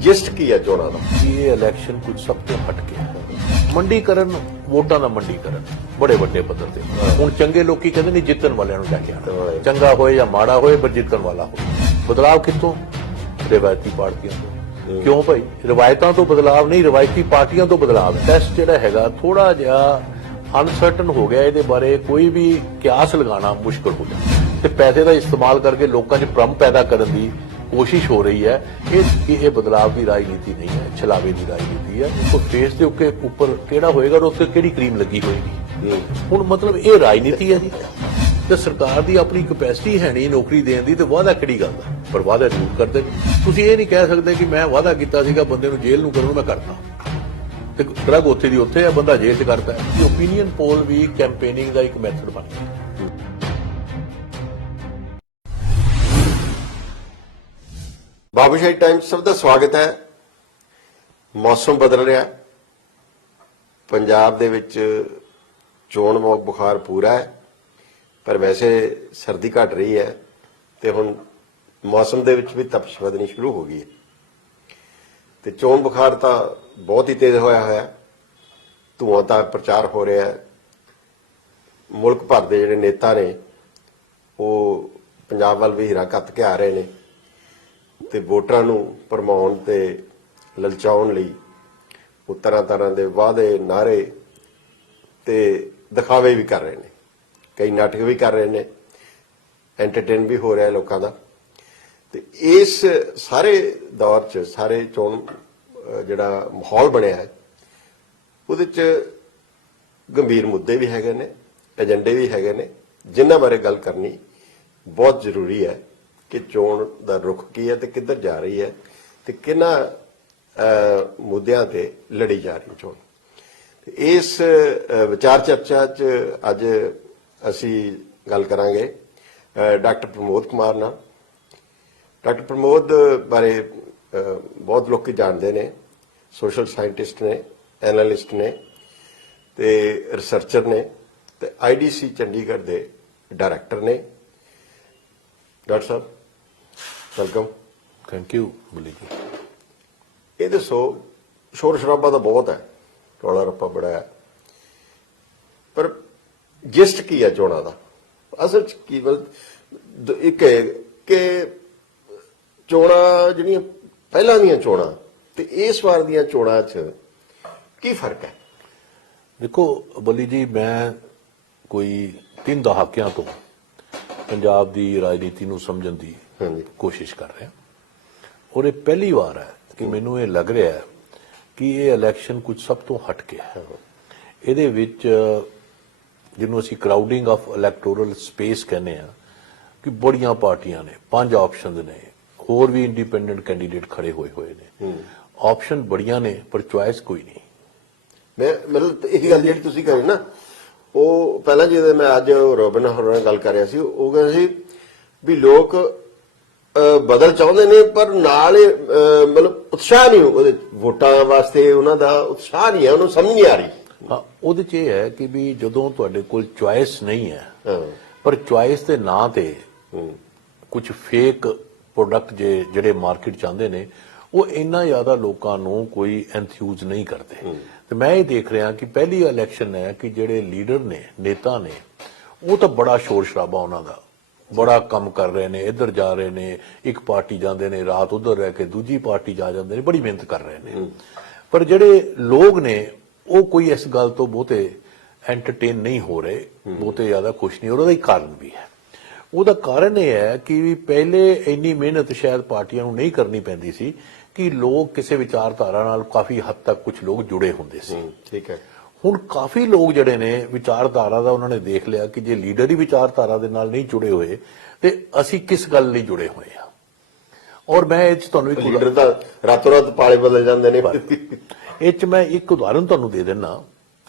Gist ਕੀ ਹੈ ਚੋਣਾਂ ਦਾ? ਇਹ ਇਲੈਕਸ਼ਨ ਕੁਝ ਸਭ ਤੋਂ ਹਟ ਕੇ ਹੈ। ਮੰਡੀਕਰਨ, ਵੋਟਾਂ ਦਾ ਮੰਡੀਕਰਨ ਬੜੇ ਵੱਡੇ ਪੱਧਰ ਤੇ। ਹੁਣ ਚੰਗੇ ਲੋਕੀ ਕਹਿੰਦੇ ਨੇ ਜਿੱਤਣ ਵਾਲਿਆਂ ਨੂੰ ਲੈ ਕੇ ਆਉਣਾ, ਚੰਗਾ ਹੋਏ ਜਾਂ ਮਾੜਾ ਹੋਏ ਪਰ ਜਿੱਤਣ ਵਾਲਾ ਹੋਵੇ। ਬਦਲਾਵ ਕਿੱਥੋਂ? ਰਿਵਾਇਤੀ ਪਾਰਟੀਆਂ ਤੋਂ। ਕਿਉਂ ਭਾਈ? ਰਿਵਾਇਤਾਂ ਤੋਂ ਬਦਲਾਵ ਨਹੀਂ, ਰਿਵਾਇਤੀ ਪਾਰਟੀਆਂ ਤੋਂ ਬਦਲਾਵ ਹੈ। ਟੈਸਟ ਜਿਹੜਾ ਹੈਗਾ ਥੋੜਾ ਜਿਹਾ ਅਨਸਰਟਨ ਹੋ ਗਿਆ, ਇਹਦੇ ਬਾਰੇ ਕੋਈ ਵੀ ਕਿਆਸ ਲਗਾਉਣਾ ਮੁਸ਼ਕਲ ਹੋ ਜਾਂਦਾ ਤੇ ਪੈਸੇ ਦਾ ਇਸਤੇਮਾਲ ਕਰਕੇ ਲੋਕਾਂ 'ਚ ਭਰਮ ਪੈਦਾ ਕਰਨ ਦੀ ਕੋਸ਼ਿਸ਼ ਹੋ ਰਹੀ ਹੈ। ਇਹ ਬਦਲਾਵ ਦੀ ਰਾਜਨੀਤੀ ਨਹੀਂ ਹੈ, ਛਲਾਵੇ ਦੀ ਰਾਜਨੀਤੀ ਹੈ। ਉਹ ਫੇਸ ਦੇ ਉੱਪਰ ਕਿਹੜਾ ਹੋਏਗਾ ਔਰ ਉੱਤੇ ਕਿਹੜੀ ਕਰੀਮ ਲੱਗੀ ਹੋਏਗੀ। ਹੁਣ ਮਤਲਬ ਇਹ ਰਾਜਨੀਤੀ ਹੈ ਜੀ। ਤੇ ਸਰਕਾਰ ਦੀ ਆਪਣੀ ਕੈਪੈਸਿਟੀ ਹੈ ਨਹੀਂ ਨੌਕਰੀ ਦੇਣ ਦੀ, ਤੇ ਵਾਅਦਾ ਕਿਹੜੀ ਗੱਲ ਦਾ? ਪਰ ਵਾਅਦਾ ਜ਼ਰੂਰ ਕਰਦੇ ਨੇ। ਤੁਸੀਂ ਇਹ ਨਹੀਂ ਕਹਿ ਸਕਦੇ ਕਿ ਮੈਂ ਵਾਅਦਾ ਕੀਤਾ ਸੀਗਾ ਬੰਦੇ ਨੂੰ ਜੇਲ੍ਹ ਨੂੰ ਕਰਨ, ਮੈਂ ਕਰਤਾ ਤੇ ਡਰੱਗ ਉੱਥੇ ਦੀ ਉੱਥੇ ਹੈ, ਬੰਦਾ ਜੇਲ੍ਹ 'ਚ ਕਰਦਾ ਹੈ। ਓਪੀਨੀਅਨ ਪੋਲ ਵੀ ਕੈਂਪੇਨਿੰਗ ਦਾ ਇੱਕ ਮੈਥਡ ਬਣ ਗਿਆ। ਬਾਬੂਸ਼ਾਹੀ ਟਾਈਮਸ ਸਭ ਦਾ ਸਵਾਗਤ ਹੈ। ਮੌਸਮ ਬਦਲ ਰਿਹਾ ਹੈ, ਪੰਜਾਬ ਦੇ ਵਿੱਚ ਚੋਣ ਬੁਖਾਰ ਪੂਰਾ ਹੈ, ਪਰ ਵੈਸੇ ਸਰਦੀ ਘਟ ਰਹੀ ਹੈ ਤੇ ਹੁਣ ਮੌਸਮ ਦੇ ਵਿੱਚ ਵੀ ਤਪਸ਼ ਵਧਣੀ ਸ਼ੁਰੂ ਹੋ ਗਈ ਹੈ ਤੇ ਚੋਣ ਬੁਖਾਰ ਤਾਂ ਬਹੁਤ ਹੀ ਤੇਜ਼ ਹੋਇਆ ਹੋਇਆ। ਧੂਆਂ ਤਾਂ ਪ੍ਰਚਾਰ ਹੋ ਰਿਹਾ ਹੈ। ਮੁਲਕ ਭਰ ਦੇ ਜਿਹੜੇ ਨੇਤਾ ਨੇ ਉਹ ਪੰਜਾਬ ਵੱਲ ਵੀ ਹੀਰਾ ਕੱਤ ਕੇ ਆ ਰਹੇ ਨੇ ਤੇ ਵੋਟਰਾਂ ਨੂੰ ਭਰਮਾਉਣ ਤੇ ਲਲਚਾਉਣ ਲਈ ਉਹ ਤਰ੍ਹਾਂ ਤਰ੍ਹਾਂ ਦੇ ਵਾਅਦੇ, ਨਾਅਰੇ ਤੇ ਦਿਖਾਵੇ ਵੀ ਕਰ ਰਹੇ ਨੇ। ਕਈ ਨਾਟਕ ਵੀ ਕਰ ਰਹੇ ਨੇ, ਐਂਟਰਟੇਨ ਵੀ ਹੋ ਰਿਹਾ ਲੋਕਾਂ ਦਾ। ਤੇ ਇਸ ਸਾਰੇ ਦੌਰ 'ਚ ਸਾਰੇ ਚੋਣ ਜਿਹੜਾ ਮਾਹੌਲ ਬਣਿਆ ਹੈ ਉਹਦੇ 'ਚ ਗੰਭੀਰ ਮੁੱਦੇ ਵੀ ਹੈਗੇ ਨੇ, ਏਜੰਡੇ ਵੀ ਹੈਗੇ ਨੇ, ਜਿਨ੍ਹਾਂ ਬਾਰੇ ਗੱਲ ਕਰਨੀ ਬਹੁਤ ਜ਼ਰੂਰੀ ਹੈ ਕਿ ਚੋਣ ਦਾ ਰੁਖ ਕੀ ਹੈ ਤੇ ਕਿੱਧਰ ਜਾ ਰਹੀ ਹੈ ਤੇ ਕਿਹਨਾਂ ਮੁੱਦਿਆਂ ਤੇ ਲੜੀ ਜਾ ਰਹੀ ਚੋਣ। ਇਸ ਵਿਚਾਰ ਚਰਚਾ 'ਚ ਅੱਜ ਅਸੀਂ ਗੱਲ ਕਰਾਂਗੇ ਡਾਕਟਰ ਪ੍ਰਮੋਦ ਕੁਮਾਰ ਨਾਲ। ਡਾਕਟਰ ਪ੍ਰਮੋਦ ਬਾਰੇ ਬਹੁਤ ਲੋਕੀ ਜਾਣਦੇ ਨੇ। ਸੋਸ਼ਲ ਸਾਇੰਟਿਸਟ ਨੇ, ਐਨਾਲਿਸਟ ਨੇ ਤੇ ਰਿਸਰਚਰ ਨੇ ਤੇ ਆਈਡੀਸੀ ਚੰਡੀਗੜ੍ਹ ਦੇ ਡਾਇਰੈਕਟਰ ਨੇ। Doctor Sahib welcome. Thank you ਬਲੀ ਜੀ। ਇਹ ਦੱਸੋ, ਸ਼ੋਰ ਸ਼ਰਾਬਾ ਤਾਂ ਬਹੁਤ ਹੈ, ਰੌਲਾ ਰੱਪਾ ਬੜਾ ਹੈ, ਪਰ ਜਿਸਟ ਕੀ ਹੈ ਚੋਣਾਂ ਦਾ? ਅਸਲ 'ਚ ਕੀ ਇੱਕ ਹੈ ਕਿ ਚੋਣਾਂ ਜਿਹੜੀਆਂ ਪਹਿਲਾਂ ਦੀਆਂ ਚੋਣਾਂ ਤੇ ਇਸ ਵਾਰ ਦੀਆਂ ਚੋਣਾਂ 'ਚ ਕੀ ਫਰਕ ਹੈ? ਦੇਖੋ ਬੱਲੀ ਜੀ, ਮੈਂ ਕੋਈ 3 ਦਹਾਕਿਆਂ ਤੋਂ ਪੰਜਾਬ ਦੀ ਰਾਜਨੀਤੀ ਨੂੰ ਸਮਝਣ ਦੀ ਕੋਸ਼ਿਸ਼ ਕਰ ਰਿਹਾ ਔਰ ਇਹ ਪਹਿਲੀ ਵਾਰ ਹੈ ਕਿ ਮੈਨੂੰ ਇਹ ਲੱਗ ਰਿਹਾ ਹੈ ਕਿ ਇਹ ਇਲੈਕਸ਼ਨ ਕੁਝ ਸਭ ਤੋਂ ਹਟ ਕੇ ਹੈ। ਇਹਦੇ ਵਿੱਚ ਜਿਹਨੂੰ ਅਸੀਂ ਕਰਾਊਡਿੰਗ ਆਫ ਇਲੈਕਟੋਰਲ ਸਪੇਸ ਕਹਿੰਦੇ ਆ ਕਿ ਬੜੀਆਂ ਪਾਰਟੀਆਂ ਨੇ, 5 ਆਪਸ਼ਨਸ ਨੇ, ਹੋਰ ਵੀ ਇੰਡੀਪੈਂਡੈਂਟ ਕੈਂਡੀਡੇਟ ਖੜੇ ਹੋਏ ਨੇ। ਆਪਸ਼ਨ ਬੜੀਆਂ ਨੇ ਪਰ ਚੁਆਇਸ ਕੋਈ ਨਹੀਂ। ਮੈਂ ਮਤਲਬ ਇਹ ਗੱਲ ਜਿਹੜੀ ਤੁਸੀਂ ਕਰੀ ਨਾ, ਉਹ ਪਹਿਲਾਂ ਜਦੋਂ ਮੈਂ ਅੱਜ ਰੋਬਿਨ ਹੋਰਾਂ ਨਾਲ ਗੱਲ ਕਰ ਰਿਹਾ ਸੀ, ਉਹ ਕਹਿੰਦੇ ਸੀ ਵੀ ਲੋਕ ਬਦਲ ਚਾਹੁੰਦੇ ਨੇ ਪਰ ਨਾਲ ਮਤਲਬ ਉਤਸ਼ਾਹ ਨਹੀਂ, ਉਹਦੇ ਵੋਟਾਂ ਵਾਸਤੇ ਉਹਨਾਂ ਦਾ ਉਤਸ਼ਾਹ ਨਹੀਂ ਹੈ, ਉਹਨੂੰ ਸਮਝ ਨਹੀਂ ਆ ਰਹੀ। ਹਾਂ, ਉਹਦੇ 'ਚ ਇਹ ਹੈ ਕਿ ਵੀ ਜਦੋਂ ਤੁਹਾਡੇ ਕੋਲ ਚੁਆਇਸ ਨਹੀਂ ਹੈ ਪਰ ਚੁਆਇਸ ਦੇ ਨਾਂ ਤੇ ਕੁਝ ਫੇਕ ਪ੍ਰੋਡਕਟ ਜਿਹੜੇ ਮਾਰਕੀਟ 'ਚ ਆਉਂਦੇ ਨੇ, ਉਹ ਇੰਨਾ ਜ਼ਿਆਦਾ ਲੋਕਾਂ ਨੂੰ ਕੋਈ ਐਨਥਿਊਜ਼ ਨਹੀਂ ਕਰਦੇ। ਤੇ ਮੈਂ ਇਹ ਦੇਖ ਰਿਹਾ ਕਿ ਪਹਿਲੀ ਇਲੈਕਸ਼ਨ ਹੈ ਕਿ ਜਿਹੜੇ ਲੀਡਰ ਨੇ, ਨੇਤਾ ਨੇ, ਉਹ ਤਾਂ ਬੜਾ ਸ਼ੋਰ ਸ਼ਰਾਬਾ ਉਹਨਾਂ ਦਾ, ਬੜਾ ਕੰਮ ਕਰ ਰਹੇ ਨੇ, ਇੱਧਰ ਜਾ ਰਹੇ ਨੇ, ਇੱਕ ਪਾਰਟੀ ਜਾਂਦੇ ਨੇ, ਰਾਤ ਉੱਧਰ ਰਹਿ ਕੇ ਦੂਜੀ ਪਾਰਟੀ ਜਾ ਜਾਂਦੇ ਨੇ, ਬੜੀ ਮਿਹਨਤ ਕਰ ਰਹੇ ਨੇ। ਪਰ ਜਿਹੜੇ ਲੋਕ ਨੇ ਉਹ ਕੋਈ ਇਸ ਗੱਲ ਤੋਂ ਬਹੁਤੇ ਐਂਟਰਟੇਨ ਨਹੀਂ ਹੋ ਰਹੇ, ਬਹੁਤੇ ਜ਼ਿਆਦਾ ਖੁਸ਼ ਨਹੀਂ। ਉਹਦਾ ਇੱਕ ਕਾਰਨ ਵੀ ਹੈ। ਉਹਦਾ ਕਾਰਨ ਇਹ ਹੈ ਕਿ ਵੀ ਪਹਿਲੇ ਇੰਨੀ ਮਿਹਨਤ ਸ਼ਾਇਦ ਪਾਰਟੀਆਂ ਨੂੰ ਨਹੀਂ ਕਰਨੀ ਪੈਂਦੀ ਸੀ ਕਿ ਲੋਕ ਕਿਸੇ ਵਿਚਾਰਧਾਰਾ ਨਾਲ ਕਾਫੀ ਹੱਦ ਤੱਕ ਕੁਝ ਲੋਕ ਜੁੜੇ ਹੁੰਦੇ ਸੀ। ਠੀਕ ਹੈ। ਹੁਣ ਕਾਫੀ ਲੋਕ ਜਿਹੜੇ ਨੇ ਵਿਚਾਰਧਾਰਾ ਦਾ ਉਹਨਾਂ ਨੇ ਦੇਖ ਲਿਆ ਕਿ ਜੇ ਲੀਡਰ ਹੀ ਵਿਚਾਰਧਾਰਾ ਦੇ ਨਾਲ ਨਹੀਂ ਜੁੜੇ ਹੋਏ ਤੇ ਅਸੀਂ ਕਿਸ ਗੱਲ ਲਈ ਜੁੜੇ ਹੋਏ ਹਾਂ। ਔਰ ਮੈਂ ਇਹ 'ਚ ਤੁਹਾਨੂੰ ਇੱਕ ਲੀਡਰ ਤਾਂ ਰਾਤੋਂ ਰਾਤ ਪਾਲੇ ਬਦਲ ਜਾਂਦੇ ਨੇ। ਇਹ 'ਚ ਮੈਂ ਇੱਕ ਉਦਾਹਰਨ ਤੁਹਾਨੂੰ ਦੇ ਦਿੰਦਾ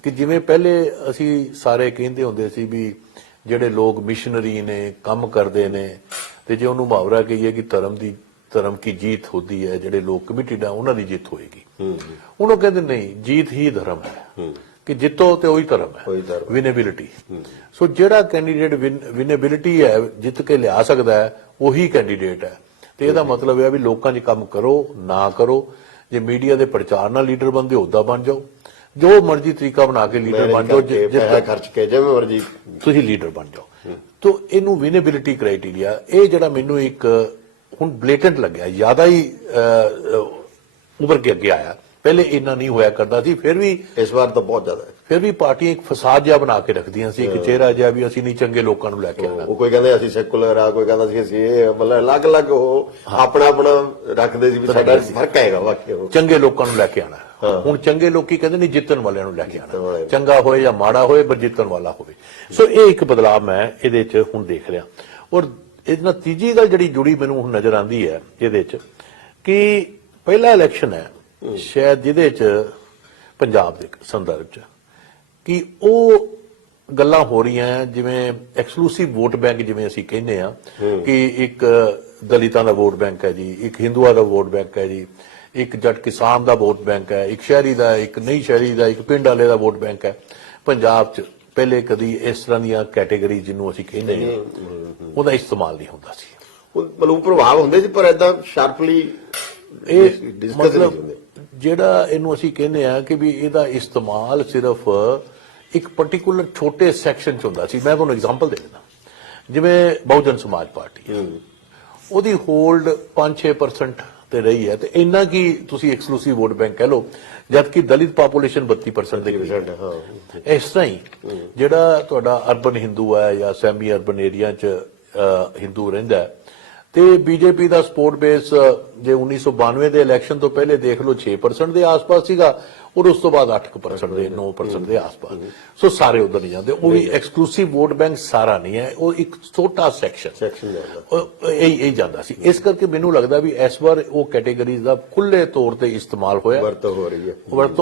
ਕਿ ਜਿਵੇਂ ਪਹਿਲੇ ਅਸੀਂ ਸਾਰੇ ਕਹਿੰਦੇ ਹੁੰਦੇ ਸੀ ਵੀ ਜਿਹੜੇ ਲੋਕ ਮਿਸ਼ਨਰੀ ਨੇ, ਕੰਮ ਕਰਦੇ ਨੇ, ਤੇ ਜੇ ਉਹਨੂੰ ਮੁਹਾਵਰਾ ਕਹੀਏ ਕਿ ਧਰਮ ਕੀ ਜੀਤ ਹੁੰਦੀ ਹੈ, ਜਿਹੜੇ ਲੋਕ ਕਮਿਟਡ ਆ ਉਹਨਾਂ ਦੀ ਜਿੱਤ ਹੋਏਗੀ। ਉਹਨੂੰ ਕਹਿੰਦੇ ਨਹੀਂ, ਜੀਤ ਹੀ ਧਰਮ ਹੈ ਕਿ ਜਿੱਤੋ ਤੇ ਉਹੀ ਧਰਮ ਹੈ, ਵਿਨੇਬਿਲਿਟੀ। ਸੋ ਜਿਹੜਾ ਕੈਂਡੀਡੇਟ ਵਿਨੇਬਿਲਿਟੀ ਹੈ, ਜਿੱਤ ਕੇ ਲਿਆ ਸਕਦਾ ਹੈ, ਉਹੀ ਕੈਂਡੀਡੇਟ ਹੈ। ਤੇ ਇਹਦਾ ਮਤਲਬ ਇਹ ਆ ਵੀ ਲੋਕਾਂ 'ਚ ਕੰਮ ਕਰੋ ਨਾ ਕਰੋ। ਜੇ ਮੀਡੀਆ ਦੇ ਪ੍ਰਚਾਰ ਨਾਲ ਲੀਡਰ ਬਣਦੇ ਉਹਦਾ ਬਣ ਜਾਓ, ਜੋ ਮਰਜ਼ੀ ਤਰੀਕਾ ਬਣਾ ਕੇ ਲੀਡਰ ਬਣ ਜਾਓ, ਪੈਸਾ ਖਰਚ ਕੇ ਜਿਵੇਂ ਮਰਜ਼ੀ ਤੁਸੀਂ ਲੀਡਰ ਬਣ ਜਾਓ। ਤੋ ਇਹਨੂੰ ਵਿਨੇਬਿਲਿਟੀ ਕ੍ਰਾਈਟੇਰੀਆ ਇਹ ਜਿਹੜਾ ਮੈਨੂੰ ਇੱਕ ਹੁਣ ਬਲੇਟੈਂਟ ਲੱਗਿਆ, ਜ਼ਿਆਦਾ ਹੀ ਉੱਭਰ ਕੇ ਅੱਗੇ ਆਇਆ। ਪਹਿਲੇ ਇੰਨਾ ਨਹੀਂ ਹੋਇਆ ਕਰਦਾ ਸੀ, ਫਿਰ ਵੀ ਇਸ ਵਾਰ ਤਾਂ ਬਹੁਤ ਜ਼ਿਆਦਾ ਹੈ। ਫਿਰ ਵੀ ਪਾਰਟੀਆਂ ਇੱਕ ਫਸਾਦ ਜਿਹਾ ਬਣਾ ਕੇ ਰੱਖਦੀਆਂ ਸੀ, ਇੱਕ ਚਿਹਰਾ ਜਿਹਾ ਵੀ ਅਸੀਂ ਨਹੀਂ ਚੰਗੇ ਲੋਕਾਂ ਨੂੰ ਲੈ ਕੇ ਆਉਣਾ। ਉਹ ਕੋਈ ਕਹਿੰਦੇ ਅਸੀਂ ਸੈਕੂਲਰ ਆ, ਕੋਈ ਕਹਿੰਦਾ ਸੀ ਅਸੀਂ ਇਹ, ਮਤਲਬ ਅਲੱਗ-ਅਲੱਗ ਉਹ ਆਪਣਾ ਰੱਖਦੇ ਸੀ ਵੀ ਸਾਡਾ ਫਰਕ ਹੈਗਾ ਵਾਕਿਆ। ਉਹ ਚੰਗੇ ਲੋਕਾਂ ਨੂੰ ਲੈ ਕੇ ਆਣਾ। ਹੁਣ ਚੰਗੇ ਲੋਕੀ ਕਹਿੰਦੇ ਨਹੀਂ ਜਿੱਤਣ ਵਾਲਿਆਂ ਨੂੰ ਲੈ ਕੇ ਆਣਾ, ਚੰਗਾ ਹੋਏ ਜਾਂ ਮਾੜਾ ਹੋਏ ਪਰ ਜਿੱਤਣ ਵਾਲਾ ਹੋਵੇ। ਸੋ ਇਹ ਇੱਕ ਬਦਲਾਅ ਮੈਂ ਇਹਦੇ 'ਚ ਹੁਣ ਦੇਖ ਰਿਹਾ। ਔਰ ਇਹਦੇ ਨਾਲ ਤੀਜੀ ਗੱਲ ਜਿਹੜੀ ਜੁੜੀ ਮੈਨੂੰ ਹੁਣ ਨਜ਼ਰ ਆਉਂਦੀ ਹੈ ਇਹਦੇ 'ਚ ਕਿ ਪਹਿਲਾ ਇਲੈਕਸ਼ਨ ਹੈ ਸ਼ਾਇਦ ਜਿਹਦੇ 'ਚ ਪੰਜਾਬ ਦੇ ਸੰਦਰਭ 'ਚ ਕਿ ਉਹ ਗੱਲਾਂ ਹੋ ਰਹੀਆਂ ਜਿਵੇਂ ਐਕਸਕਲੂਸਿਵ ਵੋਟ ਬੈਂਕ, ਜਿਵੇਂ ਅਸੀਂ ਕਹਿੰਦੇ ਆ ਕਿ ਇੱਕ ਦਲਿਤਾਂ ਦਾ ਵੋਟ ਬੈਂਕ ਹੈ ਜੀ, ਇੱਕ ਹਿੰਦੂਆਂ ਦਾ ਵੋਟ ਬੈਂਕ ਹੈ ਜੀ, ਇੱਕ ਜੱਟ ਕਿਸਾਨ ਦਾ ਵੋਟ ਬੈਂਕ ਹੈ, ਇੱਕ ਸ਼ਹਿਰੀ ਦਾ, ਇੱਕ ਨਹੀਂ ਸ਼ਹਿਰੀ ਦਾ, ਇੱਕ ਪਿੰਡ ਵਾਲੇ ਦਾ ਵੋਟ ਬੈਂਕ ਹੈ। ਪੰਜਾਬ 'ਚ ਪਹਿਲੇ ਕਦੀ ਇਸ ਤਰ੍ਹਾਂ ਦੀਆਂ ਕੈਟੇਗਰੀ ਜਿਹਨੂੰ ਅਸੀਂ ਕਹਿੰਦੇ ਹਾਂ ਉਹਦਾ ਇਸਤੇਮਾਲ ਨਹੀਂ ਹੁੰਦਾ ਸੀ। ਮਤਲਬ ਪ੍ਰਭਾਵ ਹੁੰਦੇ ਸੀ ਪਰ ਏਦਾਂ ਸ਼ਾਰਪਲੀ ਇਹ ਡਿਸਕਸ ਨਹੀਂ ਮਤਲਬ ਹੁੰਦੇ। ਜਿਹੜਾ ਇਹਨੂੰ ਅਸੀਂ ਕਹਿੰਦੇ ਆ ਕਿ ਵੀ ਇਹਦਾ ਇਸਤੇਮਾਲ ਸਿਰਫ ਇੱਕ ਪਾਰਟਿਕੂਲਰ ਛੋਟੇ ਸੈਕਸ਼ਨ 'ਚ ਹੁੰਦਾ ਸੀ। ਮੈਂ ਤੁਹਾਨੂੰ ਐਗਜ਼ਾਮਪਲ ਦੇ ਦਿੰਦਾ, ਜਿਵੇਂ ਬਹੁਜਨ ਸਮਾਜ ਪਾਰਟੀ ਉਹਦੀ ਹੋਲਡ 5-6% ਤੇ ਰਹੀ ਹੈ, ਤੇ ਇੰਨਾ ਕੀ ਤੁਸੀਂ ਐਕਸਕਲੂਸਿਵ ਵੋਟ ਬੈਂਕ ਕਹਿ ਲਓ, ਜਦਕਿ ਦਲਿਤ ਪਾਪੂਲੇਸ਼ਨ 32% ਦੇ ਕਰੀਬ ਹੈ। ਇਸ ਤਰ੍ਹਾਂ ਹੀ ਜਿਹੜਾ ਤੁਹਾਡਾ ਅਰਬਨ ਹਿੰਦੂ ਹੈ ਜਾਂ ਸੈਮੀ ਅਰਬਨ ਏਰੀਆ 'ਚ ਹਿੰਦੂ ਰਹਿੰਦਾ ਹੈ, ਤੇ ਬੀਜੇਪੀ ਦਾ ਸਪੋਰਟ ਬੇਸ ਜੇ 1992 ਦੇ ਇਲੈਕਸ਼ਨ ਤੋਂ ਪਹਿਲੇ ਦੇਖ ਲਓ 6% ਦੇ ਆਸ-ਪਾਸ ਸੀਗਾ, ਔਰ ਉਸ ਤੋਂ ਬਾਅਦ 8% ਦੇ 9% ਦੇ ਆਸ-ਪਾਸ। ਸੋ ਸਾਰੇ ਉਧਰ ਨਹੀਂ ਜਾਂਦੇ। ਉਹ ਵੀ ਐਕਸਕਲੂਸਿਵ ਵੋਟ ਬੈਂਕ ਸਾਰਾ ਨਹੀਂ ਹੈ, ਉਹ ਇੱਕ ਛੋਟਾ ਸੈਕਸ਼ਨ ਇਹ ਜਾਂਦਾ ਸੀ। ਇਸ ਕਰਕੇ ਮੈਨੂੰ ਲੱਗਦਾ ਵੀ ਇਸ ਵਾਰ ਉਹ ਕੈਟੇਗਰੀਜ਼ ਦਾ ਖੁੱਲੇ ਤੌਰ ਤੇ ਇਸਤੇਮਾਲ ਹੋਇਆ, ਵਰਤੋਂ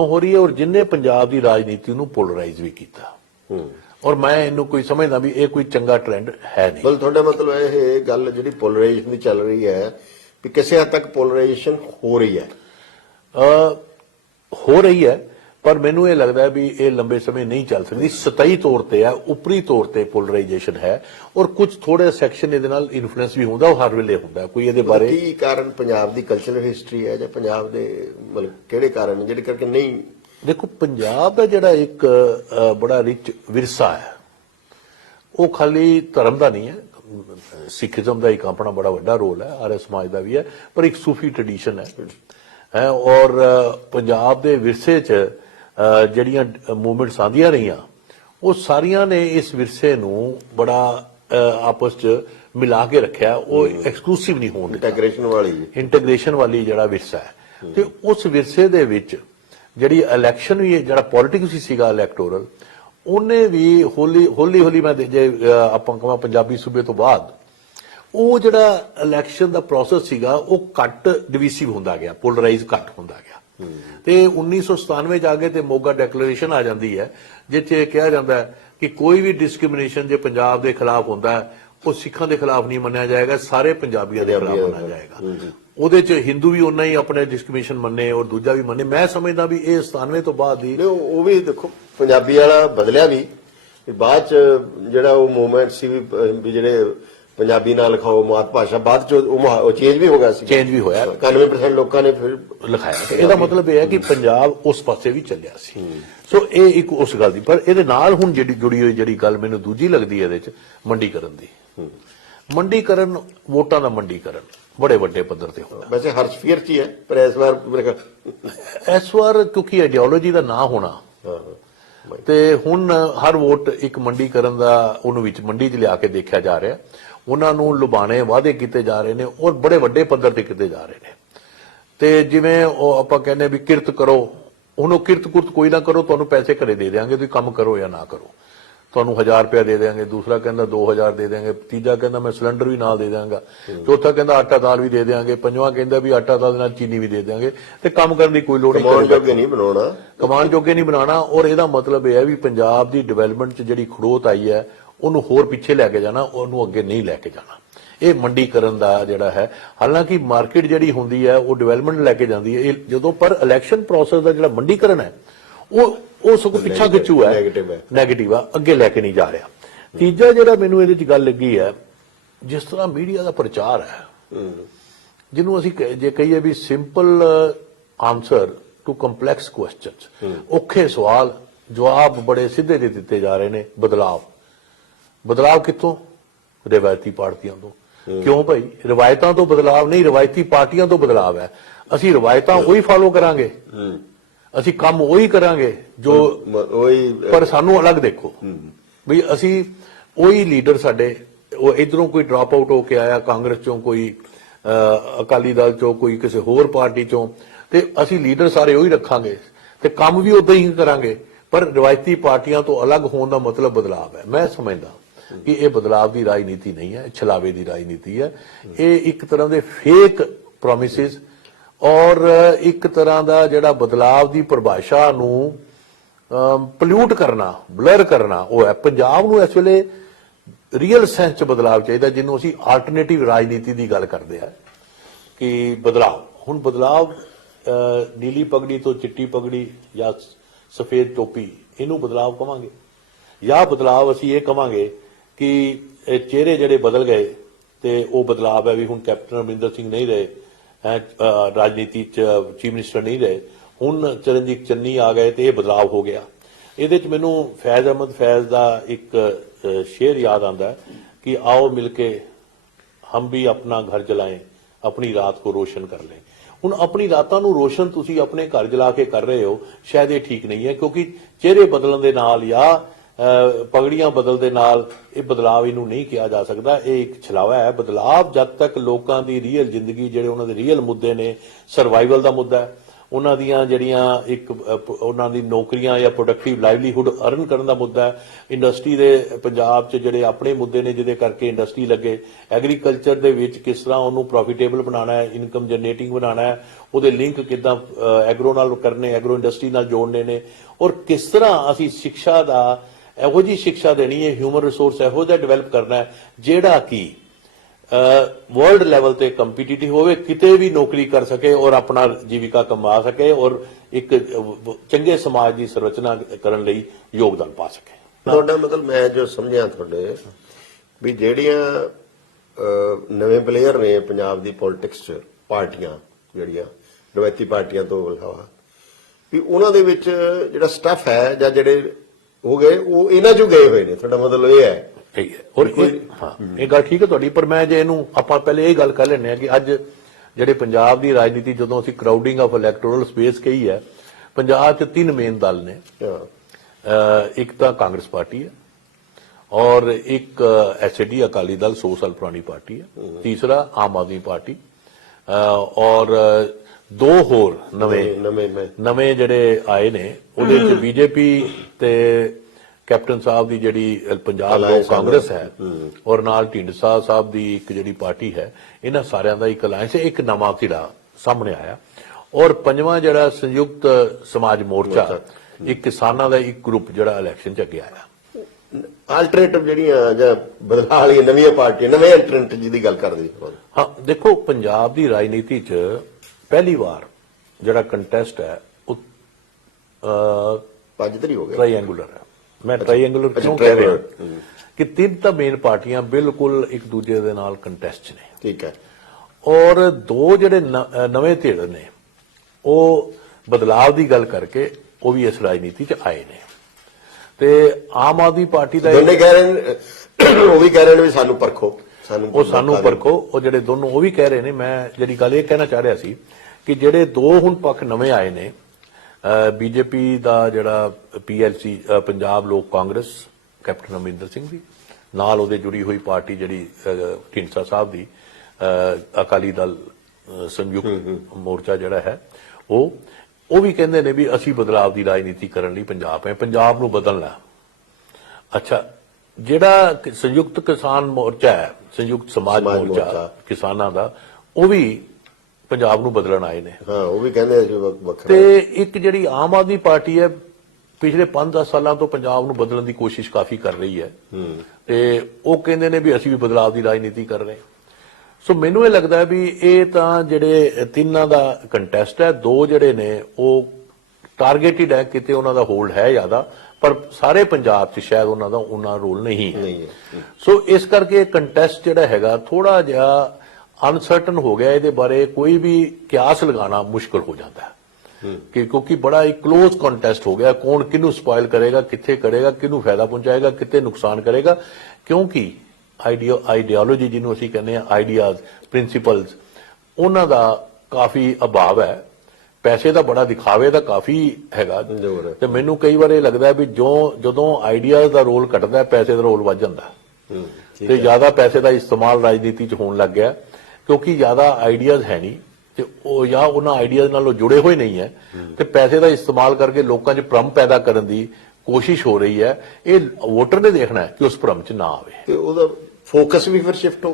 ਹੋ ਰਹੀ ਹੈ, ਔਰ ਜਿੰਨੇ ਪੰਜਾਬ ਦੀ ਰਾਜਨੀਤੀ ਨੂੰ ਪੋਲਰਾਈਜ਼ ਵੀ ਕੀਤਾ। ਔਰ ਮੈਂ ਇਹਨੂੰ ਕੋਈ ਸਮਝਦਾ ਵੀ ਇਹ ਕੋਈ ਚੰਗਾ ਟ੍ਰੈਂਡ ਹੈ ਨਹੀਂ। ਬਲ ਤੁਹਾਡਾ ਮਤਲਬ ਇਹ ਗੱਲ ਜਿਹੜੀ ਪੋਲਰਾਈਜੇਸ਼ਨ ਦੀ ਚੱਲ ਰਹੀ ਹੈ ਵੀ ਕਿਸੇ ਹੱਦ ਤੱਕ ਪੋਲਰਾਈਜੇਸ਼ਨ ਹੋ ਰਹੀ ਹੈ। ਹੋ ਰਹੀ ਹੈ, ਪਰ ਮੈਨੂੰ ਇਹ ਲੱਗਦਾ ਹੈ ਵੀ ਇਹ ਲੰਬੇ ਸਮੇਂ ਨਹੀਂ ਚੱਲ ਸਕਦੀ। ਸਤਹੀ ਤੌਰ ਤੇ ਹੈ, ਉਪਰੀ ਤੌਰ ਤੇ ਪੋਲਰਾਈਜੇਸ਼ਨ ਹੈ, ਔਰ ਕੁਝ ਥੋੜੇ ਸੈਕਸ਼ਨ ਇਹਦੇ ਨਾਲ ਇਨਫਲੂਐਂਸ ਵੀ ਹੁੰਦਾ, ਉਹ ਹਰ ਵੇਲੇ ਹੁੰਦਾ। ਕੋਈ ਇਹਦੇ ਬਾਰੇ ਕੀ ਕਾਰਨ ਪੰਜਾਬ ਦੀ ਕਲਚਰਲ ਹਿਸਟਰੀ ਹੈ ਜਾਂ ਪੰਜਾਬ ਦੇ ਮਤਲਬ ਕਿਹੜੇ ਕਾਰਨ ਨੇ ਜਿਹੜੇ ਕਰਕੇ ਨਹੀਂ? ਦੇਖੋ, ਪੰਜਾਬ ਦਾ ਜਿਹੜਾ ਇੱਕ ਬੜਾ ਰਿਚ ਵਿਰਸਾ ਹੈ, ਉਹ ਖਾਲੀ ਧਰਮ ਦਾ ਨਹੀਂ ਹੈ। ਸਿੱਖੀਜ਼ਮ ਦਾ ਇੱਕ ਆਪਣਾ ਬੜਾ ਵੱਡਾ ਰੋਲ ਹੈ, ਆਰਿਆ ਸਮਾਜ ਦਾ ਵੀ ਹੈ, ਪਰ ਇੱਕ ਸੂਫੀ ਟ੍ਰੈਡੀਸ਼ਨ ਹੈ। ਔਰ ਪੰਜਾਬ ਦੇ ਵਿਰਸੇ 'ਚ ਜਿਹੜੀਆਂ ਮੂਵਮੈਂਟਸ ਆਉਂਦੀਆਂ ਰਹੀਆਂ, ਉਹ ਸਾਰੀਆਂ ਨੇ ਇਸ ਵਿਰਸੇ ਨੂੰ ਬੜਾ ਆਪਸ 'ਚ ਮਿਲਾ ਕੇ ਰੱਖਿਆ। ਉਹ ਐਕਸਕਲੂਸਿਵ ਨਹੀਂ ਹੋਣ ਦਿੱਤਾ। ਇੰਟੀਗ੍ਰੇਸ਼ਨ ਵਾਲੀ ਜਿਹੜਾ ਵਿਰਸਾ ਹੈ, ਤੇ ਉਸ ਵਿਰਸੇ ਦੇ ਵਿੱਚ ਜਿਹੜੀ ਇਲੈਕਸ਼ਨ ਵੀ ਜਿਹੜਾ ਪੋਲਿਟਿਕਸ ਵੀ ਸੀਗਾ ਇਲੈਕਟੋਰਲ, ਉਹਨੇ ਵੀ ਹੌਲੀ ਮੈਂ ਜੇ ਆਪਾਂ ਕਹਾਂ ਪੰਜਾਬੀ ਸੂਬੇ ਤੋਂ ਬਾਅਦ ਉਹ ਜਿਹੜਾ ਇਲੈਕਸ਼ਨ ਦਾ ਪ੍ਰੋਸੈਸ ਸੀਗਾ ਉਹ ਘੱਟ ਡਿਵੀਸਿਵ ਹੁੰਦਾ ਗਿਆ, ਪੋਲਰਾਈਜ਼ ਘੱਟ ਹੁੰਦਾ ਗਿਆ। ਤੇ 1997 ਚ ਆ ਗਏ ਤੇ ਮੋਗਾ ਡੈਕਲੇਰੇਸ਼ਨ ਆ ਜਾਂਦੀ ਹੈ, ਜਿੱਥੇ ਇਹ ਕਿਹਾ ਜਾਂਦਾ ਹੈ ਕਿ ਕੋਈ ਵੀ ਡਿਸਕ੍ਰਿਮੀਨੇਸ਼ਨ ਜੇ ਪੰਜਾਬ ਦੇ ਖਿਲਾਫ ਹੁੰਦਾ ਹੈ ਉਹ ਸਿੱਖਾਂ ਦੇ ਖਿਲਾਫ ਨਹੀਂ ਮੰਨਿਆ ਜਾਏਗਾ, ਸਾਰੇ ਪੰਜਾਬੀਆਂ ਦੇ ਖਿਲਾਫ ਮੰਨਿਆ ਜਾਏਗਾ। ਉਹਦੇ ਚ ਹਿੰਦੂ ਵੀ ਉਹਨਾਂ ਹੀ ਆਪਣੇ ਡਿਸਕ੍ਰਿਮੀਨੇਸ਼ਨ ਮੰਨੇ ਔਰ ਦੂਜਾ ਵੀ ਮੰਨੇ। ਮੈਂ ਸਮਝਦਾ ਵੀ ਇਹ 97 ਤੋਂ ਬਾਅਦ ਹੀ ਉਹ ਵੀ ਦੇਖੋ ਪੰਜਾਬੀ ਵਾਲਾ ਬਦਲਿਆ ਵੀ ਬਾਅਦ ਚ, ਜਿਹੜਾ ਉਹ ਮੂਵਮੈਂਟ ਸੀ ਵੀ ਜਿਹੜੇ ਪੰਜਾਬੀ ਨਾਲ ਲਿਖਾਓ ਮਾਤ ਭਾਸ਼ਾ, ਬਾਅਦ ਚ ਉਹ ਚੇਂਜ ਵੀ ਹੋ ਗਿਆ ਸੀ। ਚੇਂਜ ਵੀ ਹੋਇਆ, 91% ਲੋਕਾਂ ਨੇ ਫਿਰ ਲਿਖਾਇਆ। ਇਹਦਾ ਮਤਲਬ ਇਹ ਹੈ ਕਿ ਪੰਜਾਬ ਉਸ ਪਾਸੇ ਵੀ ਚੱਲਿਆ ਸੀ। ਸੋ ਇਹ ਇੱਕ ਉਸ ਗੱਲ ਦੀ, ਪਰ ਇਹਦੇ ਨਾਲ ਹੁਣ ਜਿਹੜੀ ਜੁੜੀ ਹੋਈ ਜਿਹੜੀ ਗੱਲ ਮੈਨੂੰ ਦੂਜੀ ਲੱਗਦੀ ਹੈ ਇਹਦੇ ਚ ਮੰਡੀਕਰਨ ਦੀ। ਮੰਡੀਕਰਨ, ਵੋਟਾਂ ਦਾ ਮੰਡੀਕਰਨ ਬੜੇ ਵੱਡੇ ਪੱਧਰ ਤੇ ਹੁੰਦਾ। ਵੈਸੇ ਹਰ ਸਫੀਅਰ ਚ ਹੀ ਹੈ, ਪਰ ਇਸ ਵਾਰ ਕਿਉਂਕਿ ਆਈਡੀਓਲੋਜੀ ਦਾ ਨਾ ਹੋਣਾ, ਤੇ ਹੁਣ ਹਰ ਵੋਟ ਇੱਕ ਮੰਡੀਕਰਨ ਦਾ ਉਹਨੂੰ ਵਿੱਚ ਮੰਡੀ 'ਚ ਲਿਆ ਕੇ ਦੇਖਿਆ ਜਾ ਰਿਹਾ। ਉਹਨਾਂ ਨੂੰ ਲੁਭਾਣੇ ਵਾਅਦੇ ਕੀਤੇ ਜਾ ਰਹੇ ਨੇ ਔਰ ਬੜੇ ਵੱਡੇ ਪੱਧਰ ਤੇ ਕੀਤੇ ਜਾ ਰਹੇ ਨੇ। ਤੇ ਜਿਵੇਂ ਉਹ ਆਪਾਂ ਕਹਿੰਦੇ ਵੀ ਕਿਰਤ ਕਰੋ, ਹੁਣ ਉਹ ਕਿਰਤ ਕੁਰਤ ਕੋਈ ਨਾ ਕਰੋ, ਤੁਹਾਨੂੰ ਪੈਸੇ ਘਰੇ ਦੇ ਦੇਵਾਂਗੇ, ਤੁਸੀਂ ਕੰਮ ਕਰੋ ਜਾਂ ਨਾ ਕਰੋ, ਤੁਹਾਨੂੰ 1000 ਰੁਪਇਆ ਦੇ ਦੇਵਾਂਗੇ, ਦੂਸਰਾ ਕਹਿੰਦਾ 2000 ਦੇ ਦੇਵਾਂਗੇ, ਤੀਜਾ ਕਹਿੰਦਾ ਮੈਂ ਸਿਲੰਡਰ ਵੀ ਨਾਲ ਦੇ ਦੇਵਾਂਗਾ, ਚੌਥਾ ਕਹਿੰਦਾ ਆਟਾ ਦਾਲ ਵੀ ਦੇ ਦੇਵਾਂਗੇ, ਪੰਜਵਾਂ ਕਹਿੰਦਾ ਵੀ ਆਟਾ ਦਾਲ ਨਾਲ ਚੀਨੀ ਵੀ ਦੇ ਦੇਵਾਂਗੇ, ਤੇ ਕੰਮ ਕਰਨ ਦੀ ਕੋਈ ਲੋੜ ਨਹੀਂ, ਕਮਾਉਣ ਜੋਗੇ ਨਹੀਂ ਬਣਾਉਣਾ। ਔਰ ਇਹਦਾ ਮਤਲਬ ਇਹ ਹੈ ਵੀ ਪੰਜਾਬ ਦੀ ਡਿਵੈਲਪਮੈਂਟ 'ਚ ਜਿਹੜੀ ਖੜੋਤ ਆਈ ਹੈ ਉਹਨੂੰ ਹੋਰ ਪਿੱਛੇ ਲੈ ਕੇ ਜਾਣਾ, ਉਹਨੂੰ ਅੱਗੇ ਨਹੀਂ ਲੈ ਕੇ ਜਾਣਾ। ਇਹ ਮੰਡੀਕਰਨ ਦਾ ਜਿਹੜਾ ਹੈ, ਹਾਲਾਂਕਿ ਮਾਰਕੀਟ ਜਿਹੜੀ ਹੁੰਦੀ ਹੈ ਉਹ ਡਿਵੈਲਪਮੈਂਟ ਲੈ ਕੇ ਜਾਂਦੀ ਹੈ, ਇਹ ਜਦੋਂ ਪਰ ਇਲੈਕਸ਼ਨ ਪ੍ਰੋਸੈਸ ਦਾ ਜਿਹੜਾ ਮੰਡੀਕਰਨ ਹੈ ਉਹ ਸਗੋਂ ਪਿੱਛਾ ਖਿੱਚੂ ਹੈ, ਨੈਗੇਟਿਵ ਆ, ਅੱਗੇ ਲੈ ਕੇ ਨਹੀਂ ਜਾ ਰਿਹਾ। ਤੀਜਾ ਜਿਹੜਾ ਮੈਨੂੰ ਇਹਦੇ 'ਚ ਗੱਲ ਲੱਗੀ ਹੈ, ਜਿਸ ਤਰ੍ਹਾਂ ਮੀਡੀਆ ਦਾ ਪ੍ਰਚਾਰ ਹੈ ਜਿਹਨੂੰ ਅਸੀਂ ਜੇ ਕਹੀਏ ਵੀ simple answer to complex questions, ਔਖੇ ਸਵਾਲ ਜਵਾਬ ਬੜੇ ਸਿੱਧੇ ਦੇ ਦਿੱਤੇ ਜਾ ਰਹੇ ਨੇ। ਬਦਲਾਵ ਕਿੱਥੋਂ? ਰਿਵਾਇਤੀ ਪਾਰਟੀਆਂ ਤੋਂ। ਕਿਉਂ ਭਾਈ? ਰਿਵਾਇਤਾਂ ਤੋਂ ਬਦਲਾਵ ਨਹੀਂ, ਰਿਵਾਇਤੀ ਪਾਰਟੀਆਂ ਤੋਂ ਬਦਲਾਵ ਹੈ। ਅਸੀਂ ਰਿਵਾਇਤਾਂ ਉਹੀ ਫਾਲੋ ਕਰਾਂਗੇ, ਅਸੀਂ ਕੰਮ ਉਹੀ ਕਰਾਂਗੇ ਜੋ ਉਹੀ, ਪਰ ਸਾਨੂੰ ਅਲੱਗ ਦੇਖੋ ਵੀ ਅਸੀਂ ਉਹੀ ਲੀਡਰ ਸਾਡੇ, ਉਹ ਇਧਰੋਂ ਕੋਈ ਡ੍ਰੌਪ ਆਊਟ ਹੋ ਕੇ ਆਇਆ ਕਾਂਗਰਸ ਚੋਂ, ਕੋਈ ਅਕਾਲੀ ਦਲ ਚੋਂ, ਕੋਈ ਕਿਸੇ ਹੋਰ ਪਾਰਟੀ ਚੋਂ, ਤੇ ਅਸੀਂ ਲੀਡਰ ਸਾਰੇ ਉਹੀ ਰੱਖਾਂਗੇ ਤੇ ਕੰਮ ਵੀ ਉਦਾਂ ਹੀ ਕਰਾਂਗੇ। ਪਰ ਰਿਵਾਇਤੀ ਪਾਰਟੀਆਂ ਤੋਂ ਅਲੱਗ ਹੋਣ ਦਾ ਮਤਲਬ ਬਦਲਾਵ ਹੈ। ਮੈਂ ਸਮਝਦਾ ਕਿ ਇਹ ਬਦਲਾਵ ਦੀ ਰਾਜਨੀਤੀ ਨਹੀਂ ਹੈ, ਛਲਾਵੇ ਦੀ ਰਾਜਨੀਤੀ ਹੈ। ਇਹ ਇੱਕ ਤਰ੍ਹਾਂ ਦੇ ਫੇਕ ਪ੍ਰੋਮਿਸਿਸ ਔਰ ਇੱਕ ਤਰ੍ਹਾਂ ਦਾ ਜਿਹੜਾ ਬਦਲਾਵ ਦੀ ਪਰਿਭਾਸ਼ਾ ਨੂੰ ਪੋਲਿਊਟ ਕਰਨਾ, ਬਲਰ ਕਰਨਾ, ਉਹ ਹੈ। ਪੰਜਾਬ ਨੂੰ ਇਸ ਵੇਲੇ ਰੀਅਲ ਸੈਂਸ ਚ ਬਦਲਾਵ ਚਾਹੀਦਾ, ਜਿਹਨੂੰ ਅਸੀਂ ਆਲਟਰਨੇਟਿਵ ਰਾਜਨੀਤੀ ਦੀ ਗੱਲ ਕਰਦੇ ਆ ਕਿ ਬਦਲਾਵ। ਹੁਣ ਬਦਲਾਵ ਨੀਲੀ ਪਗੜੀ ਤੋਂ ਚਿੱਟੀ ਪਗੜੀ ਜਾਂ ਸਫੇਦ ਟੋਪੀ, ਇਹਨੂੰ ਬਦਲਾਵ ਕਵਾਂਗੇ, ਜਾਂ ਬਦਲਾਵ ਅਸੀਂ ਇਹ ਕਵਾਂਗੇ ਕਿ ਇਹ ਚਿਹਰੇ ਜਿਹੜੇ ਬਦਲ ਗਏ ਤੇ ਉਹ ਬਦਲਾਵ ਹੈ ਵੀ ਹੁਣ ਕੈਪਟਨ ਅਮਰਿੰਦਰ ਸਿੰਘ ਨਹੀਂ ਰਹੇ ਰਾਜਨੀਤੀ ਚ, ਚੀਫ ਮਿਨਿਸਟਰ ਨਹੀਂ ਰਹੇ, ਹੁਣ ਚਰਨਜੀਤ ਚੰਨੀ ਆ ਗਏ ਤੇ ਇਹ ਬਦਲਾਵ ਹੋ ਗਿਆ। ਇਹਦੇ ਚ ਮੈਨੂੰ ਫੈਜ਼ ਅਹਿਮਦ ਫੈਜ਼ ਦਾ ਇੱਕ ਸ਼ੇਰ ਯਾਦ ਆਉਂਦਾ ਕਿ आओ मिलके हम भी अपना घर जलाएं, अपनी रात को रोशन कर लें। ਹੁਣ ਆਪਣੀ ਰਾਤਾਂ ਨੂੰ ਰੋਸ਼ਨ ਤੁਸੀਂ ਆਪਣੇ ਘਰ ਜਲਾ ਕੇ ਕਰ ਰਹੇ ਹੋ, ਸ਼ਾਇਦ ਇਹ ਠੀਕ ਨਹੀਂ ਹੈ, ਕਿਉਂਕਿ ਚਿਹਰੇ ਬਦਲਣ ਦੇ ਨਾਲ ਜਾਂ ਪਗੜੀਆਂ ਬਦਲ ਦੇ ਨਾਲ ਇਹ ਬਦਲਾਵ ਇਹਨੂੰ ਨਹੀਂ ਕਿਹਾ ਜਾ ਸਕਦਾ। ਇਹ ਇੱਕ ਛਲਾਵਾ ਹੈ। ਬਦਲਾਵ ਜਦ ਤੱਕ ਲੋਕਾਂ ਦੀ ਰੀਅਲ ਜ਼ਿੰਦਗੀ, ਜਿਹੜੇ ਉਹਨਾਂ ਦੇ ਰੀਅਲ ਮੁੱਦੇ ਨੇ, ਸਰਵਾਈਵਲ ਦਾ ਮੁੱਦਾ ਹੈ, ਉਹਨਾਂ ਦੀਆਂ ਜਿਹੜੀਆਂ ਇੱਕ ਉਹਨਾਂ ਦੀ ਨੌਕਰੀਆਂ ਜਾਂ ਪ੍ਰੋਡਕਟਿਵ ਲਾਈਵਲੀਹੁੱਡ ਅਰਨ ਕਰਨ ਦਾ ਮੁੱਦਾ ਹੈ, ਇੰਡਸਟਰੀ ਦੇ ਪੰਜਾਬ 'ਚ ਜਿਹੜੇ ਆਪਣੇ ਮੁੱਦੇ ਨੇ ਜਿਹਦੇ ਕਰਕੇ ਇੰਡਸਟਰੀ ਲੱਗੇ, ਐਗਰੀਕਲਚਰ ਦੇ ਵਿੱਚ ਕਿਸ ਤਰ੍ਹਾਂ ਉਹਨੂੰ ਪ੍ਰੋਫਿਟੇਬਲ ਬਣਾਉਣਾ ਹੈ, ਇਨਕਮ ਜਨਰੇਟਿੰਗ ਬਣਾਉਣਾ ਹੈ, ਉਹਦੇ ਲਿੰਕ ਕਿੱਦਾਂ ਐਗਰੋ ਨਾਲ ਕਰਨੇ, ਐਗਰੋ ਇੰਡਸਟਰੀ ਨਾਲ ਜੋੜਨੇ ਨੇ, ਔਰ ਕਿਸ ਤਰ੍ਹਾਂ ਅਸੀਂ ਸਿੱਖਿਆ ਦਾ ਇਹੋ ਜਿਹੀ ਸਿੱਖਿਆ ਦੇਣੀ ਹੈ, ਹਿਊਮਨ ਰਿਸੋਰਸ ਇਹੋ ਜਿਹਾ ਡਿਵੈਲਪ ਕਰਨਾ ਹੈ ਜਿਹੜਾ ਕਿ ਵਰਲਡ ਲੈਵਲ ਤੇ ਕੰਪੀਟੀਟਿਵ ਹੋਵੇ, ਕਿਤੇ ਵੀ ਨੌਕਰੀ ਕਰ ਸਕੇ ਔਰ ਆਪਣਾ ਜੀਵਿਕਾ ਕਮਾ ਸਕੇ ਔਰ ਇੱਕ ਚੰਗੇ ਸਮਾਜ ਦੀ ਸਰਚਨਾ ਕਰਨ ਲਈ ਯੋਗਦਾਨ ਪਾ ਸਕੇ। ਤੁਹਾਡਾ ਮਤਲਬ ਮੈਂ ਜੋ ਸਮਝਿਆ ਤੁਹਾਡੇ ਵੀ ਜਿਹੜੀਆਂ ਨਵੇਂ ਪਲੇਅਰ ਨੇ ਪੰਜਾਬ ਦੀ ਪੋਲਿਟਿਕਸ 'ਚ, ਪਾਰਟੀਆਂ ਜਿਹੜੀਆਂ ਰਵਾਇਤੀ ਪਾਰਟੀਆਂ ਤੋਂ ਇਲਾਵਾ, ਵੀ ਉਹਨਾਂ ਦੇ ਵਿੱਚ ਜਿਹੜਾ ਸਟੱਫ ਹੈ ਜਾਂ ਜਿਹੜੇ ਹੋ ਗਏ ਉਹ ਇਹਨਾਂ 'ਚੋਂ ਗਏ ਹੋਏ ਨੇ। ਤੁਹਾਡਾ ਮਤਲਬ ਇਹ ਹੈ? ਠੀਕ ਹੈ। ਔਰ ਇਹ ਗੱਲ ਠੀਕ ਹੈ ਤੁਹਾਡੀ, ਪਰ ਮੈਂ ਜੇ ਇਹਨੂੰ ਆਪਾਂ ਪਹਿਲੇ ਇਹ ਗੱਲ ਕਰ ਲੈਂਦੇ ਹਾਂ ਕਿ ਅੱਜ ਜਿਹੜੇ ਪੰਜਾਬ ਦੀ ਰਾਜਨੀਤੀ, ਜਦੋਂ ਅਸੀਂ ਕਰਾਊਡਿੰਗ ਆਫ ਇਲੈਕਟੋਰਲ ਸਪੇਸ ਕਹੀ ਹੈ, ਪੰਜਾਬ 'ਚ 3 ਮੇਨ ਦਲ ਨੇ। ਇੱਕ ਤਾਂ ਕਾਂਗਰਸ ਪਾਰਟੀ ਹੈ, ਔਰ ਇੱਕ ਐਸਡੀ ਅਕਾਲੀ ਦਲ 100 ਸਾਲ ਪੁਰਾਣੀ ਪਾਰਟੀ ਹੈ, ਤੀਸਰਾ ਆਮ ਆਦਮੀ ਪਾਰਟੀ, ਔਰ 2 ਹੋਰ ਨਵੇਂ ਜਿਹੜੇ ਆਏ ਨੇ। ਉਹਦੇ 'ਚ ਬੀਜੇਪੀ ਤੇ ਕੈਪਟਨ ਸਾਹਿਬ ਦੀ ਜਿਹੜੀ ਪੰਜਾਬ ਲੋਕ ਕਾਂਗਰਸ ਹੈ, ਔਰ ਨਾਲ ਢੀਂਡਸਾ ਸਾਹਿਬ ਦੀ ਇੱਕ ਜਿਹੜੀ ਪਾਰਟੀ ਹੈ, ਇਹਨਾਂ ਸਾਰਿਆਂ ਦਾ ਇੱਕ ਅਲਾਇੰਸ ਹੈ, ਇੱਕ ਨਵਾਂ ਧਿਰਾ ਸਾਹਮਣੇ ਆਇਆ। ਔਰ 5ਵਾਂ ਜਿਹੜਾ ਸੰਯੁਕਤ ਸਮਾਜ ਮੋਰਚਾ, ਇੱਕ ਕਿਸਾਨਾਂ ਦਾ ਇੱਕ ਗਰੁੱਪ ਜਿਹੜਾ ਇਲੈਕਸ਼ਨ 'ਚ ਅੱਗੇ ਆਇਆ। ਆਲਟਰਨੇਟਿਵ ਜਿਹੜੀਆਂ ਜਾਂ ਬਦਲਾਅ ਵਾਲੀਆਂ ਨਵੀਆਂ ਪਾਰਟੀਆਂ, ਨਵੇਂ ਐਂਟਰੈਂਟ ਜਿਹਦੀ ਗੱਲ ਕਰਦੇ ਹਾਂ। ਦੇਖੋ, ਪੰਜਾਬ ਦੀ ਰਾਜਨੀਤੀ 'ਚ ਪਹਿਲੀ ਵਾਰ ਜਿਹੜਾ ਕੰਟੈਸਟ ਹੈ ਉਹ ਪੰਜਤਰੀ ਹੋ ਗਿਆ, ਟ੍ਰਾਈਐਂਗੂਲਰ ਹੈ। ਮੈਂ ਟ੍ਰਾਈਐਂਗੂਲਰ ਕਿਉਂ ਕਹਿ ਰਿਹਾ ਕਿ 3 ਤਾਂ ਮੇਨ ਪਾਰਟੀਆਂ ਬਿਲਕੁਲ ਇੱਕ ਦੂਜੇ ਦੇ ਨਾਲ ਕੰਟੈਸਟ 'ਚ ਨੇ। ਠੀਕ ਹੈ। ਔਰ 2 ਜਿਹੜੇ ਨਵੇਂ ਧਿਰ ਨੇ ਉਹ ਬਦਲਾਵ ਦੀ ਗੱਲ ਕਰਕੇ ਉਹ ਵੀ ਇਸ ਰਾਜਨੀਤੀ 'ਚ ਆਏ ਨੇ। ਤੇ ਆਮ ਆਦਮੀ ਪਾਰਟੀ ਦਾ ਦੋਨੇ ਕਹਿ ਰਹੇ ਨੇ, ਉਹ ਵੀ ਕਹਿ ਰਹੇ ਨੇ ਵੀ ਸਾਨੂੰ ਪਰਖੋ, ਸਾਨੂੰ ਪਰਖੋ। ਉਹ ਜਿਹੜੇ ਦੋਨੋਂ ਉਹ ਵੀ ਕਹਿ ਰਹੇ ਨੇ। ਮੈਂ ਜਿਹੜੀ ਗੱਲ ਇਹ ਕਹਿਣਾ ਚਾਹ ਰਿਹਾ ਸੀ ਕਿ ਜਿਹੜੇ 2 ਹੁਣ ਪੱਖ ਨਵੇਂ ਆਏ ਨੇ, ਬੀਜੇਪੀ ਦਾ ਜਿਹੜਾ PLC ਪੰਜਾਬ ਲੋਕ ਕਾਂਗਰਸ, ਕੈਪਟਨ ਅਮਰਿੰਦਰ ਸਿੰਘ ਦੀ, ਨਾਲ ਉਹਦੇ ਜੁੜੀ ਹੋਈ ਪਾਰਟੀ ਜਿਹੜੀ ਢੀਂਡਸਾ ਸਾਹਿਬ ਦੀ ਅਕਾਲੀ ਦਲ ਸੰਯੁਕਤ ਮੋਰਚਾ ਜਿਹੜਾ ਹੈ, ਉਹ ਵੀ ਕਹਿੰਦੇ ਨੇ ਵੀ ਅਸੀਂ ਬਦਲਾਵ ਦੀ ਰਾਜਨੀਤੀ ਕਰਨ ਲਈ ਪੰਜਾਬ ਹੈ, ਪੰਜਾਬ ਨੂੰ ਬਦਲਣਾ। ਅੱਛਾ, ਜਿਹੜਾ ਸੰਯੁਕਤ ਕਿਸਾਨ ਮੋਰਚਾ ਹੈ, ਸੰਯੁਕਤ ਸਮਾਜ ਮੋਰਚਾ ਕਿਸਾਨਾਂ ਦਾ, ਉਹ ਵੀ ਪੰਜਾਬ ਨੂੰ ਬਦਲਣ ਆਏ ਨੇ। ਹਾਂ, ਉਹ ਵੀ ਕਹਿੰਦੇ ਅਸੀਂ ਵੱਖਰਾ। ਤੇ ਇੱਕ ਜਿਹੜੀ ਆਮ ਆਦਮੀ ਪਾਰਟੀ ਹੈ, ਪਿਛਲੇ 5-10 ਸਾਲਾਂ ਤੋਂ ਪੰਜਾਬ ਨੂੰ ਬਦਲਣ ਦੀ ਕੋਸ਼ਿਸ਼ ਕਾਫੀ ਕਰ ਰਹੀ ਹੈ, ਤੇ ਉਹ ਕਹਿੰਦੇ ਨੇ ਵੀ ਅਸੀਂ ਵੀ ਬਦਲਾਵ ਦੀ ਰਾਜਨੀਤੀ ਕਰ ਰਹੇ ਹਾਂ। ਸੋ ਮੈਨੂੰ ਇਹ ਲੱਗਦਾ ਵੀ ਇਹ ਤਾਂ ਜਿਹੜੇ 3 ਦਾ ਕੰਟੈਸਟ ਹੈ, 2 ਜਿਹੜੇ ਨੇ ਉਹ ਟਾਰਗੇਟਿਡ ਹੈ, ਕਿਤੇ ਉਹਨਾਂ ਦਾ ਹੋਲਡ ਹੈ ਜ਼ਿਆਦਾ, ਪਰ ਸਾਰੇ ਪੰਜਾਬ 'ਚ ਸ਼ਾਇਦ ਉਹਨਾਂ ਦਾ ਉਹਨਾਂ ਰੋਲ ਨਹੀਂ ਹੈ। ਸੋ ਇਸ ਕਰਕੇ ਕੰਟੈਸਟ ਜਿਹੜਾ ਹੈਗਾ ਥੋੜਾ ਜਿਹਾ ਅਨਸਰਟਨ ਹੋ ਗਿਆ, ਇਹਦੇ ਬਾਰੇ ਕੋਈ ਵੀ ਕਿਆਸ ਲਗਾਉਣਾ ਮੁਸ਼ਕਲ ਹੋ ਜਾਂਦਾ ਹੈ ਕਿ ਕਿਉਂਕਿ ਬੜਾ ਇੱਕ ক্লোਜ਼ ਕੰਟੈਸਟ ਹੋ ਗਿਆ, ਕੌਣ ਕਿਹਨੂੰ ਸਪਾਇਲ ਕਰੇਗਾ, ਕਿੱਥੇ ਕਰੇਗਾ, ਕਿਹਨੂੰ ਫਾਇਦਾ ਪਹੁੰਚਾਏਗਾ, ਕਿੱਥੇ ਨੁਕਸਾਨ ਕਰੇਗਾ। ਕਿਉਂਕਿ ਆਈਡੀਓਲੋਜੀ ਜਿਹਨੂੰ ਅਸੀਂ ਕਹਿੰਦੇ ਆ, ਆਈਡੀਆਜ਼, ਪ੍ਰਿੰਸੀਪਲਸ, ਉਹਨਾਂ ਦਾ ਕਾਫੀ ਅਭਾਵ ਹੈ। ਪੈਸੇ ਦਾ ਬੜਾ ਦਿਖਾਵੇ ਦਾ ਕਾਫੀ ਹੈਗਾ, ਤੇ ਮੈਨੂੰ ਕਈ ਵਾਰ ਇਹ ਲੱਗਦਾ ਵੀ ਜਦੋਂ ਆਈਡੀਆਜ਼ ਦਾ ਰੋਲ ਘਟਦਾ, ਪੈਸੇ ਦਾ ਰੋਲ ਵੱਧ ਜਾਂਦਾ ਤੇ ਜ਼ਿਆਦਾ ਪੈਸੇ ਦਾ ਇਸਤੇਮਾਲ ਰਾਜਨੀਤੀ 'ਚ ਹੋਣ ਲੱਗ ਗਿਆ, ਕਿਉਂਕਿ ਜ਼ਿਆਦਾ ਆਈਡੀਆਜ਼ ਹੈ ਨਹੀਂ ਤੇ ਉਹ ਜਾਂ ਉਹਨਾਂ ਆਈਡੀਆਜ਼ ਨਾਲ ਉਹ ਜੁੜੇ ਹੋਏ ਨਹੀਂ ਹੈ, ਤੇ ਪੈਸੇ ਦਾ ਇਸਤੇਮਾਲ ਕਰਕੇ ਲੋਕਾਂ 'ਚ ਭਰਮ ਪੈਦਾ ਕਰਨ ਦੀ ਕੋਸ਼ਿਸ਼ ਹੋ ਰਹੀ ਹੈ। ਇਹ ਵੋਟਰ ਨੇ ਦੇਖਣਾ ਹੈ ਕਿ ਉਸ ਭਰਮ 'ਚ ਨਾ ਆਵੇ, ਤੇ ਉਹਦਾ ਫੋਕਸ ਵੀ ਫਿਰ ਸ਼ਿਫਟ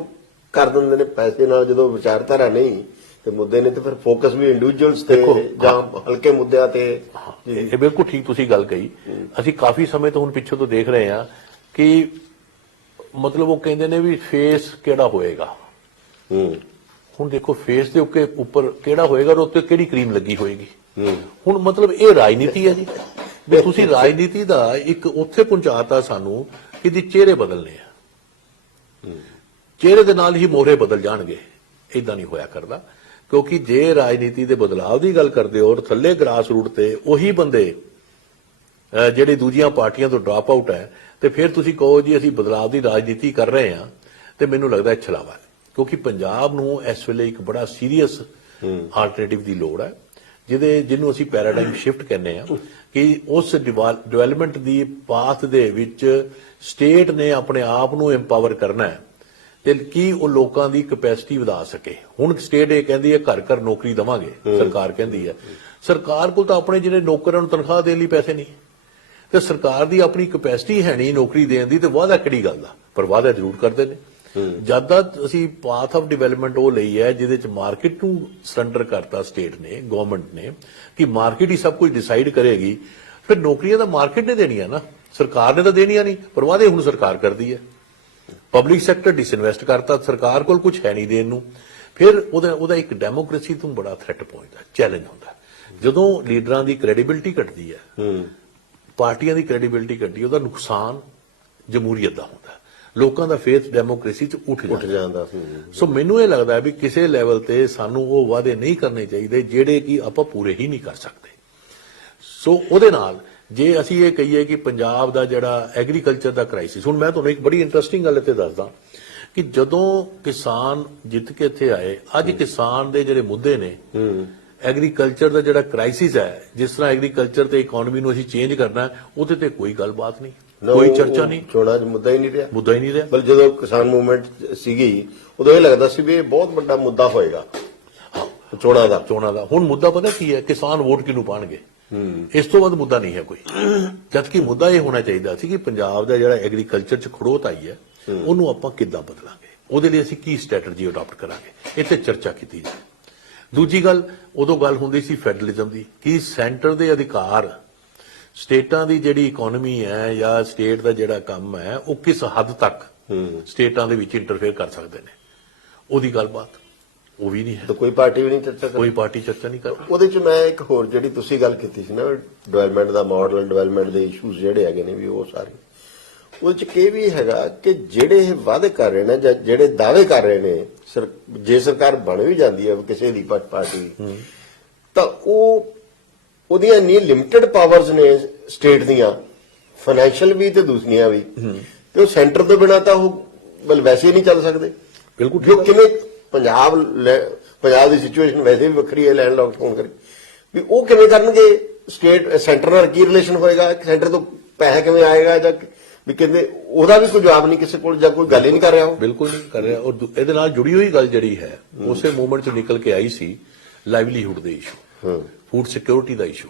ਕਰ ਦਿੰਦੇ ਨੇ ਪੈਸੇ ਨਾਲ। ਜਦੋਂ ਵਿਚਾਰਧਾਰਾ ਨਹੀਂ ਤੇ ਮੁੱਦੇ ਨੇ, ਤੇ ਫਿਰ ਫੋਕਸ ਵੀ ਇੰਡੀਵਿਜੂਅਲਸ ਤੇ ਜਾਂ ਹਲਕੇ ਮੁੱਦਿਆਂ ਤੇ। ਇਹ ਬਿਲਕੁਲ ਠੀਕ ਤੁਸੀਂ ਗੱਲ ਕਹੀ। ਅਸੀਂ ਕਾਫੀ ਸਮੇਂ ਤੋਂ ਹੁਣ ਪਿੱਛੇ ਤੋਂ ਦੇਖ ਰਹੇ ਹਾਂ ਕਿ ਮਤਲਬ ਉਹ ਕਹਿੰਦੇ ਨੇ ਵੀ ਫੇਸ ਕਿਹੜਾ ਹੋਏਗਾ। ਹੁਣ ਦੇਖੋ ਫੇਸ ਦੇ ਉੱਪਰ ਕਿਹੜਾ ਹੋਏਗਾ, ਔਰ ਉੱਤੇ ਕਿਹੜੀ ਕਰੀਮ ਲੱਗੀ ਹੋਏਗੀ। ਹੁਣ ਮਤਲਬ ਇਹ ਰਾਜਨੀਤੀ ਹੈ ਜੀ, ਵੀ ਤੁਸੀਂ ਰਾਜਨੀਤੀ ਦਾ ਇੱਕ ਉੱਥੇ ਪਹੁੰਚਾਤਾ ਸਾਨੂੰ ਕਿ ਦੀ ਚਿਹਰੇ ਬਦਲਨੇ ਆ, ਚਿਹਰੇ ਦੇ ਨਾਲ ਹੀ ਮੋਹਰੇ ਬਦਲ ਜਾਣਗੇ। ਇਦਾਂ ਨਹੀਂ ਹੋਇਆ ਕਰਦਾ, ਕਿਉਂਕਿ ਜੇ ਰਾਜਨੀਤੀ ਦੇ ਬਦਲਾਅ ਦੀ ਗੱਲ ਕਰਦੇ ਹੋ ਔਰ ਥੱਲੇ ਗ੍ਰਾਸ ਰੂਟ ਤੇ ਉਹੀ ਬੰਦੇ ਜਿਹੜੇ ਦੂਜੀਆਂ ਪਾਰਟੀਆਂ ਤੋਂ ਡ੍ਰੌਪ ਆਊਟ ਹੈ, ਤੇ ਫਿਰ ਤੁਸੀਂ ਕਹੋ ਜੀ ਅਸੀਂ ਬਦਲਾਅ ਦੀ ਰਾਜਨੀਤੀ ਕਰ ਰਹੇ ਹਾਂ, ਤੇ ਮੈਨੂੰ ਲੱਗਦਾ ਇਹ ਛਲਾਵਾ ਹੈ। ਕਿਉਂਕਿ ਪੰਜਾਬ ਨੂੰ ਇਸ ਵੇਲੇ ਇੱਕ ਬੜਾ ਸੀਰੀਅਸ ਆਲਟਰਨੇਟਿਵ ਦੀ ਲੋੜ ਹੈ, ਜਿਹਨੂੰ ਅਸੀਂ ਪੈਰਾਡਾਈਮ ਸ਼ਿਫਟ ਕਹਿੰਦੇ ਆ, ਕਿ ਉਸ ਡਿਵੈਲਪਮੈਂਟ ਦੀ ਪਾਥ ਦੇ ਵਿੱਚ ਸਟੇਟ ਨੇ ਆਪਣੇ ਆਪ ਨੂੰ ਐਮਪਾਵਰ ਕਰਨਾ ਹੈ, ਤੇ ਕੀ ਉਹ ਲੋਕਾਂ ਦੀ ਕੈਪੈਸਿਟੀ ਵਧਾ ਸਕੇ। ਹੁਣ ਸਟੇਟ ਇਹ ਕਹਿੰਦੀ ਹੈ ਘਰ ਘਰ ਨੌਕਰੀ ਦੇਵਾਂਗੇ, ਸਰਕਾਰ ਕਹਿੰਦੀ ਹੈ। ਸਰਕਾਰ ਕੋਲ ਤਾਂ ਆਪਣੇ ਜਿਹੜੇ ਨੌਕਰਾਂ ਨੂੰ ਤਨਖਾਹ ਦੇਣ ਲਈ ਪੈਸੇ ਨਹੀਂ, ਤੇ ਸਰਕਾਰ ਦੀ ਆਪਣੀ ਕੈਪੈਸਿਟੀ ਹੈ ਨਹੀਂ ਨੌਕਰੀ ਦੇਣ ਦੀ, ਤੇ ਵਾਅਦਾ ਕਿਹੜੀ ਗੱਲ ਦਾ, ਪਰ ਵਾਅਦਾ ਜ਼ਰੂਰ ਕਰਦੇ ਨੇ। ਜਦ ਤੱਕ ਅਸੀਂ ਪਾਥ ਆਫ ਡਿਵੈਲਪਮੈਂਟ ਉਹ ਲਈ ਹੈ ਜਿਹਦੇ ਚ ਮਾਰਕੀਟ ਨੂੰ ਸਰੈਂਡਰ ਕਰਤਾ ਸਟੇਟ ਨੇ, ਗਵਰਨਮੈਂਟ ਨੇ, ਕਿ ਮਾਰਕੀਟ ਹੀ ਸਭ ਕੁਝ ਡਿਸਾਈਡ ਕਰੇਗੀ, ਫਿਰ ਨੌਕਰੀਆਂ ਤਾਂ ਮਾਰਕੀਟ ਨੇ ਦੇਣੀਆਂ ਨਾ, ਸਰਕਾਰ ਨੇ ਤਾਂ ਦੇਣੀਆਂ ਨਹੀਂ, ਪਰ ਵਾਅਦੇ ਹੁਣ ਸਰਕਾਰ ਕਰਦੀ ਹੈ। ਪਬਲਿਕ ਸੈਕਟਰ ਡਿਸਇਨਵੈਸਟ ਕਰਤਾ, ਸਰਕਾਰ ਕੋਲ ਕੁਝ ਹੈ ਨਹੀਂ ਦੇਣ ਨੂੰ, ਫਿਰ ਉਹਦਾ ਇੱਕ ਡੈਮੋਕ੍ਰੇਸੀ ਤੋਂ ਬੜਾ ਥ੍ਰੈਟ ਪਹੁੰਚਦਾ, ਚੈਲੰਜ ਹੁੰਦਾ। ਜਦੋਂ ਲੀਡਰਾਂ ਦੀ ਕ੍ਰੈਡੀਬਿਲਿਟੀ ਘਟਦੀ ਹੈ, ਪਾਰਟੀਆਂ ਦੀ ਕ੍ਰੈਡੀਬਿਲਿਟੀ ਘਟਦੀ, ਉਹਦਾ ਨੁਕਸਾਨ ਜਮਹੂਰੀਅਤ ਦਾ ਹੁੰਦਾ, ਲੋਕਾਂ ਦਾ ਫੇਥ ਡੈਮੋਕ੍ਰੇਸੀ 'ਚ ਉੱਠ ਜਾਂਦਾ। ਸੋ ਮੈਨੂੰ ਇਹ ਲੱਗਦਾ ਵੀ ਕਿਸੇ ਲੈਵਲ ਤੇ ਸਾਨੂੰ ਉਹ ਵਾਅਦੇ ਨਹੀਂ ਕਰਨੇ ਚਾਹੀਦੇ ਜਿਹੜੇ ਕਿ ਆਪਾਂ ਪੂਰੇ ਹੀ ਨਹੀਂ ਕਰ ਸਕਦੇ। ਸੋ ਉਹਦੇ ਨਾਲ ਜੇ ਅਸੀਂ ਇਹ ਕਹੀਏ ਕਿ ਪੰਜਾਬ ਦਾ ਜਿਹੜਾ ਐਗਰੀਕਲਚਰ ਦਾ ਕ੍ਰਾਈਸਿਸ, ਹੁਣ ਮੈਂ ਤੁਹਾਨੂੰ ਇੱਕ ਬੜੀ ਇੰਟਰਸਟਿੰਗ ਗੱਲ ਇੱਥੇ ਦੱਸਦਾ ਕਿ ਜਦੋਂ ਕਿਸਾਨ ਜਿੱਤ ਕੇ ਇੱਥੇ ਆਏ, ਅੱਜ ਕਿਸਾਨ ਦੇ ਜਿਹੜੇ ਮੁੱਦੇ ਨੇ, ਐਗਰੀਕਲਚਰ ਦਾ ਜਿਹੜਾ ਕ੍ਰਾਈਸਿਸ ਹੈ, ਜਿਸ ਤਰ੍ਹਾਂ ਐਗਰੀਕਲਚਰ ਤੇ ਇਕਨੋਮੀ ਨੂੰ ਅਸੀਂ ਚੇਂਜ ਕਰਨਾ, ਉਹਦੇ ਤੇ ਕੋਈ ਗੱਲਬਾਤ ਨਹੀਂ, ਕੋਈ ਚਰਚਾ ਨਹੀਂ, ਚੋਣਾਂ 'ਚ ਮੁੱਦਾ ਹੀ ਨਹੀਂ ਰਿਹਾ। ਬਲ ਜਦੋਂ ਕਿਸਾਨ ਮੂਵਮੈਂਟ ਸੀਗੀ ਉਦੋਂ ਇਹ ਲੱਗਦਾ ਸੀ ਵੀ ਇਹ ਬਹੁਤ ਵੱਡਾ ਮੁੱਦਾ ਹੋਏਗਾ ਚੋਣਾਂ ਦਾ। ਹੁਣ ਮੁੱਦਾ ਪਤਾ ਕੀ ਹੈ, ਕਿਸਾਨ ਵੋਟ ਕਿਹਨੂੰ ਪਾਣਗੇ, ਇਸ ਤੋਂ ਵੱਧ ਮੁੱਦਾ ਨਹੀਂ ਹੈ ਕੋਈ। ਜਦਕਿ ਮੁੱਦਾ ਇਹ ਹੋਣਾ ਚਾਹੀਦਾ ਸੀ ਕਿ ਪੰਜਾਬ ਦਾ ਜਿਹੜਾ ਐਗਰੀਕਲਚਰ 'ਚ ਖੜੋਤ ਆਈ ਹੈ, ਉਹਨੂੰ ਆਪਾਂ ਕਿੱਦਾਂ ਬਦਲਾਂਗੇ, ਉਹਦੇ ਲਈ ਅਸੀਂ ਕੀ ਸਟ੍ਰੈਟਜੀ ਅਡਾਪਟ ਕਰਾਂਗੇ, ਇਹ ਤੇ ਚਰਚਾ ਕੀਤੀ ਜਾਏ। ਦੂਜੀ ਗੱਲ, ਉਦੋਂ ਗੱਲ ਹੁੰਦੀ ਸੀ ਫੈਡਰਲਿਜ਼ਮ ਦੀ, ਕਿ ਸੈਂਟਰ ਦੇ ਅਧਿਕਾਰ ਸਟੇਟਾਂ ਦੀ ਜਿਹੜੀ ਇਕਨੋਮੀ ਹੈ ਜਾਂ ਸਟੇਟ ਦਾ ਜਿਹੜਾ ਕੰਮ ਹੈ, ਉਹ ਕਿਸ ਹੱਦ ਤੱਕ ਸਟੇਟਾਂ ਦੇ ਵਿੱਚ ਇੰਟਰਫੇਅਰ ਕਰ ਸਕਦੇ ਨੇ, ਉਹਦੀ ਗੱਲਬਾਤ ਉਹ ਵੀ ਨਹੀਂ ਹੈ। ਕੋਈ ਪਾਰਟੀ ਵੀ ਨਹੀਂ ਚਰਚਾ ਕੋਈ ਪਾਰਟੀ ਚਰਚਾ ਨਹੀਂ ਕਰ। ਉਹਦੇ 'ਚ ਮੈਂ ਇੱਕ ਹੋਰ ਜਿਹੜੀ ਤੁਸੀਂ ਗੱਲ ਕੀਤੀ ਸੀ ਨਾ, ਡਿਵੈਲਪਮੈਂਟ ਦਾ ਮਾਡਲ, ਡਿਵੈਲਪਮੈਂਟ ਦੇ ਇਸ਼ੂਜ਼ ਜਿਹੜੇ ਹੈਗੇ ਨੇ ਵੀ ਉਹ ਸਾਰੇ, ਉਹਦੇ 'ਚ ਇਹ ਵੀ ਹੈਗਾ ਕਿ ਜਿਹੜੇ ਇਹ ਵਾਅਦੇ ਕਰ ਰਹੇ ਨੇ ਜਾਂ ਜਿਹੜੇ ਦਾਅਵੇ ਕਰ ਰਹੇ ਨੇ, ਜੇ ਸਰਕਾਰ ਬਣ ਵੀ ਜਾਂਦੀ ਹੈ ਕਿਸੇ ਦੀ ਪਾਰਟੀ, ਤਾਂ ਉਹਦੀਆਂ ਇੰਨੀ ਲਿਮਿਟਡ ਪਾਵਰਸ ਨੇ ਸਟੇਟ ਦੀਆਂ, ਫਾਈਨੈਂਸ਼ੀਅਲ ਵੀ ਤੇ ਦੂਸਰੀਆਂ ਵੀ, ਤੇ ਉਹ ਸੈਂਟਰ ਤੋਂ ਬਿਨਾਂ ਤਾਂ ਉਹ ਵੈਸੇ ਹੀ ਨਹੀਂ ਚੱਲ ਸਕਦੇ। ਬਿਲਕੁਲ ਕਿਵੇਂ ਪੰਜਾਬ ਦੀ ਸਿਚੁਏਸ਼ਨ ਵੈਸੇ ਵੀ ਵੱਖਰੀ ਹੈ, ਲੈਂਡਲੌਕਡ ਹੋਣ ਕਰਕੇ, ਵੀ ਉਹ ਕਿਵੇਂ ਕਰਨਗੇ, ਸਟੇਟ ਸੈਂਟਰ ਨਾਲ ਕੀ ਰਿਲੇਸ਼ਨ ਹੋਏਗਾ, ਸੈਂਟਰ ਤੋਂ ਪੈਸਾ ਕਿਵੇਂ ਆਏਗਾ, ਜਾਂ ਵੀ ਕਹਿੰਦੇ ਉਹਦਾ ਵੀ ਕੋਈ ਜਵਾਬ ਨਹੀਂ ਕਿਸੇ ਕੋਲ, ਜਾਂ ਕੋਈ ਗੱਲ ਹੀ ਨਹੀਂ ਕਰ ਰਿਹਾ। ਉਹ ਬਿਲਕੁਲ ਨਹੀਂ ਕਰ ਰਿਹਾ। ਔਰ ਇਹਦੇ ਨਾਲ ਜੁੜੀ ਹੋਈ ਗੱਲ ਜਿਹੜੀ ਹੈ, ਉਸੇ ਮੂਵਮੈਂਟ 'ਚ ਨਿਕਲ ਕੇ ਆਈ ਸੀ ਲਾਈਵਲੀਹੁੱਡ ਦੇ ਇਸ਼ੂ, ਫੂਡ ਸਿਕਿਉਰਿਟੀ ਦਾ ਇਸ਼ੂ,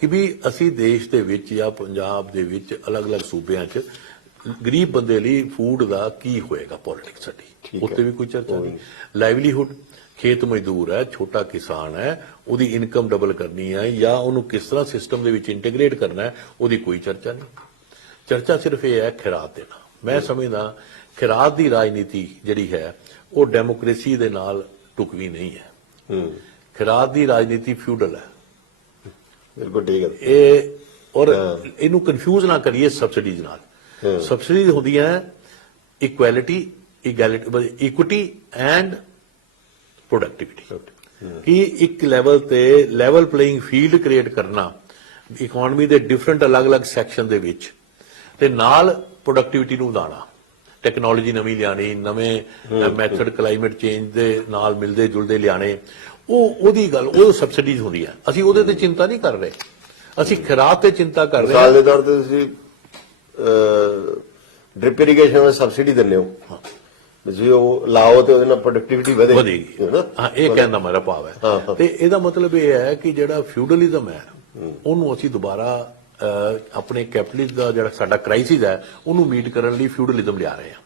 ਕਿ ਵੀ ਅਸੀਂ ਦੇਸ਼ ਦੇ ਵਿੱਚ ਜਾਂ ਪੰਜਾਬ ਦੇ ਵਿੱਚ ਅਲੱਗ-ਅਲੱਗ ਸੂਬਿਆਂ 'ਚ ਗਰੀਬ ਬੰਦੇ ਲਈ ਫੂਡ ਦਾ ਕੀ ਹੋਏਗਾ, ਪੋਲਿਟਿਕਸ ਸਾਡੀ, ਉੱਤੇ ਵੀ ਕੋਈ ਚਰਚਾ ਨਹੀਂ। ਲਾਈਵਲੀਹੁੱਡ, ਖੇਤ ਮਜ਼ਦੂਰ ਹੈ, ਛੋਟਾ ਕਿਸਾਨ ਹੈ, ਉਹਦੀ ਇਨਕਮ ਡਬਲ ਕਰਨੀ ਹੈ ਜਾਂ ਉਹਨੂੰ ਕਿਸ ਤਰ੍ਹਾਂ ਸਿਸਟਮ ਦੇ ਵਿੱਚ ਇੰਟੀਗ੍ਰੇਟ ਕਰਨਾ ਹੈ, ਉਹਦੀ ਕੋਈ ਚਰਚਾ ਨਹੀਂ। ਚਰਚਾ ਸਿਰਫ ਇਹ ਹੈ ਖਿਰਾਤ ਦੇਣਾ। ਮੈਂ ਸਮਝਦਾ ਖਿਰਾਤ ਦੀ ਰਾਜਨੀਤੀ ਜਿਹੜੀ ਹੈ ਉਹ ਡੈਮੋਕ੍ਰੇਸੀ ਦੇ ਨਾਲ ਢੁਕਵੀਂ ਨਹੀਂ ਹੈ। ਖਿਰਾਤ ਦੀ ਰਾਜਨੀਤੀ ਫਿਊਡਲ ਹੈ। ਬਿਲਕੁਲ ਠੀਕ ਹੈ। ਇਹ ਔਰ ਇਹਨੂੰ ਕਨਫਿਊਜ਼ ਨਾ ਕਰੀਏ ਸਬਸਿਡੀਜ਼ ਨਾਲ। ਸਬਸਿਡੀਜ਼ ਹੁੰਦੀਆਂ ਇਕੁਐਲਿਟੀ, ਇਕੁਇਟੀ ਐਂਡ ਪ੍ਰੋਡਕਟਿਵਿਟੀ ਕਿ ਇੱਕ ਲੈਵਲ ਤੇ ਲੈਵਲ ਪਲੇਇੰਗ ਫੀਲਡ ਕ੍ਰੀਏਟ ਕਰਨਾ ਇਕਨੋਮੀ ਦੇ ਡਿਫਰੈਂਟ ਅਲੱਗ-ਅਲੱਗ ਸੈਕਸ਼ਨ ਦੇ ਵਿੱਚ ਤੇ ਨਾਲ ਪ੍ਰੋਡਕਟਿਵਿਟੀ ਨੂੰ ਵਧਾਉਣਾ ਟੈਕਨੋਲੋਜੀ ਨਵੀਂ ਲਿਆਣੀ ਨਵੇਂ ਮੈਥਡ ਕਲਾਈਮੇਟ ਚੇਂਜ ਦੇ ਨਾਲ ਮਿਲਦੇ ਜੁਲਦੇ ਲਿਆਣੇ ਉਹਦੀ ਗੱਲ ਉਹ ਸਬਸਿਡੀਜ਼ ਹੁੰਦੀ ਹੈ ਅਸੀਂ ਉਹਦੇ ਤੇ ਚਿੰਤਾ ਨਹੀਂ ਕਰ ਰਹੇ ਅਸੀਂ ਖੁਰਾਕ ਤੇ ਚਿੰਤਾ ਕਰ ਰਹੇ ਮਿਸਾਲ ਦੇ ਤੌਰ ਤੇ ਤੁਸੀਂ ਡ੍ਰਿਪ ਇਰੀਗੇਸ਼ਨ ਵਿੱਚ ਸਬਸਿਡੀ ਦਿੰਦੇ ਹੋ ਤੁਸੀਂ ਉਹ ਲਾਓ ਤੇ ਉਹਦੇ ਨਾਲ ਪ੍ਰੋਡਕਟਿਵਿਟੀ ਵਧੇਗੀ ਹਾਂ ਇਹ ਕਹਿਣ ਦਾ ਮੇਰਾ ਭਾਵ ਹੈ ਤੇ ਇਹਦਾ ਮਤਲਬ ਇਹ ਹੈ ਕਿ ਜਿਹੜਾ ਫਿਊਡਲਿਜ਼ਮ ਹੈ ਉਹਨੂੰ ਅਸੀਂ ਦੁਬਾਰਾ ਆਪਣੇ ਕੈਪੀਟਲਿਜ਼ਮ ਦਾ ਜਿਹੜਾ ਸਾਡਾ ਕ੍ਰਾਈਸਿਸ ਹੈ ਉਹਨੂੰ ਮੀਟ ਕਰਨ ਲਈ ਫਿਊਡਲਿਜ਼ਮ ਲਿਆ ਰਹੇ ਹਾਂ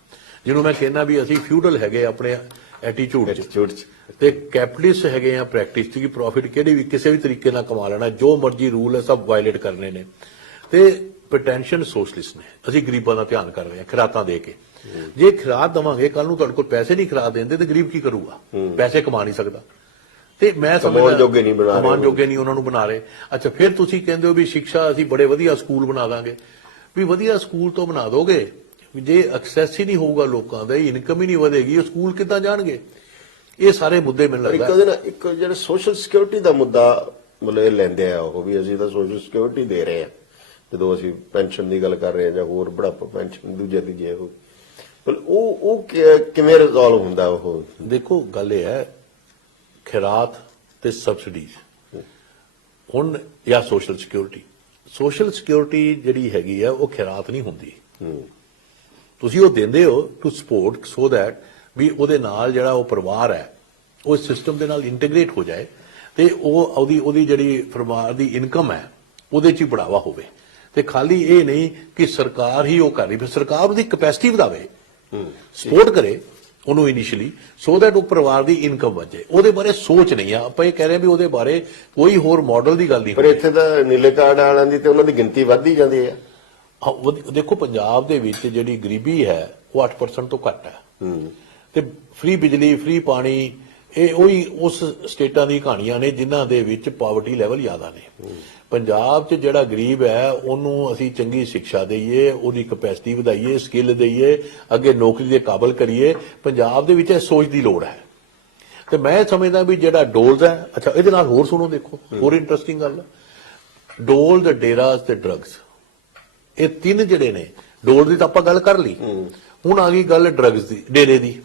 ਜਿਹਨੂੰ ਮੈਂ ਕਹਿੰਦਾ ਵੀ ਅਸੀਂ ਫਿਊਡਲ ਹੈਗੇ ਆਪਣੇ ਐਟੀਟਿਊਡ ਚ ਤੇ ਕੈਪੀਟਲਿਸਟ ਹੈਗੇ ਆ ਪ੍ਰੈਕਟਿਸ ਚ ਕਿ ਪ੍ਰੋਫਿਟ ਕਿਹੜੀ ਵੀ ਕਿਸੇ ਵੀ ਤਰੀਕੇ ਨਾਲ ਕਮਾ ਲੈਣਾ ਜੋ ਮਰਜ਼ੀ ਰੂਲ ਹੈ ਸਭ ਵਾਇਲੇਟ ਕਰਨੇ ਨੇ ਤੇ ਪੋਟੈਂਸ਼ੀਅਲ ਸੋਸ਼ਲਿਸਟ ਨੇ ਅਸੀਂ ਗਰੀਬਾਂ ਦਾ ਧਿਆਨ ਕਰ ਰਹੇ ਹਾਂ ਖੁਰਾਕਾਂ ਦੇ ਕੇ ਜੇ ਖੁਰਾਕ ਦਵਾਂਗੇ ਕੱਲ ਨੂੰ ਤੁਹਾਡੇ ਕੋਲ ਪੈਸੇ ਨਹੀਂ ਖੁਰਾਕ ਦਿੰਦੇ ਤੇ ਗਰੀਬ ਕੀ ਕਰੂਗਾ ਪੈਸੇ ਕਮਾ ਨਹੀਂ ਸਕਦਾ ਤੇ ਮੈਂ ਕਮਾਉਣ ਜੋਗੇ ਨਹੀਂ ਬਣਾ ਰਹੇ ਕਮਾਉਣ ਜੋਗੇ ਨਹੀਂ ਉਹਨਾਂ ਨੂੰ ਬਣਾ ਰਹੇ ਅੱਛਾ ਫਿਰ ਤੁਸੀਂ ਕਹਿੰਦੇ ਹੋ ਵੀ ਸਿੱਖਿਆ ਅਸੀਂ ਬੜੇ ਵਧੀਆ ਸਕੂਲ ਬਣਾ ਦਾਂਗੇ ਵੀ ਵਧੀਆ ਸਕੂਲ ਤੋਂ ਬਣਾ ਦੋਗੇ ਜੇ ਐਕਸੈਸ ਹੀ ਨਹੀਂ ਹੋਊਗਾ ਲੋਕਾਂ ਦਾ ਇਨਕਮ ਹੀ ਨਹੀਂ ਵਧੇਗੀ ਉਹ ਸਕੂਲ ਕਿੱਦਾਂ ਜਾਣਗੇ ਇਹ ਸਾਰੇ ਮੁੱਦੇ ਮੈਨੂੰ ਲੱਗਦਾ ਇੱਕ ਜਿਹੜਾ ਸੋਸ਼ਲ ਸਿਕਿਉਰਿਟੀ ਦਾ ਮੁੱਦਾ ਮਤਲਬ ਇਹ ਲੈਂਦੇ ਆ ਉਹ ਵੀ ਅਸੀਂ ਤਾਂ ਸੋਸ਼ਲ ਸਿਕਿਉਰਿਟੀ ਦੇ ਰਹੇ ਆ ਜਦੋਂ ਅਸੀਂ ਪੈਨਸ਼ਨ ਦੀ ਗੱਲ ਕਰ ਰਹੇ ਆ ਜਾਂ ਹੋਰ ਬੁਢਾਪਾ ਪੈਨਸ਼ਨ ਦੂਜੇ ਉਹ ਕਿਵੇਂ ਰਿਜ਼ੋਲਵ ਹੁੰਦਾ ਉਹ ਦੇਖੋ ਗੱਲ ਇਹ ਹੈ ਖੈਰਾਤ ਤੇ ਸਬਸਿਡੀਜ਼ ਹੁਣ ਜਾਂ ਸੋਸ਼ਲ ਸਿਕਿਉਰਿਟੀ ਜਿਹੜੀ ਹੈਗੀ ਆ ਉਹ ਖੈਰਾਤ ਨਹੀਂ ਹੁੰਦੀ ਤੁਸੀਂ ਉਹ ਦਿੰਦੇ ਹੋ ਟੂ ਸਪੋਰਟ ਸੋ ਦੈਟ ਵੀ ਉਹਦੇ ਨਾਲ ਜਿਹੜਾ ਉਹ ਪਰਿਵਾਰ ਹੈ ਉਹ ਸਿਸਟਮ ਦੇ ਨਾਲ ਇੰਟੀਗ੍ਰੇਟ ਹੋ ਜਾਏ ਤੇ ਉਹਦੀ ਜਿਹੜੀ ਪਰਿਵਾਰ ਦੀ ਇਨਕਮ ਹੈ ਉਹਦੇ 'ਚ ਹੀ ਬੜਾਵਾ ਹੋਵੇ ਤੇ ਖਾਲੀ ਇਹ ਨਹੀਂ ਕਿ ਸਰਕਾਰ ਹੀ ਉਹ ਕਰ ਰਹੀ ਫਿਰ ਸਰਕਾਰ ਉਹਦੀ ਕੈਪੈਸਿਟੀ ਵਧਾਵੇ ਸਪੋਰਟ ਕਰੇ ਉਹਨੂੰ ਇਨੀਸ਼ੀਅਲੀ ਸੋ ਦੈਟ ਉਹ ਪਰਿਵਾਰ ਦੀ ਇਨਕਮ ਵਧੇ ਉਹਦੇ ਬਾਰੇ ਸੋਚ ਨਹੀਂ ਆ ਆਪਾਂ ਇਹ ਕਹਿ ਰਹੇ ਵੀ ਉਹਦੇ ਬਾਰੇ ਕੋਈ ਹੋਰ ਮਾਡਲ ਦੀ ਗੱਲ ਨਹੀਂ ਪਰ ਇੱਥੇ ਤਾਂ ਨੀਲੇ ਕਾਰਡ ਵਾਲਿਆਂ ਦੀ ਤੇ ਉਹਨਾਂ ਦੀ ਗਿਣਤੀ ਵੱਧਦੀ ਜਾਂਦੀ ਹੈ ਦੇਖੋ ਪੰਜਾਬ ਦੇ ਵਿੱਚ ਜਿਹੜੀ ਗਰੀਬੀ ਹੈ ਉਹ 8% ਤੋਂ ਘੱਟ ਹੈ ਤੇ ਫ੍ਰੀ ਬਿਜਲੀ ਫ੍ਰੀ ਪਾਣੀ ਇਹ ਉਹੀ ਉਸ ਸਟੇਟਾਂ ਦੀ ਕਹਾਣੀਆਂ ਨੇ ਜਿਨ੍ਹਾਂ ਦੇ ਵਿੱਚ ਪਾਵਰਟੀ ਲੈਵਲ ਜ਼ਿਆਦਾ ਨੇ ਪੰਜਾਬ 'ਚ ਜਿਹੜਾ ਗਰੀਬ ਹੈ ਉਹਨੂੰ ਅਸੀਂ ਚੰਗੀ ਸਿੱਖਿਆ ਦਈਏ ਉਹਦੀ ਕੈਪੈਸਿਟੀ ਵਧਾਈਏ ਸਕਿੱਲ ਦਈਏ ਅੱਗੇ ਨੌਕਰੀ ਦੇ ਕਾਬਲ ਕਰੀਏ ਪੰਜਾਬ ਦੇ ਵਿੱਚ ਇਹ ਸੋਚ ਦੀ ਲੋੜ ਹੈ ਤੇ ਮੈਂ ਸਮਝਦਾ ਵੀ ਜਿਹੜਾ ਡੋਲਸ ਹੈ ਅੱਛਾ ਇਹਦੇ ਨਾਲ ਹੋਰ ਸੁਣੋ ਦੇਖੋ ਹੋਰ ਇੰਟਰਸਟਿੰਗ ਗੱਲ ਡੋਲ ਤੇ ਡੇਰਾਸ ਤੇ ਡਰੱਗਸ ਇਹ ਤਿੰਨ ਜਿਹੜੇ ਨੇ ਡੋਲ ਦੀ ਤਾਂ ਆਪਾਂ ਗੱਲ ਕਰ ਲਈ ਹੁਣ ਆ ਗਈ ਗੱਲ ਡਰੱਗਸ ਦੀ ਡੇਰੇ ਦੀ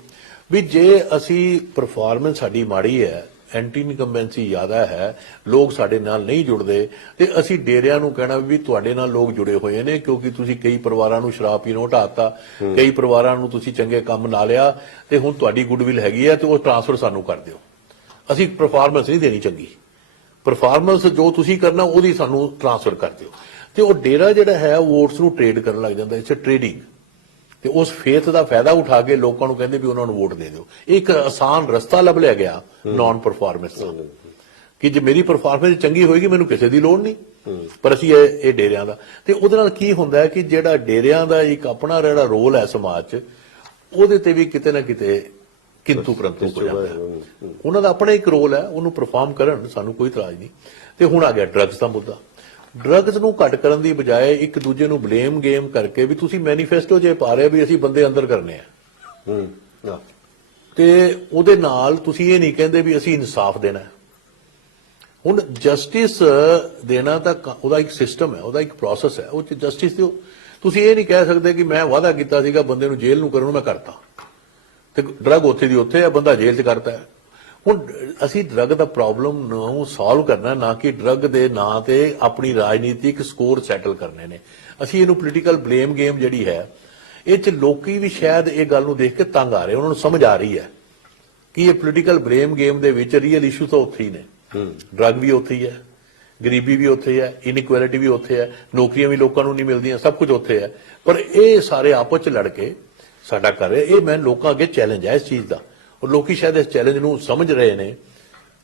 ਵੀ ਜੇ ਅਸੀਂ ਪਰਫਾਰਮੈਂਸ ਸਾਡੀ ਮਾੜੀ ਹੈ ਐਂਟੀ ਇਨਕੰਬੈਂਸੀ ਜ਼ਿਆਦਾ ਹੈ ਲੋਕ ਸਾਡੇ ਨਾਲ ਨਹੀਂ ਜੁੜਦੇ ਤੇ ਅਸੀਂ ਡੇਰਿਆਂ ਨੂੰ ਕਹਿਣਾ ਵੀ ਤੁਹਾਡੇ ਨਾਲ ਲੋਕ ਜੁੜੇ ਹੋਏ ਨੇ ਕਿਉਂਕਿ ਤੁਸੀਂ ਕਈ ਪਰਿਵਾਰਾਂ ਨੂੰ ਸ਼ਰਾਬ ਪੀਣੋਂ ਹਟਾਤਾ ਕਈ ਪਰਿਵਾਰਾਂ ਨੂੰ ਤੁਸੀਂ ਚੰਗੇ ਕੰਮ ਨਾ ਲਿਆ ਤੇ ਹੁਣ ਤੁਹਾਡੀ ਗੁੱਡਵਿਲ ਹੈਗੀ ਹੈ ਤੇ ਉਹ ਟ੍ਰਾਂਸਫਰ ਸਾਨੂੰ ਕਰ ਦਿਓ ਅਸੀਂ ਪਰਫਾਰਮੈਂਸ ਨਹੀਂ ਦੇਣੀ ਚੰਗੀ ਪਰਫਾਰਮੈਂਸ ਜੋ ਤੁਸੀਂ ਕਰਨਾ ਉਹਦੀ ਸਾਨੂੰ ਟ੍ਰਾਂਸਫਰ ਕਰ ਦਿਓ ਤੇ ਉਹ ਡੇਰਾ ਜਿਹੜਾ ਹੈ ਵੋਟਸ ਨੂੰ ਟ੍ਰੇਡ ਕਰਨ ਲੱਗ ਜਾਂਦਾ ਇਟਸ ਟ੍ਰੇਡਿੰਗ ਤੇ ਉਸ ਫੇਥ ਦਾ ਫਾਇਦਾ ਉਠਾ ਕੇ ਲੋਕਾਂ ਨੂੰ ਕਹਿੰਦੇ ਵੀ ਉਹਨਾਂ ਨੂੰ ਵੋਟ ਦੇ ਦਿਓ ਇੱਕ ਆਸਾਨ ਰਸਤਾ ਲੱਭ ਲਿਆ ਗਿਆ ਨਾਨ ਪਰਫਾਰਮੈਂਸ ਦਾ ਕਿ ਜੇ ਮੇਰੀ ਪਰਫਾਰਮੈਂਸ ਚੰਗੀ ਹੋਏਗੀ ਮੈਨੂੰ ਕਿਸੇ ਦੀ ਲੋੜ ਨਹੀਂ ਪਰ ਅਸੀਂ ਇਹ ਡੇਰਿਆਂ ਦਾ ਤੇ ਉਹਦੇ ਨਾਲ ਕੀ ਹੁੰਦਾ ਹੈ ਕਿ ਜਿਹੜਾ ਡੇਰਿਆਂ ਦਾ ਇੱਕ ਆਪਣਾ ਜਿਹੜਾ ਰੋਲ ਹੈ ਸਮਾਜ 'ਚ ਉਹਦੇ ਤੇ ਵੀ ਕਿਤੇ ਨਾ ਕਿਤੇ ਕਿੰਤੂ ਪ੍ਰੰਤੂ ਹੋ ਜਾਂਦਾ ਹੈ ਉਹਨਾਂ ਦਾ ਆਪਣਾ ਇੱਕ ਰੋਲ ਹੈ ਉਹਨੂੰ ਪਰਫਾਰਮ ਕਰਨ ਸਾਨੂੰ ਕੋਈ ਇਤਰਾਜ਼ ਨਹੀਂ ਤੇ ਹੁਣ ਆ ਗਿਆ ਡਰੱਗਸ ਦਾ ਮੁੱਦਾ ਡਰੱਗਸ ਨੂੰ ਘੱਟ ਕਰਨ ਦੀ ਬਜਾਏ ਇੱਕ ਦੂਜੇ ਨੂੰ ਬਲੇਮ ਗੇਮ ਕਰਕੇ ਵੀ ਤੁਸੀਂ ਮੈਨੀਫੈਸਟੋ 'ਚ ਪਾ ਰਹੇ ਵੀ ਅਸੀਂ ਬੰਦੇ ਅੰਦਰ ਕਰਨੇ ਆ ਤੇ ਉਹਦੇ ਨਾਲ ਤੁਸੀਂ ਇਹ ਨਹੀਂ ਕਹਿੰਦੇ ਵੀ ਅਸੀਂ ਇਨਸਾਫ ਦੇਣਾ ਹੁਣ ਜਸਟਿਸ ਦੇਣਾ ਤਾਂ ਉਹਦਾ ਇੱਕ ਸਿਸਟਮ ਹੈ ਉਹਦਾ ਇੱਕ ਪ੍ਰੋਸੈਸ ਹੈ ਉਹ 'ਚ ਜਸਟਿਸ ਦਿਓ ਤੁਸੀਂ ਇਹ ਨਹੀਂ ਕਹਿ ਸਕਦੇ ਕਿ ਮੈਂ ਵਾਅਦਾ ਕੀਤਾ ਸੀਗਾ ਬੰਦੇ ਨੂੰ ਜੇਲ੍ਹ ਨੂੰ ਕਰਨ ਨੂੰ ਮੈਂ ਕਰਤਾ ਤੇ ਡਰੱਗ ਉੱਥੇ ਦੀ ਉੱਥੇ ਹੈ ਬੰਦਾ ਜੇਲ੍ਹ 'ਚ ਕਰਤਾ ਹੁਣ ਅਸੀਂ ਡਰੱਗ ਦਾ ਪ੍ਰੋਬਲਮ ਨੂੰ ਸੋਲਵ ਕਰਨਾ ਨਾ ਕਿ ਡਰੱਗ ਦੇ ਨਾਂ ਤੇ ਆਪਣੀ ਰਾਜਨੀਤਿਕ ਸਕੋਰ ਸੈਟਲ ਕਰਨੇ ਨੇ ਅਸੀਂ ਇਹਨੂੰ ਪੋਲੀਟੀਕਲ ਬਲੇਮ ਗੇਮ ਜਿਹੜੀ ਹੈ ਇਹ 'ਚ ਲੋਕੀ ਵੀ ਸ਼ਾਇਦ ਇਹ ਗੱਲ ਨੂੰ ਦੇਖ ਕੇ ਤੰਗ ਆ ਰਹੇ ਉਹਨਾਂ ਨੂੰ ਸਮਝ ਆ ਰਹੀ ਹੈ ਕਿ ਇਹ ਪੋਲੀਟੀਕਲ ਬਲੇਮ ਗੇਮ ਦੇ ਵਿੱਚ ਰੀਅਲ ਇਸ਼ੂ ਤਾਂ ਉੱਥੇ ਹੀ ਨੇ ਡਰੱਗ ਵੀ ਉੱਥੇ ਹੀ ਹੈ ਗਰੀਬੀ ਵੀ ਉੱਥੇ ਹੈ ਇਨਇਕੁਐਲਿਟੀ ਵੀ ਉੱਥੇ ਹੈ ਨੌਕਰੀਆਂ ਵੀ ਲੋਕਾਂ ਨੂੰ ਨਹੀਂ ਮਿਲਦੀਆਂ ਸਭ ਕੁਝ ਉੱਥੇ ਹੈ ਪਰ ਇਹ ਸਾਰੇ ਆਪਸ 'ਚ ਲੜ ਕੇ ਸਾਡਾ ਕਰ ਰਹੇ ਇਹ ਮੈਂ ਲੋਕਾਂ ਅੱਗੇ ਚੈਲੰਜ ਹੈ ਇਸ ਚੀਜ਼ ਦਾ ਔਰ ਲੋਕੀ ਸ਼ਾਇਦ ਇਸ ਚੈਲੰਜ ਨੂੰ ਸਮਝ ਰਹੇ ਨੇ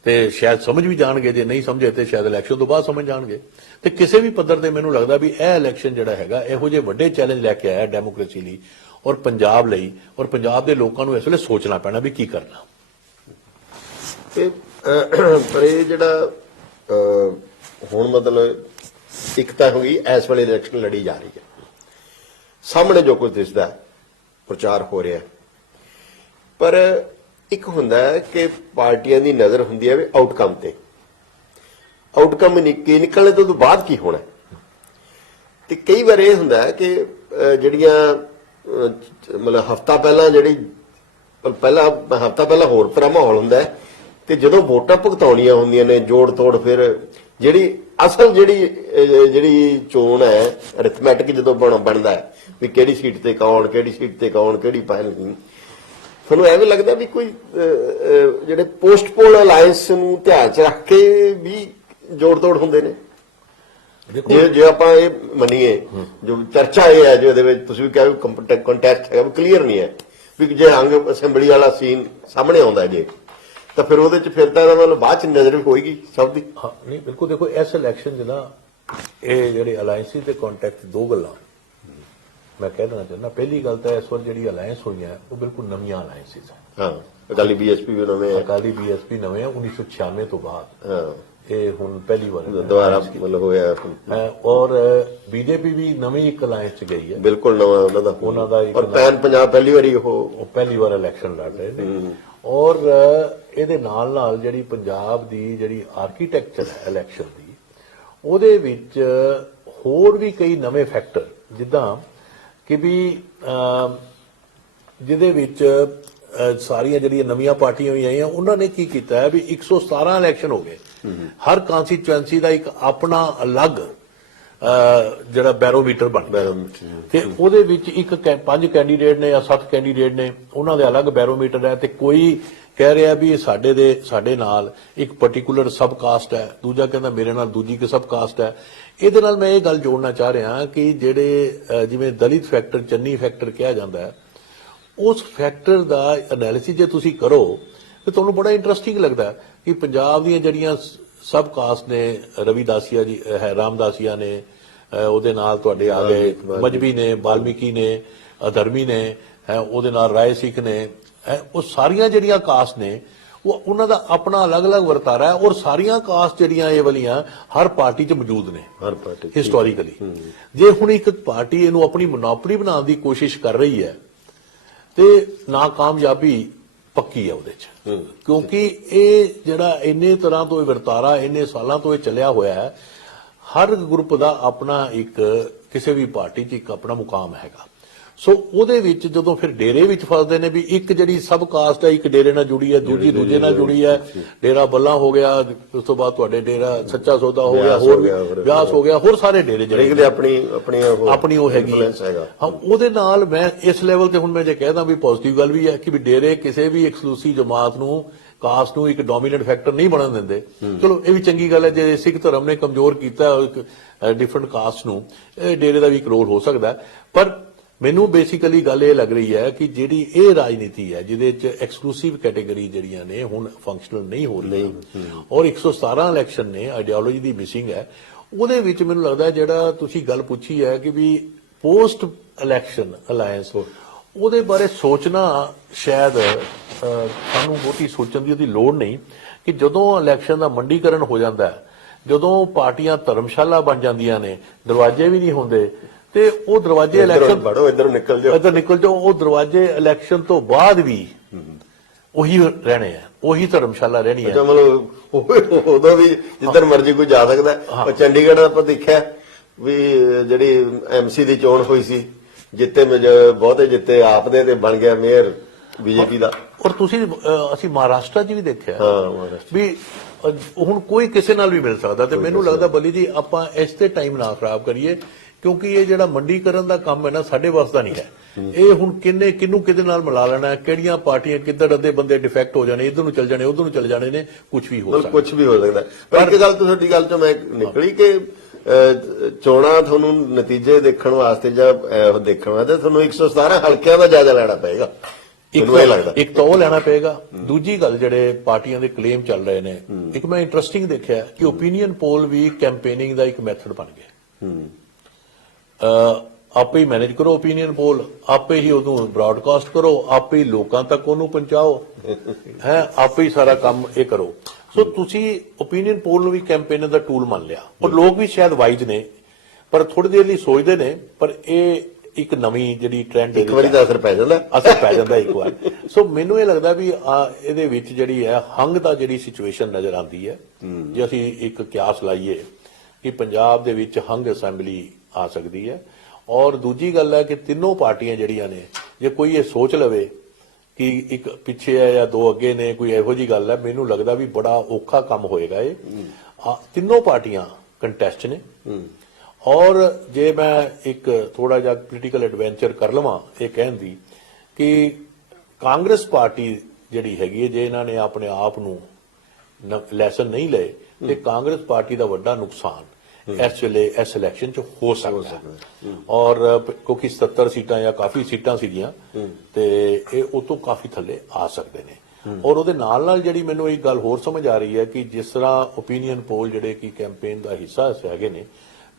ਤੇ ਸ਼ਾਇਦ ਸਮਝ ਵੀ ਜਾਣਗੇ ਜੇ ਨਹੀਂ ਸਮਝੇ ਤੇ ਸ਼ਾਇਦ ਇਲੈਕਸ਼ਨ ਤੋਂ ਬਾਅਦ ਸਮਝ ਜਾਣਗੇ ਤੇ ਕਿਸੇ ਵੀ ਪੱਧਰ ਤੇ ਮੈਨੂੰ ਲੱਗਦਾ ਵੀ ਇਹ ਇਲੈਕਸ਼ਨ ਜਿਹੜਾ ਹੈਗਾ ਇਹੋ ਜਿਹੇ ਵੱਡੇ ਚੈਲੰਜ ਲੈ ਕੇ ਆਇਆ ਡੈਮੋਕ੍ਰੇਸੀ ਲਈ ਔਰ ਪੰਜਾਬ ਲਈ ਔਰ ਪੰਜਾਬ ਦੇ ਲੋਕਾਂ ਨੂੰ ਇਸ ਵੇਲੇ ਸੋਚਣਾ ਪੈਣਾ ਵੀ ਕੀ ਕਰਨਾ ਪਰ ਇਹ ਜਿਹੜਾ ਹੁਣ ਮਤਲਬ ਇੱਕ ਤਾਂ ਹੋ ਗਈ ਇਸ ਵੇਲੇ ਇਲੈਕਸ਼ਨ ਲੜੀ ਜਾ ਰਹੀ ਹੈ ਸਾਹਮਣੇ ਜੋ ਕੁਝ ਦਿਸਦਾ ਪ੍ਰਚਾਰ ਹੋ ਰਿਹਾ ਪਰ ਇੱਕ ਹੁੰਦਾ ਹੈ ਕਿ ਪਾਰਟੀਆਂ ਦੀ ਨਜ਼ਰ ਹੁੰਦੀ ਹੈ ਵੀ ਆਊਟਕਮ ਤੇ, ਆਊਟਕਮ ਕੀ ਨਿਕਲਣੇ ਤੋਂ ਬਾਅਦ ਕੀ ਹੋਣਾ। ਤੇ ਕਈ ਵਾਰ ਇਹ ਹੁੰਦਾ ਹੈ ਕਿ ਜਿਹੜੀਆਂ ਮਤਲਬ ਹਫਤਾ ਪਹਿਲਾਂ ਹਫਤਾ ਪਹਿਲਾਂ ਹੋਰ ਤਰ੍ਹਾਂ ਮਾਹੌਲ ਹੁੰਦਾ ਹੈ, ਤੇ ਜਦੋਂ ਵੋਟਾਂ ਭੁਗਤਾਉਣੀਆਂ ਹੁੰਦੀਆਂ ਨੇ ਜੋੜ ਤੋੜ, ਫਿਰ ਜਿਹੜੀ ਅਸਲ ਜਿਹੜੀ ਚੋਣ ਹੈ ਅਰਿਥਮੈਟਿਕ ਜਦੋਂ ਬਣਦਾ ਹੈ ਵੀ ਕਿਹੜੀ ਸੀਟ ਤੇ ਕੌਣ, ਕਿਹੜੀ ਸੀਟ ਤੇ ਕੌਣ, ਕਿਹੜੀ ਪਾਇਲ ਨਹੀਂ, ਤੁਹਾਨੂੰ ਐਵੇਂ ਲੱਗਦਾ ਵੀ ਕੋਈ ਜਿਹੜੇ ਪੋਸਟਪੋਲ ਅਲਾਇੰਸ ਨੂੰ ਧਿਆਨ ਚ ਰੱਖ ਕੇ ਵੀ ਜੋੜ ਤੋੜ ਹੁੰਦੇ ਨੇ। ਜੇ ਆਪਾਂ ਇਹ ਮੰਨੀਏ, ਜੋ ਚਰਚਾ ਇਹ ਹੈ, ਜਿਹਦੇ ਵਿੱਚ ਤੁਸੀਂ ਵੀ ਕਿਹਾ ਕੰਟੈਸਟ ਹੈਗਾ, ਕਲੀਅਰ ਨਹੀਂ ਹੈ ਵੀ ਜੇ ਅੰਗ ਅਸੈਂਬਲੀ ਵਾਲਾ ਸੀਨ ਸਾਹਮਣੇ ਆਉਂਦਾ ਜੇ, ਤਾਂ ਫਿਰ ਉਹਦੇ ਚ ਫਿਰ ਤਾਂ ਇਹਦਾ ਮਤਲਬ ਬਾਅਦ ਚ ਨਜ਼ਰ ਵੀ ਹੋਏਗੀ ਸਭ ਦੀ। ਹਾਂ ਨਹੀਂ ਬਿਲਕੁਲ, ਦੇਖੋ ਇਸ ਇਲੈਕਸ਼ਨ 'ਚ ਨਾ ਇਹ ਜਿਹੜੇ ਅਲਾਇੰਸੀ ਤੇ ਕੰਟੈਕਟ ਦੋ ਗੱਲਾਂ ਮੈਂ ਕਹਿ ਦੇਣਾ ਚਾਹੁੰਦਾ। ਪਹਿਲੀ ਗੱਲ ਤਾਂ ਇਸ ਵਾਰ ਜਿਹੜੀ ਅਲਾਇੰਸ ਹੋਈਆਂ ਉਹ ਬਿਲਕੁਲ ਨਵੀਆਂ ਅਲਾਇੰਸਿਸ ਹੈ। ਹਾਂ, ਅਕਾਲੀ ਬੀਐਸਪੀ ਵੀ ਨਵੇਂ ਹੈ, ਅਕਾਲੀ ਬੀਐਸਪੀ ਨਵੇਂ ਆ 1996 ਤੋਂ ਬਾਅਦ। ਹਾਂ, ਇਹ ਹੁਣ ਪਹਿਲੀ ਵਾਰ ਦੁਬਾਰਾ ਮਤਲਬ ਹੋਇਆ ਹੈ। ਔਰ ਬੀਜੇਪੀ ਵੀ ਨਵੀਂ ਇੱਕ ਅਲਾਇੰਸ 'ਚ ਗਈ ਹੈ, ਬਿਲਕੁਲ ਨਵਾਂ ਉਹਨਾਂ ਦਾ ਇੱਕ ਔਰ ਪੈਨ ਪੰਜਾਬ ਪਹਿਲੀ ਵਾਰੀ ਉਹ ਪਹਿਲੀ ਵਾਰ ਇਲੈਕਸ਼ਨ ਲੜ ਰਹੇ ਨੇ। ਔਰ ਇਹਦੇ ਨਾਲ ਨਾਲ ਜਿਹੜੀ ਪੰਜਾਬ ਦੀ ਜਿਹੜੀ ਆਰਕੀਟੈਕਚਰ ਹੈ ਇਲੈਕਸ਼ਨ ਦੀ, ਉਹਦੇ ਵਿੱਚ ਹੋਰ ਵੀ ਕਈ ਨਵੇਂ ਫੈਕਟਰ, ਜਿੱਦਾਂ ਕਿ ਵੀ ਜਿਹਦੇ ਵਿੱਚ ਸਾਰੀਆਂ ਜਿਹੜੀਆਂ ਨਵੀਆਂ ਪਾਰਟੀਆਂ ਵੀ ਆਈਆਂ, ਉਹਨਾਂ ਨੇ ਕੀ ਕੀਤਾ ਹੈ ਵੀ 117 ਇਲੈਕਸ਼ਨ ਹੋ ਗਏ, ਹਰ ਕਨਸਟੀਚੁਐਂਸੀ ਦਾ ਇੱਕ ਆਪਣਾ ਅਲੱਗ ਜਿਹੜਾ ਬੈਰੋਮੀਟਰ ਬਣ ਗਿਆ, ਤੇ ਉਹਦੇ ਵਿੱਚ 5 ਕੈਂਡੀਡੇਟ ਨੇ ਜਾਂ 7 ਕੈਂਡੀਡੇਟ ਨੇ, ਉਹਨਾਂ ਦੇ ਅਲੱਗ ਬੈਰੋਮੀਟਰ ਹੈ। ਤੇ ਕੋਈ ਕਹਿ ਰਿਹਾ ਵੀ ਸਾਡੇ ਨਾਲ ਇੱਕ ਪਾਰਟਿਕੂਲਰ ਸਬ ਕਾਸਟ ਹੈ, ਦੂਜਾ ਕਹਿੰਦਾ ਮੇਰੇ ਨਾਲ ਦੂਜੀ ਕਿ ਸਬ ਕਾਸਟ ਹੈ। ਇਹਦੇ ਨਾਲ ਮੈਂ ਇਹ ਗੱਲ ਜੋੜਨਾ ਚਾਹ ਰਿਹਾ ਕਿ ਜਿਹੜੇ ਜਿਵੇਂ ਦਲਿਤ ਫੈਕਟਰ, ਚੰਨੀ ਫੈਕਟਰ ਕਿਹਾ ਜਾਂਦਾ ਹੈ, ਉਸ ਫੈਕਟਰ ਦਾ ਐਨਾਲਿਸਿਸ ਜੇ ਤੁਸੀਂ ਕਰੋ ਤੇ ਤੁਹਾਨੂੰ ਬੜਾ ਇੰਟਰਸਟਿੰਗ ਲੱਗਦਾ ਕਿ ਪੰਜਾਬ ਦੀਆਂ ਜਿਹੜੀਆਂ ਸਬ ਕਾਸਟ ਨੇ, ਰਵਿਦਾਸੀਆ ਜੀ ਹੈ, ਰਾਮਦਾਸੀਆ ਨੇ, ਉਹਦੇ ਨਾਲ ਤੁਹਾਡੇ ਆ ਗਏ ਮਜਬੀ ਨੇ, ਬਾਲਮੀਕੀ ਨੇ, ਅਧਰਮੀ ਨੇ, ਉਹਦੇ ਨਾਲ ਰਾਏ ਸਿੱਖ ਨੇ, ਉਹ ਸਾਰੀਆਂ ਜਿਹੜੀਆਂ ਕਾਸਟ ਨੇ ਉਹਨਾਂ ਦਾ ਆਪਣਾ ਅਲੱਗ-ਅਲੱਗ ਵਰਤਾਰਾ ਹੈ। ਔਰ ਸਾਰੀਆਂ ਕਾਸਟ ਜਿਹੜੀਆਂ ਇਹ ਵਾਲੀਆਂ ਹਰ ਪਾਰਟੀ 'ਚ ਮੌਜੂਦ ਨੇ, ਹਰ ਪਾਰਟੀ ਹਿਸਟੋਰੀਕਲੀ। ਜੇ ਹੁਣ ਇੱਕ ਪਾਰਟੀ ਇਹਨੂੰ ਆਪਣੀ ਮੋਨੋਪੋਲੀ ਬਣਾਉਣ ਦੀ ਕੋਸ਼ਿਸ਼ ਕਰ ਰਹੀ ਹੈ ਤੇ ਨਾਕਾਮਯਾਬੀ ਪੱਕੀ ਹੈ ਉਹਦੇ 'ਚ, ਕਿਉਂਕਿ ਇਹ ਜਿਹੜਾ ਇੰਨੇ ਤਰ੍ਹਾਂ ਤੋਂ ਇਹ ਵਰਤਾਰਾ ਇੰਨੇ ਸਾਲਾਂ ਤੋਂ ਇਹ ਚੱਲਿਆ ਹੋਇਆ ਹੈ। ਹਰ ਗਰੁੱਪ ਦਾ ਆਪਣਾ ਇੱਕ, ਕਿਸੇ ਵੀ ਪਾਰਟੀ 'ਚ ਇੱਕ ਆਪਣਾ ਮੁਕਾਮ ਹੈਗਾ। ਸੋ ਉਹਦੇ ਵਿੱਚ ਜਦੋਂ ਫਿਰ ਡੇਰੇ ਵਿੱਚ ਫਸਦੇ ਨੇ ਵੀ ਇੱਕ ਜਿਹੜੀ ਸਬ ਕਾਸਟ ਹੈ ਇੱਕ ਡੇਰੇ ਨਾਲ ਜੁੜੀ ਹੈ, ਦੂਜੀ ਦੂਜੇ ਨਾਲ ਜੁੜੀ ਹੈ, ਡੇਰਾ ਬੱਲਾ ਹੋ ਗਿਆ, ਉਸ ਤੋਂ ਬਾਅਦ ਤੁਹਾਡੇ ਡੇਰਾ ਸੱਚਾ ਸੌਦਾ ਹੋ ਗਿਆ, ਹੋਰ ਵਿਆਸ ਹੋ ਗਿਆ, ਹੋਰ ਸਾਰੇ ਡੇਰੇ ਜਿਹੜੇ ਆਪਣੀ ਉਹ ਹੈਗੀ ਹੈ। ਹਾਂ, ਉਹਦੇ ਨਾਲ ਮੈਂ ਇਸ ਲੈਵਲ ਤੇ ਹੁਣ ਮੈਂ ਜੇ ਕਹਿਦਾ ਵੀ ਪੋਜ਼ਿਟਿਵ ਗੱਲ ਵੀ ਹੈ ਕਿ ਵੀ ਡੇਰੇ ਕਿਸੇ ਵੀ ਐਕਸਕਲੂਸਿਵ ਜਮਾਤ ਨੂੰ, ਕਾਸਟ ਨੂੰ ਇੱਕ ਡੋਮੀਨੈਂਟ ਫੈਕਟਰ ਨਹੀਂ ਬਣਨ ਦਿੰਦੇ। ਚਲੋ ਇਹ ਵੀ ਚੰਗੀ ਗੱਲ ਹੈ, ਜੇ ਸਿੱਖ ਧਰਮ ਨੇ ਕਮਜ਼ੋਰ ਕੀਤਾ ਡਿਫਰੈਂਟ ਕਾਸਟ ਨੂੰ, ਇਹ ਡੇਰੇ ਦਾ ਵੀ ਇੱਕ ਰੋਲ ਹੋ ਸਕਦਾ। ਪਰ ਮੈਨੂੰ ਬੇਸਿਕਲੀ ਗੱਲ ਇਹ ਲੱਗ ਰਹੀ ਹੈ ਕਿ ਜਿਹੜੀ ਇਹ ਰਾਜਨੀਤੀ ਹੈ ਜਿਹਦੇ ਚ ਐਕਸਕਲੂਸਿਵ ਕੈਟੇਗਰੀ ਜਿਹੜੀਆਂ ਨੇ ਹੁਣ ਫੰਕਸ਼ਨਲ ਨਹੀਂ ਹੋ ਰਹੀਆਂ, ਔਰ 117 ਇਲੈਕਸ਼ਨ ਨੇ, ਆਈਡੀਓਲੋਜੀ ਦੀ ਮਿਸਿੰਗ ਹੈ। ਉਹਦੇ ਵਿੱਚ ਮੈਨੂੰ ਲੱਗਦਾ ਜਿਹੜਾ ਤੁਸੀਂ ਗੱਲ ਪੁੱਛੀ ਹੈ ਕਿ ਵੀ ਪੋਸਟ ਇਲੈਕਸ਼ਨ ਅਲਾਇੰਸ, ਉਹਦੇ ਬਾਰੇ ਸੋਚਣਾ ਸ਼ਾਇਦ ਸਾਨੂੰ ਬਹੁਤੀ ਸੋਚਣ ਦੀ ਉਹਦੀ ਲੋੜ ਨਹੀਂ ਕਿ ਜਦੋਂ ਇਲੈਕਸ਼ਨ ਦਾ ਮੰਡੀਕਰਨ ਹੋ ਜਾਂਦਾ ਹੈ, ਜਦੋਂ ਪਾਰਟੀਆਂ ਧਰਮਸ਼ਾਲਾ ਬਣ ਜਾਂਦੀਆਂ ਨੇ, ਦਰਵਾਜ਼ੇ ਵੀ ਨਹੀਂ ਹੁੰਦੇ, ਤੇ ਉਹ ਦਰਵਾਜ਼ੇ ਇਲੈਕਸ਼ਨ ਵੜੋ, ਇੱਧਰ ਨਿਕਲ ਜਾਓ, ਉਹ ਦਰਵਾਜ਼ੇ ਇਲੈਕਸ਼ਨ ਤੋਂ ਬਾਅਦ ਵੀ ਉਹੀ ਰਹਿਣੇ ਆ, ਉਹੀ ਧਰਮਸ਼ਾਲਾ ਰਹਿਣੀ ਹੈ। ਮਤਲਬ ਉਦੋਂ ਵੀ ਜਿੱਧਰ ਮਰਜ਼ੀ ਕੋਈ ਜਾ ਸਕਦਾ। ਉਹ ਚੰਡੀਗੜ੍ਹ ਆਪਾਂ ਦੇਖਿਆ ਵੀ ਜਿਹੜੀ ਐਮਸੀ ਦੀ ਚੋਣ ਹੋਈ ਸੀ, ਜਿੱਤੇ ਬਹੁਤੇ ਜਿੱਤੇ ਆਪ ਦੇ, ਤੇ ਬਣ ਗਿਆ ਮੇਅਰ ਬੀਜੇਪੀ ਦਾ। ਔਰ ਅਸੀਂ ਮਹਾਰਾਸ਼ਟਰ 'ਚ ਵੀ ਦੇਖਿਆ ਵੀ ਹੁਣ ਕੋਈ ਕਿਸੇ ਨਾਲ ਵੀ ਮਿਲ ਸਕਦਾ। ਤੇ ਮੈਨੂੰ ਲੱਗਦਾ ਬੱਲੀ ਜੀ ਆਪਾਂ ਇਸ ਤੇ ਟਾਈਮ ਨਾ ਖਰਾਬ ਕਰੀਏ, ਕਿਉਂਕਿ ਇਹ ਜਿਹੜਾ ਮੰਡੀਕਰਨ ਦਾ ਕੰਮ ਹੈ ਨਾ, ਸਾਡੇ ਵੱਸ ਦਾ ਨਹੀਂ ਹੈ। ਇਹ ਹੁਣ ਕਿਹਨੂੰ ਕਿਹਦੇ ਨਾਲ ਮਿਲਾ ਲੈਣਾ, ਕਿਹੜੀਆਂ ਪਾਰਟੀਆਂ ਕਿੱਧਰ ਅੱਧੇ ਬੰਦੇ ਡਿਫੈਕਟ ਹੋ ਜਾਣੇ, ਇੱਧਰ ਨੂੰ ਚੱਲ ਜਾਣੇ, ਉੱਧਰ ਨੂੰ ਚੱਲ ਜਾਣੇ ਨੇ, ਕੁਝ ਵੀ ਹੋ ਸਕਦਾ। ਪਰ ਇੱਕ ਗੱਲ ਤੁਹਾਡੀ ਗੱਲ ਤੋਂ ਮੈਂ ਨਿਕਲੀ ਕਿ ਚੋਣਾਂ ਤੁਹਾਨੂੰ ਨਤੀਜੇ ਦੇਖਣ ਵਾਸਤੇ ਜਾਂ ਦੇਖਣ ਵਾਸਤੇ ਤੁਹਾਨੂੰ 117 ਹਲਕਿਆਂ ਦਾ ਜਾਇਜ਼ਾ ਲੈਣਾ ਪਏਗਾ। ਇੱਕ ਤਾਂ ਉਹ ਲੈਣਾ ਪਏਗਾ। ਦੂਜੀ ਗੱਲ, ਜਿਹੜੇ ਪਾਰਟੀਆਂ ਦੇ ਕਲੇਮ ਚੱਲ ਰਹੇ ਨੇ, ਇੱਕ ਮੈਂ ਇੰਟਰਸਟਿੰਗ ਦੇਖਿਆ ਕਿ ਓਪੀਨੀਅਨ ਪੋਲ ਵੀ ਕੈਂਪੇਨਿੰਗ ਦਾ ਇੱਕ ਮੈਥਡ ਬਣ ਗਿਆ। ਆਪੇ ਹੀ ਮੈਨੇਜ ਕਰੋ ਓਪੀਨੀਅਨ ਪੋਲ, ਆਪੇ ਹੀ ਉਹਨੂੰ ਬ੍ਰਾਡਕਾਸਟ ਕਰੋ, ਆਪੇ ਹੀ ਲੋਕਾਂ ਤੱਕ ਉਹਨੂੰ ਪਹੁੰਚਾਓ, ਆਪੇ ਹੀ ਸਾਰਾ ਕੰਮ ਇਹ ਕਰੋ। ਸੋ ਤੁਸੀਂ ਓਪੀਨੀਅਨ ਪੋਲ ਨੂੰ ਵੀ ਕੈਂਪੇਨਰ ਦਾ ਟੂਲ ਮੰਨ ਲਿਆ, ਔਰ ਲੋਕ ਵੀ ਸ਼ਾਇਦ ਵਾਈਜ਼ ਨੇ, ਪਰ ਥੋੜੀ ਦੇਰ ਲਈ ਸੋਚਦੇ ਨੇ। ਪਰ ਇਹ ਇੱਕ ਨਵੀਂ ਜਿਹੜੀ ਟ੍ਰੈਂਡ ਇੱਕ ਵਾਰੀ ਦਾ ਅਸਰ ਪੈ ਜਾਂਦਾ। ਅਸਰ ਪੈ ਜਾਂਦਾ ਇੱਕ ਵਾਰ। ਸੋ ਮੈਨੂੰ ਇਹ ਲੱਗਦਾ ਵੀ ਇਹਦੇ ਵਿੱਚ ਜਿਹੜੀ ਹੈ ਹੰਗ ਦਾ ਜਿਹੜੀ ਸਿਚੁਏਸ਼ਨ ਨਜ਼ਰ ਆਉਂਦੀ ਹੈ, ਜੇ ਅਸੀਂ ਇੱਕ ਕਿਆਸ ਲਾਈਏ ਕਿ ਪੰਜਾਬ ਦੇ ਵਿੱਚ ਹੰਗ ਅਸੈਂਬਲੀ ਆ ਸਕਦੀ ਹੈ। ਔਰ ਦੂਜੀ ਗੱਲ ਹੈ ਕਿ ਤਿੰਨੋਂ ਪਾਰਟੀਆਂ ਜਿਹੜੀਆਂ ਨੇ, ਜੇ ਕੋਈ ਇਹ ਸੋਚ ਲਵੇ ਕਿ ਇੱਕ ਪਿੱਛੇ ਹੈ ਜਾਂ ਦੋ ਅੱਗੇ ਨੇ, ਕੋਈ ਇਹੋ ਜੀ ਗੱਲ ਹੈ, ਮੈਨੂੰ ਲੱਗਦਾ ਵੀ ਬੜਾ ਔਖਾ ਕੰਮ ਹੋਏਗਾ ਇਹ। ਤਿੰਨੋਂ ਪਾਰਟੀਆਂ ਕੰਟੈਸਟ ਨੇ। ਔਰ ਜੇ ਮੈਂ ਇੱਕ ਥੋੜਾ ਜਿਹਾ ਪੋਲੀਟੀਕਲ ਐਡਵੈਂਚਰ ਕਰ ਲਵਾਂ ਇਹ ਕਹਿਣ ਦੀ ਕਿ ਕਾਂਗਰਸ ਪਾਰਟੀ ਜਿਹੜੀ ਹੈਗੀ ਹੈ, ਜੇ ਇਹਨਾਂ ਨੇ ਆਪਣੇ ਆਪ ਨੂੰ ਲੈਸਨ ਨਹੀਂ ਲਏ ਤੇ ਕਾਂਗਰਸ ਪਾਰਟੀ ਦਾ ਵੱਡਾ ਨੁਕਸਾਨ ਇਸ ਵੇਲੇ ਇਸ ਇਲੈਕਸ਼ਨ 'ਚ ਹੋ ਸਕਦਾ ਹੈ। ਔਰ ਕਿਉਂਕਿ 77 ਸੀਟਾਂ ਜਾਂ ਕਾਫੀ ਸੀਟਾਂ ਸੀਗੀਆਂ ਤੇ ਇਹ ਉਹ ਤੋਂ ਕਾਫੀ ਥੱਲੇ ਆ ਸਕਦੇ ਨੇ। ਔਰ ਉਹਦੇ ਨਾਲ ਨਾਲ ਜਿਹੜੀ ਮੈਨੂੰ ਇੱਕ ਗੱਲ ਹੋਰ ਸਮਝ ਆ ਰਹੀ ਹੈ ਕਿ ਜਿਸ ਤਰ੍ਹਾਂ ਓਪੀਨੀਅਨ ਪੋਲ ਜਿਹੜੇ ਕਿ ਕੈਂਪੇਨ ਦਾ ਹਿੱਸਾ ਹੈਗੇ ਨੇ,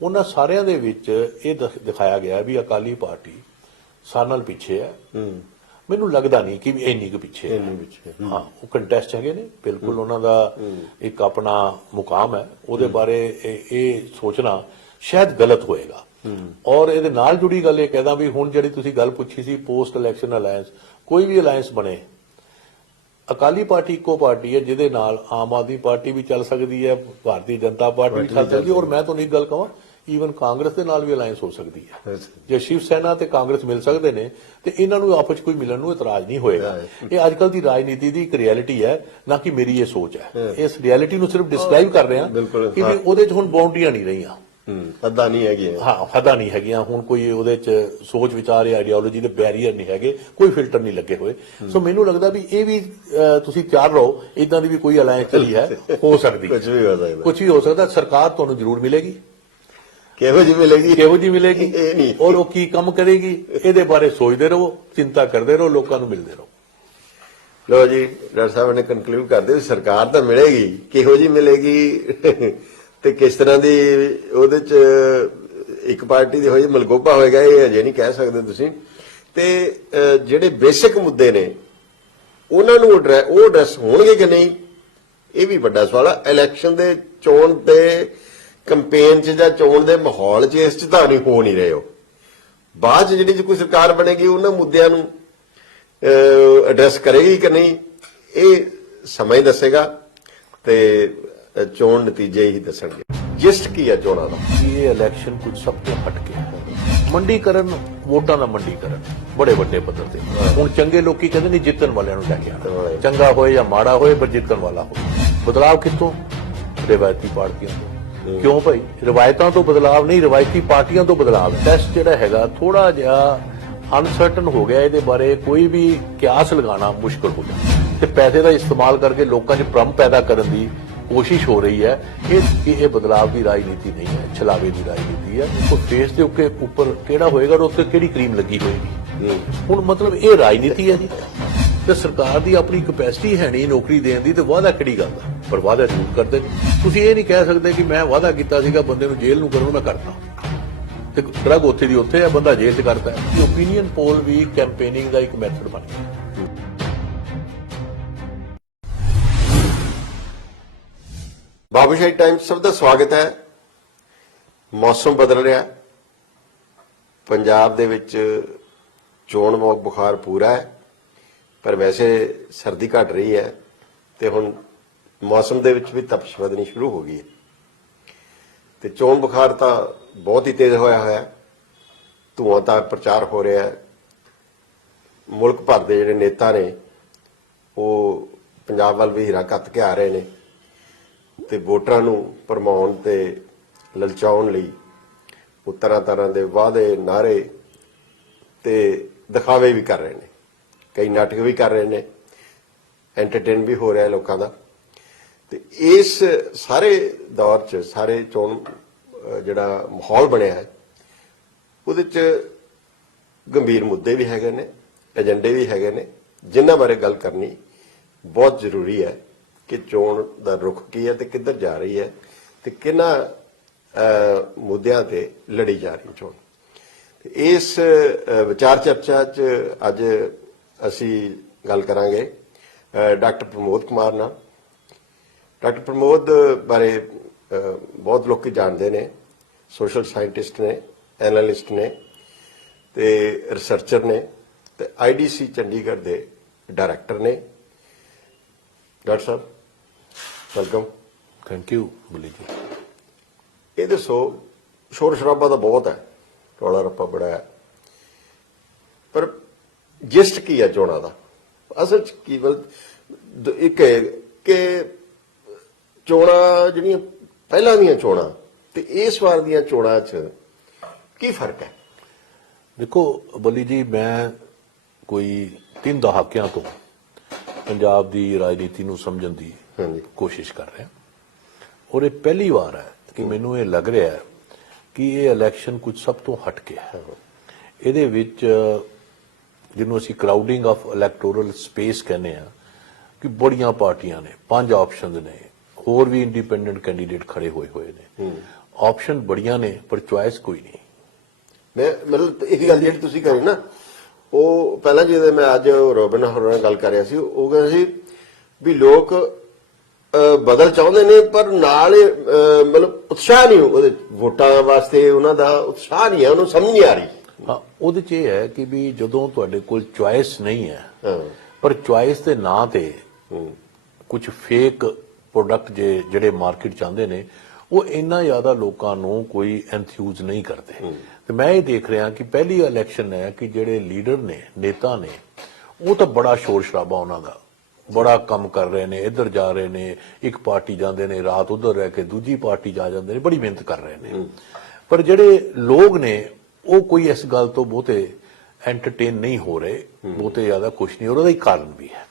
ਉਹਨਾਂ ਸਾਰਿਆਂ ਦੇ ਵਿੱਚ ਇਹ ਦਿਖਾਇਆ ਗਿਆ ਵੀ ਅਕਾਲੀ ਪਾਰਟੀ ਸਾਰੇ ਨਾਲ ਪਿੱਛੇ ਹੈ। ਮੈਨੂੰ ਲੱਗਦਾ ਨਹੀਂ ਕਿ ਇੰਨੀ ਕੁ ਪਿੱਛੇ ਹੈ। ਹਾਂ, ਉਹ ਕੰਟੈਸਟ ਹੈਗੇ ਨੇ, ਬਿਲਕੁਲ ਉਹਨਾਂ ਦਾ ਇੱਕ ਆਪਣਾ ਮੁਕਾਮ ਹੈ। ਉਹਦੇ ਬਾਰੇ ਇਹ ਸੋਚਣਾ ਸ਼ਾਇਦ ਗਲਤ ਹੋਏਗਾ। ਔਰ ਇਹਦੇ ਨਾਲ ਜੁੜੀ ਗੱਲ ਇਹ ਕਹਿੰਦਾ ਵੀ ਹੁਣ ਜਿਹੜੀ ਤੁਸੀਂ ਗੱਲ ਪੁੱਛੀ ਸੀ ਪੋਸਟ ਇਲੈਕਸ਼ਨ ਅਲਾਇੰਸ, ਕੋਈ ਵੀ ਅਲਾਇੰਸ ਬਣੇ, ਅਕਾਲੀ ਪਾਰਟੀ ਇੱਕੋ ਪਾਰਟੀ ਹੈ ਜਿਹਦੇ ਨਾਲ ਆਮ ਆਦਮੀ ਪਾਰਟੀ ਵੀ ਚੱਲ ਸਕਦੀ ਹੈ, ਭਾਰਤੀ ਜਨਤਾ ਪਾਰਟੀ ਵੀ ਚੱਲ ਸਕਦੀ ਹੈ, ਔਰ ਮੈਂ ਤੁਹਾਨੂੰ ਇੱਕ ਗੱਲ ਕਹਾਂ ਈਵਨ ਕਾਂਗਰਸ ਦੇ ਨਾਲ ਵੀ ਅਲਾਇੰਸ ਹੋ ਸਕਦੀ ਹੈ। ਜੇ ਸ਼ਿਵ ਸੈਨਾ ਤੇ ਕਾਂਗਰਸ ਮਿਲ ਸਕਦੇ ਨੇ ਤੇ ਇਹਨਾਂ ਨੂੰ ਆਪਸ 'ਚ ਕੋਈ ਮਿਲਣ ਨੂੰ ਇਤਰਾਜ਼ ਨਹੀਂ ਹੋਏਗਾ। ਇਹ ਅੱਜ ਕੱਲ੍ਹ ਦੀ ਰਾਜਨੀਤੀ ਦੀ ਇੱਕ ਰਿਐਲਿਟੀ ਹੈ, ਨਾ ਕਿ ਮੇਰੀ ਇਹ ਸੋਚ ਹੈ। ਇਸ ਰਿਐਲਿਟੀ ਨੂੰ ਸਿਰਫ ਡਿਸਕ੍ਰਾਈਬ ਕਰ ਰਹੇ ਹਾਂ ਕਿ ਵੀ ਉਹਦੇ 'ਚ ਹੁਣ ਬਾਉਂਡਰੀਆਂ ਨਹੀਂ ਰਹੀਆਂ, ਹੱਦਾਂ ਨਹੀਂ ਹੈਗੀਆਂ। ਹਾਂ, ਹੱਦਾਂ ਨਹੀਂ ਹੈਗੀਆਂ। ਹੁਣ ਕੋਈ ਉਹਦੇ 'ਚ ਸੋਚ ਵਿਚਾਰ ਜਾਂ ਆਈਡੀਓਲੋਜੀ ਦੇ ਬੈਰੀਅਰ ਨਹੀਂ ਹੈਗੇ, ਕੋਈ ਫਿਲਟਰ ਨਹੀਂ ਲੱਗੇ ਹੋਏ। ਸੋ ਮੈਨੂੰ ਲੱਗਦਾ ਵੀ ਇਹ ਵੀ ਤੁਸੀਂ ਤਿਆਰ ਰਹੋ, ਇਦਾਂ ਦੀ ਵੀ ਕੋਈ ਅਲਾਇੰਸ ਚਲੀ ਹੈ, ਹੋ ਸਕਦੀ, ਕੁਝ ਵੀ ਹੋ ਸਕਦਾ। ਸਰਕਾਰ ਤੁਹਾਨੂੰ ਜ਼ਰੂਰ ਮਿਲੇਗੀ, ਕਿਹੋ ਜਿਹੀ ਮਿਲੇਗੀ, ਕਿਹੋ ਜਿਹੀ ਮਿਲੇਗੀ ਔਰ ਉਹ ਕੀ ਕੰਮ ਕਰੇਗੀ, ਇਹਦੇ ਬਾਰੇ ਸੋਚਦੇ ਰਹੋ, ਚਿੰਤਾ ਕਰਦੇ ਰਹੋ, ਲੋਕਾਂ ਨੂੰ ਮਿਲਦੇ ਰਹੋ। ਲੋ ਜੀ, ਡਾਕਟਰ ਸਾਹਿਬ ਨੇ ਕਨਕਲੂਡ ਕਰਦੇ ਵੀ ਸਰਕਾਰ ਤਾਂ ਮਿਲੇਗੀ, ਕਿਹੋ ਜਿਹੀ ਮਿਲੇਗੀ ਤੇ ਕਿਸ ਤਰ੍ਹਾਂ ਦੀ ਉਹਦੇ ਚ ਇੱਕ ਪਾਰਟੀ ਦੀ ਹੋਈ ਮਲਗੋਬਾ ਹੋਏਗਾ, ਇਹ ਅਜੇ ਨਹੀਂ ਕਹਿ ਸਕਦੇ ਤੁਸੀਂ। ਤੇ ਜਿਹੜੇ ਬੇਸਿਕ ਮੁੱਦੇ ਨੇ ਉਹਨਾਂ ਨੂੰ ਉਹ ਐਡਰੈਸ ਹੋਣਗੇ ਕਿ ਨਹੀਂ, ਇਹ ਵੀ ਵੱਡਾ ਸਵਾਲ ਹੈ। ਇਲੈਕਸ਼ਨ ਦੇ ਚੋਣ ਤੇ ਕੰਪੇਨ 'ਚ ਜਾਂ ਚੋਣ ਦੇ ਮਾਹੌਲ 'ਚ ਇਸ 'ਚ ਤਾਂ ਨਹੀਂ ਹੋ ਨਹੀਂ ਰਹੇ। ਹੋ ਬਾਅਦ 'ਚ ਜਿਹੜੀ ਕੋਈ ਸਰਕਾਰ ਬਣੇਗੀ ਉਹਨਾਂ ਮੁੱਦਿਆਂ ਨੂੰ ਐਡਰੈਸ ਕਰੇਗੀ ਕਿ ਨਹੀਂ, ਇਹ ਸਮਾਂ ਹੀ ਦੱਸੇਗਾ ਤੇ ਚੋਣ ਨਤੀਜੇ ਹੀ ਦੱਸਣਗੇ। ਜਿਸਟ ਕੀ ਹੈ ਚੋਣਾਂ ਦਾ? ਇਹ ਇਲੈਕਸ਼ਨ ਕੁਝ ਸਭ ਤੋਂ ਹਟ ਕੇ ਹੈ। ਮੰਡੀਕਰਨ, ਵੋਟਾਂ ਦਾ ਮੰਡੀਕਰਨ ਬੜੇ ਵੱਡੇ ਪੱਧਰ ਤੇ। ਹੁਣ ਚੰਗੇ ਲੋਕੀ ਕਹਿੰਦੇ ਨੇ ਜਿੱਤਣ ਵਾਲਿਆਂ ਨੂੰ ਲੈ ਕੇ ਆਉਣਾ, ਚੰਗਾ ਹੋਏ ਜਾਂ ਮਾੜਾ ਹੋਏ ਪਰ ਜਿੱਤਣ ਵਾਲਾ ਹੋਵੇ। ਬਦਲਾਵ ਕਿੱਥੋਂ? ਰਿਵਾਇਤੀ ਪਾਰਟੀਆਂ ਤੋਂ। ਕਿਉਂ ਭਾਈ? ਰਿਵਾਇਤਾਂ ਤੋਂ ਬਦਲਾਵ ਨਹੀਂ, ਰਿਵਾਇਤੀ ਪਾਰਟੀਆਂ ਤੋਂ ਬਦਲਾਵ। ਟੈਸਟ ਜਿਹੜਾ ਹੈਗਾ ਥੋੜਾ ਜਿਹਾ ਅਨਸਰਟਨ ਹੋ ਗਿਆ, ਇਹਦੇ ਬਾਰੇ ਕੋਈ ਵੀ ਕਿਆਸ ਲਗਾਉਣਾ ਮੁਸ਼ਕਲ ਹੋ ਗਿਆ ਤੇ ਪੈਸੇ ਦਾ ਇਸਤੇਮਾਲ ਕਰਕੇ ਲੋਕਾਂ 'ਚ ਭਰਮ ਪੈਦਾ ਕਰਨ ਦੀ ਕੋਸ਼ਿਸ਼ ਹੋ ਰਹੀ ਹੈ। ਇਹ ਬਦਲਾਵ ਦੀ ਰਾਜਨੀਤੀ ਨਹੀਂ ਹੈ, ਛਲਾਵੇ ਦੀ ਰਾਜਨੀਤੀ ਹੈ। ਉਹ ਫੇਸ ਦੇ ਉੱਪਰ ਕਿਹੜਾ ਹੋਏਗਾ ਔਰ ਉੱਤੇ ਕਿਹੜੀ ਕਰੀਮ ਲੱਗੀ ਹੋਏਗੀ। ਹੁਣ ਮਤਲਬ ਇਹ ਰਾਜਨੀਤੀ ਹੈ ਜੀ, ਤੇ ਸਰਕਾਰ ਦੀ ਆਪਣੀ ਕੈਪੈਸਿਟੀ ਹੈ ਨਹੀਂ ਨੌਕਰੀ ਦੇਣ ਦੀ, ਤੇ ਵਾਅਦਾ ਕਿਹੜੀ ਗੱਲ ਦਾ? ਪਰ ਵਾਅਦਾ ਜ਼ਰੂਰ ਕਰਦੇ। ਤੁਸੀਂ ਇਹ ਨਹੀਂ ਕਹਿ ਸਕਦੇ ਕਿ ਮੈਂ ਵਾਅਦਾ ਕੀਤਾ ਸੀਗਾ ਬੰਦੇ ਨੂੰ ਜੇਲ੍ਹ ਨੂੰ ਕਰਨ ਨੂੰ ਮੈਂ ਕਰਤਾ, ਤੇ ਡਰੱਗ ਉੱਥੇ ਦੀ ਉੱਥੇ ਹੈ, ਬੰਦਾ ਜੇਲ੍ਹ 'ਚ ਕਰਤਾ ਹੈ। ਓਪੀਨੀਅਨ ਪੋਲ ਵੀ ਕੈਂਪੇਨਿੰਗ ਦਾ ਇੱਕ ਮੈਥਡ ਬਣ ਗਿਆ। ਬਾਬੂਸ਼ਾਹੀ ਟਾਈਮਸ ਸਭ ਦਾ ਸਵਾਗਤ ਹੈ। ਮੌਸਮ ਬਦਲ ਰਿਹਾ, ਪੰਜਾਬ ਦੇ ਵਿੱਚ ਚੋਣ ਬੁਖਾਰ ਪੂਰਾ ਹੈ, ਪਰ ਵੈਸੇ ਸਰਦੀ ਘਟ ਰਹੀ ਹੈ ਤੇ ਹੁਣ ਮੌਸਮ ਦੇ ਵਿੱਚ ਵੀ ਤਪਸ਼ ਵਧਣੀ ਸ਼ੁਰੂ ਹੋ ਗਈ ਹੈ ਤੇ ਚੋਣ ਬੁਖਾਰ ਤਾਂ ਬਹੁਤ ਹੀ ਤੇਜ਼ ਹੋਇਆ ਹੈ। ਧੂਆਂ ਤਾਂ ਪ੍ਰਚਾਰ ਹੋ ਰਿਹਾ ਹੈ। ਮੁਲਕ ਭਰ ਦੇ ਜਿਹੜੇ ਨੇਤਾ ਨੇ ਉਹ ਪੰਜਾਬ ਵੱਲ ਵੀ ਹੀਰਾ ਕੱਤ ਕੇ ਆ ਰਹੇ ਨੇ ਤੇ ਵੋਟਰਾਂ ਨੂੰ ਭਰਮਾਉਣ ਤੇ ਲਲਚਾਉਣ ਲਈ ਉਹ ਤਰ੍ਹਾਂ ਦੇ ਵਾਅਦੇ, ਨਾਅਰੇ ਤੇ ਦਿਖਾਵੇ ਵੀ ਕਰ ਰਹੇ ਨੇ, ਕਈ ਨਾਟਕ ਵੀ ਕਰ ਰਹੇ ਨੇ, ਐਂਟਰਟੇਨ ਵੀ ਹੋ ਰਿਹਾ ਲੋਕਾਂ ਦਾ। ਤੇ ਇਸ ਸਾਰੇ ਦੌਰ 'ਚ ਸਾਰੇ ਚੋਣ ਜਿਹੜਾ ਮਾਹੌਲ ਬਣਿਆ ਹੈ ਉਹਦੇ 'ਚ ਗੰਭੀਰ ਮੁੱਦੇ ਵੀ ਹੈਗੇ ਨੇ, ਏਜੰਡੇ ਵੀ ਹੈਗੇ ਨੇ, ਜਿਨ੍ਹਾਂ ਬਾਰੇ ਗੱਲ ਕਰਨੀ ਬਹੁਤ ਜ਼ਰੂਰੀ ਹੈ ਕਿ ਚੋਣ ਦਾ ਰੁਖ ਕੀ ਹੈ ਤੇ ਕਿੱਧਰ ਜਾ ਰਹੀ ਹੈ ਤੇ ਕਿਹਨਾਂ ਮੁੱਦਿਆਂ ਤੇ ਲੜੀ ਜਾ ਰਹੀ ਚੋਣ। ਇਸ ਵਿਚਾਰ ਚਰਚਾ 'ਚ ਅੱਜ ਅਸੀਂ ਗੱਲ ਕਰਾਂਗੇ ਡਾਕਟਰ ਪ੍ਰਮੋਦ ਕੁਮਾਰ ਨਾਲ। ਡਾਕਟਰ ਪ੍ਰਮੋਦ ਬਾਰੇ ਬਹੁਤ ਲੋਕ ਜਾਣਦੇ ਨੇ, ਸੋਸ਼ਲ ਸਾਇੰਟਿਸਟ ਨੇ, ਐਨਾਲਿਸਟ ਨੇ ਤੇ ਰਿਸਰਚਰ ਨੇ ਤੇ ਆਈਡੀਸੀ ਚੰਡੀਗੜ੍ਹ ਦੇ ਡਾਇਰੈਕਟਰ ਨੇ। Doctor Sahib welcome. Thank you ਬਲੀ ਜੀ। ਇਹ ਦੱਸੋ, ਸ਼ੋਰ ਸ਼ਰਾਬਾ ਤਾਂ ਬਹੁਤ ਹੈ, ਰੌਲਾ ਰੱਪਾ ਬੜਾ ਹੈ, ਪਰ ਜਿਸਟ ਕੀ ਹੈ ਚੋਣਾਂ ਦਾ? ਅਸਲ ਚ ਕੇਵਲ ਇੱਕ ਹੈ ਕਿ ਚੋਣਾਂ ਜਿਹੜੀਆਂ ਪਹਿਲਾਂ ਦੀਆਂ ਚੋਣਾਂ ਤੇ ਇਸ ਵਾਰ ਦੀਆਂ ਚੋਣਾਂ 'ਚ ਕੀ ਫਰਕ ਹੈ? ਦੇਖੋ ਬਲੀ ਜੀ, ਮੈਂ ਕੋਈ 3 ਦਹਾਕਿਆਂ ਤੋਂ ਪੰਜਾਬ ਦੀ ਰਾਜਨੀਤੀ ਨੂੰ ਸਮਝਣ ਦੀ ਕੋਸ਼ਿਸ਼ ਕਰ ਰਿਹਾ, ਔਰ ਇਹ ਪਹਿਲੀ ਵਾਰ ਹੈ ਕਿ ਮੈਨੂੰ ਇਹ ਲੱਗ ਰਿਹਾ ਹੈ ਕਿ ਇਹ ਇਲੈਕਸ਼ਨ ਕੁਝ ਸਭ ਤੋਂ ਹਟ ਕੇ ਹੈ। ਇਹਦੇ ਵਿੱਚ ਜਿਹਨੂੰ ਅਸੀਂ ਕਰਾਊਡਿੰਗ ਆਫ ਇਲੈਕਟੋਰਲ ਸਪੇਸ ਕਹਿੰਦੇ ਆ, ਕਿ ਬੜੀਆਂ ਪਾਰਟੀਆਂ ਨੇ, 5 ਆਪਸ਼ਨਸ ਨੇ, ਹੋਰ ਵੀ ਇੰਡੀਪੈਂਡੈਂਟ ਕੈਂਡੀਡੇਟ ਖੜੇ ਹੋਏ ਨੇ। ਆਪਸ਼ਨ ਬੜੀਆਂ ਨੇ ਪਰ ਚੁਆਇਸ ਕੋਈ ਨਹੀਂ। ਮੈਂ ਮਤਲਬ ਇਹ ਗੱਲ ਜਿਹੜੀ ਤੁਸੀਂ ਕਰੀ ਨਾ, ਉਹ ਪਹਿਲਾਂ ਜਦੋਂ ਮੈਂ ਅੱਜ ਰੋਬਿਨ ਹੋਰਾਂ ਨਾਲ ਗੱਲ ਕਰ ਰਿਹਾ ਸੀ, ਉਹ ਕਹਿੰਦੇ ਸੀ ਵੀ ਲੋਕ ਬਦਲ ਚਾਹੁੰਦੇ ਨੇ ਪਰ ਨਾਲ ਮਤਲਬ ਉਤਸ਼ਾਹ ਨਹੀਂ, ਉਹਦੇ ਵੋਟਾਂ ਵਾਸਤੇ ਉਹਨਾਂ ਦਾ ਉਤਸ਼ਾਹ ਨਹੀਂ ਹੈ, ਉਹਨੂੰ ਸਮਝ ਨਹੀਂ ਆ ਰਹੀ। ਹਾਂ, ਉਹਦੇ 'ਚ ਇਹ ਹੈ ਕਿ ਵੀ ਜਦੋਂ ਤੁਹਾਡੇ ਕੋਲ ਚੁਆਇਸ ਨਹੀਂ ਹੈ, ਪਰ ਚੁਆਇਸ ਦੇ ਨਾਂ ਤੇ ਕੁਝ ਫੇਕ ਪ੍ਰੋਡਕਟ ਜਿਹੜੇ ਮਾਰਕੀਟ ਚਾਹੁੰਦੇ ਨੇ, ਉਹ ਇੰਨਾ ਜ਼ਿਆਦਾ ਲੋਕਾਂ ਨੂੰ ਕੋਈ ਐਨਥਿਊਜ਼ ਨਹੀਂ ਕਰਦੇ। ਤੇ ਮੈਂ ਇਹ ਦੇਖ ਰਿਹਾ ਕਿ ਪਹਿਲੀ ਇਲੈਕਸ਼ਨ ਹੈ ਕਿ ਜਿਹੜੇ ਲੀਡਰ ਨੇ, ਨੇਤਾ ਨੇ, ਉਹ ਤਾਂ ਬੜਾ ਸ਼ੋਰ ਸ਼ਰਾਬਾ ਉਹਨਾਂ ਦਾ, ਬੜਾ ਕੰਮ ਕਰ ਰਹੇ ਨੇ, ਇੱਧਰ ਜਾ ਰਹੇ ਨੇ, ਇੱਕ ਪਾਰਟੀ ਜਾਂਦੇ ਨੇ, ਰਾਤ ਉੱਧਰ ਰਹਿ ਕੇ ਦੂਜੀ ਪਾਰਟੀ ਜਾ ਜਾਂਦੇ ਨੇ, ਬੜੀ ਮਿਹਨਤ ਕਰ ਰਹੇ ਨੇ। ਪਰ ਜਿਹੜੇ ਲੋਕ ਨੇ ਉਹ ਕੋਈ ਇਸ ਗੱਲ ਤੋਂ ਬਹੁਤੇ ਐਂਟਰਟੇਨ ਨਹੀਂ ਹੋ ਰਹੇ, ਬਹੁਤੇ ਜ਼ਿਆਦਾ ਖੁਸ਼ ਨਹੀਂ। ਉਹਦਾ ਹੀ ਕਾਰਨ ਵੀ ਹੈ।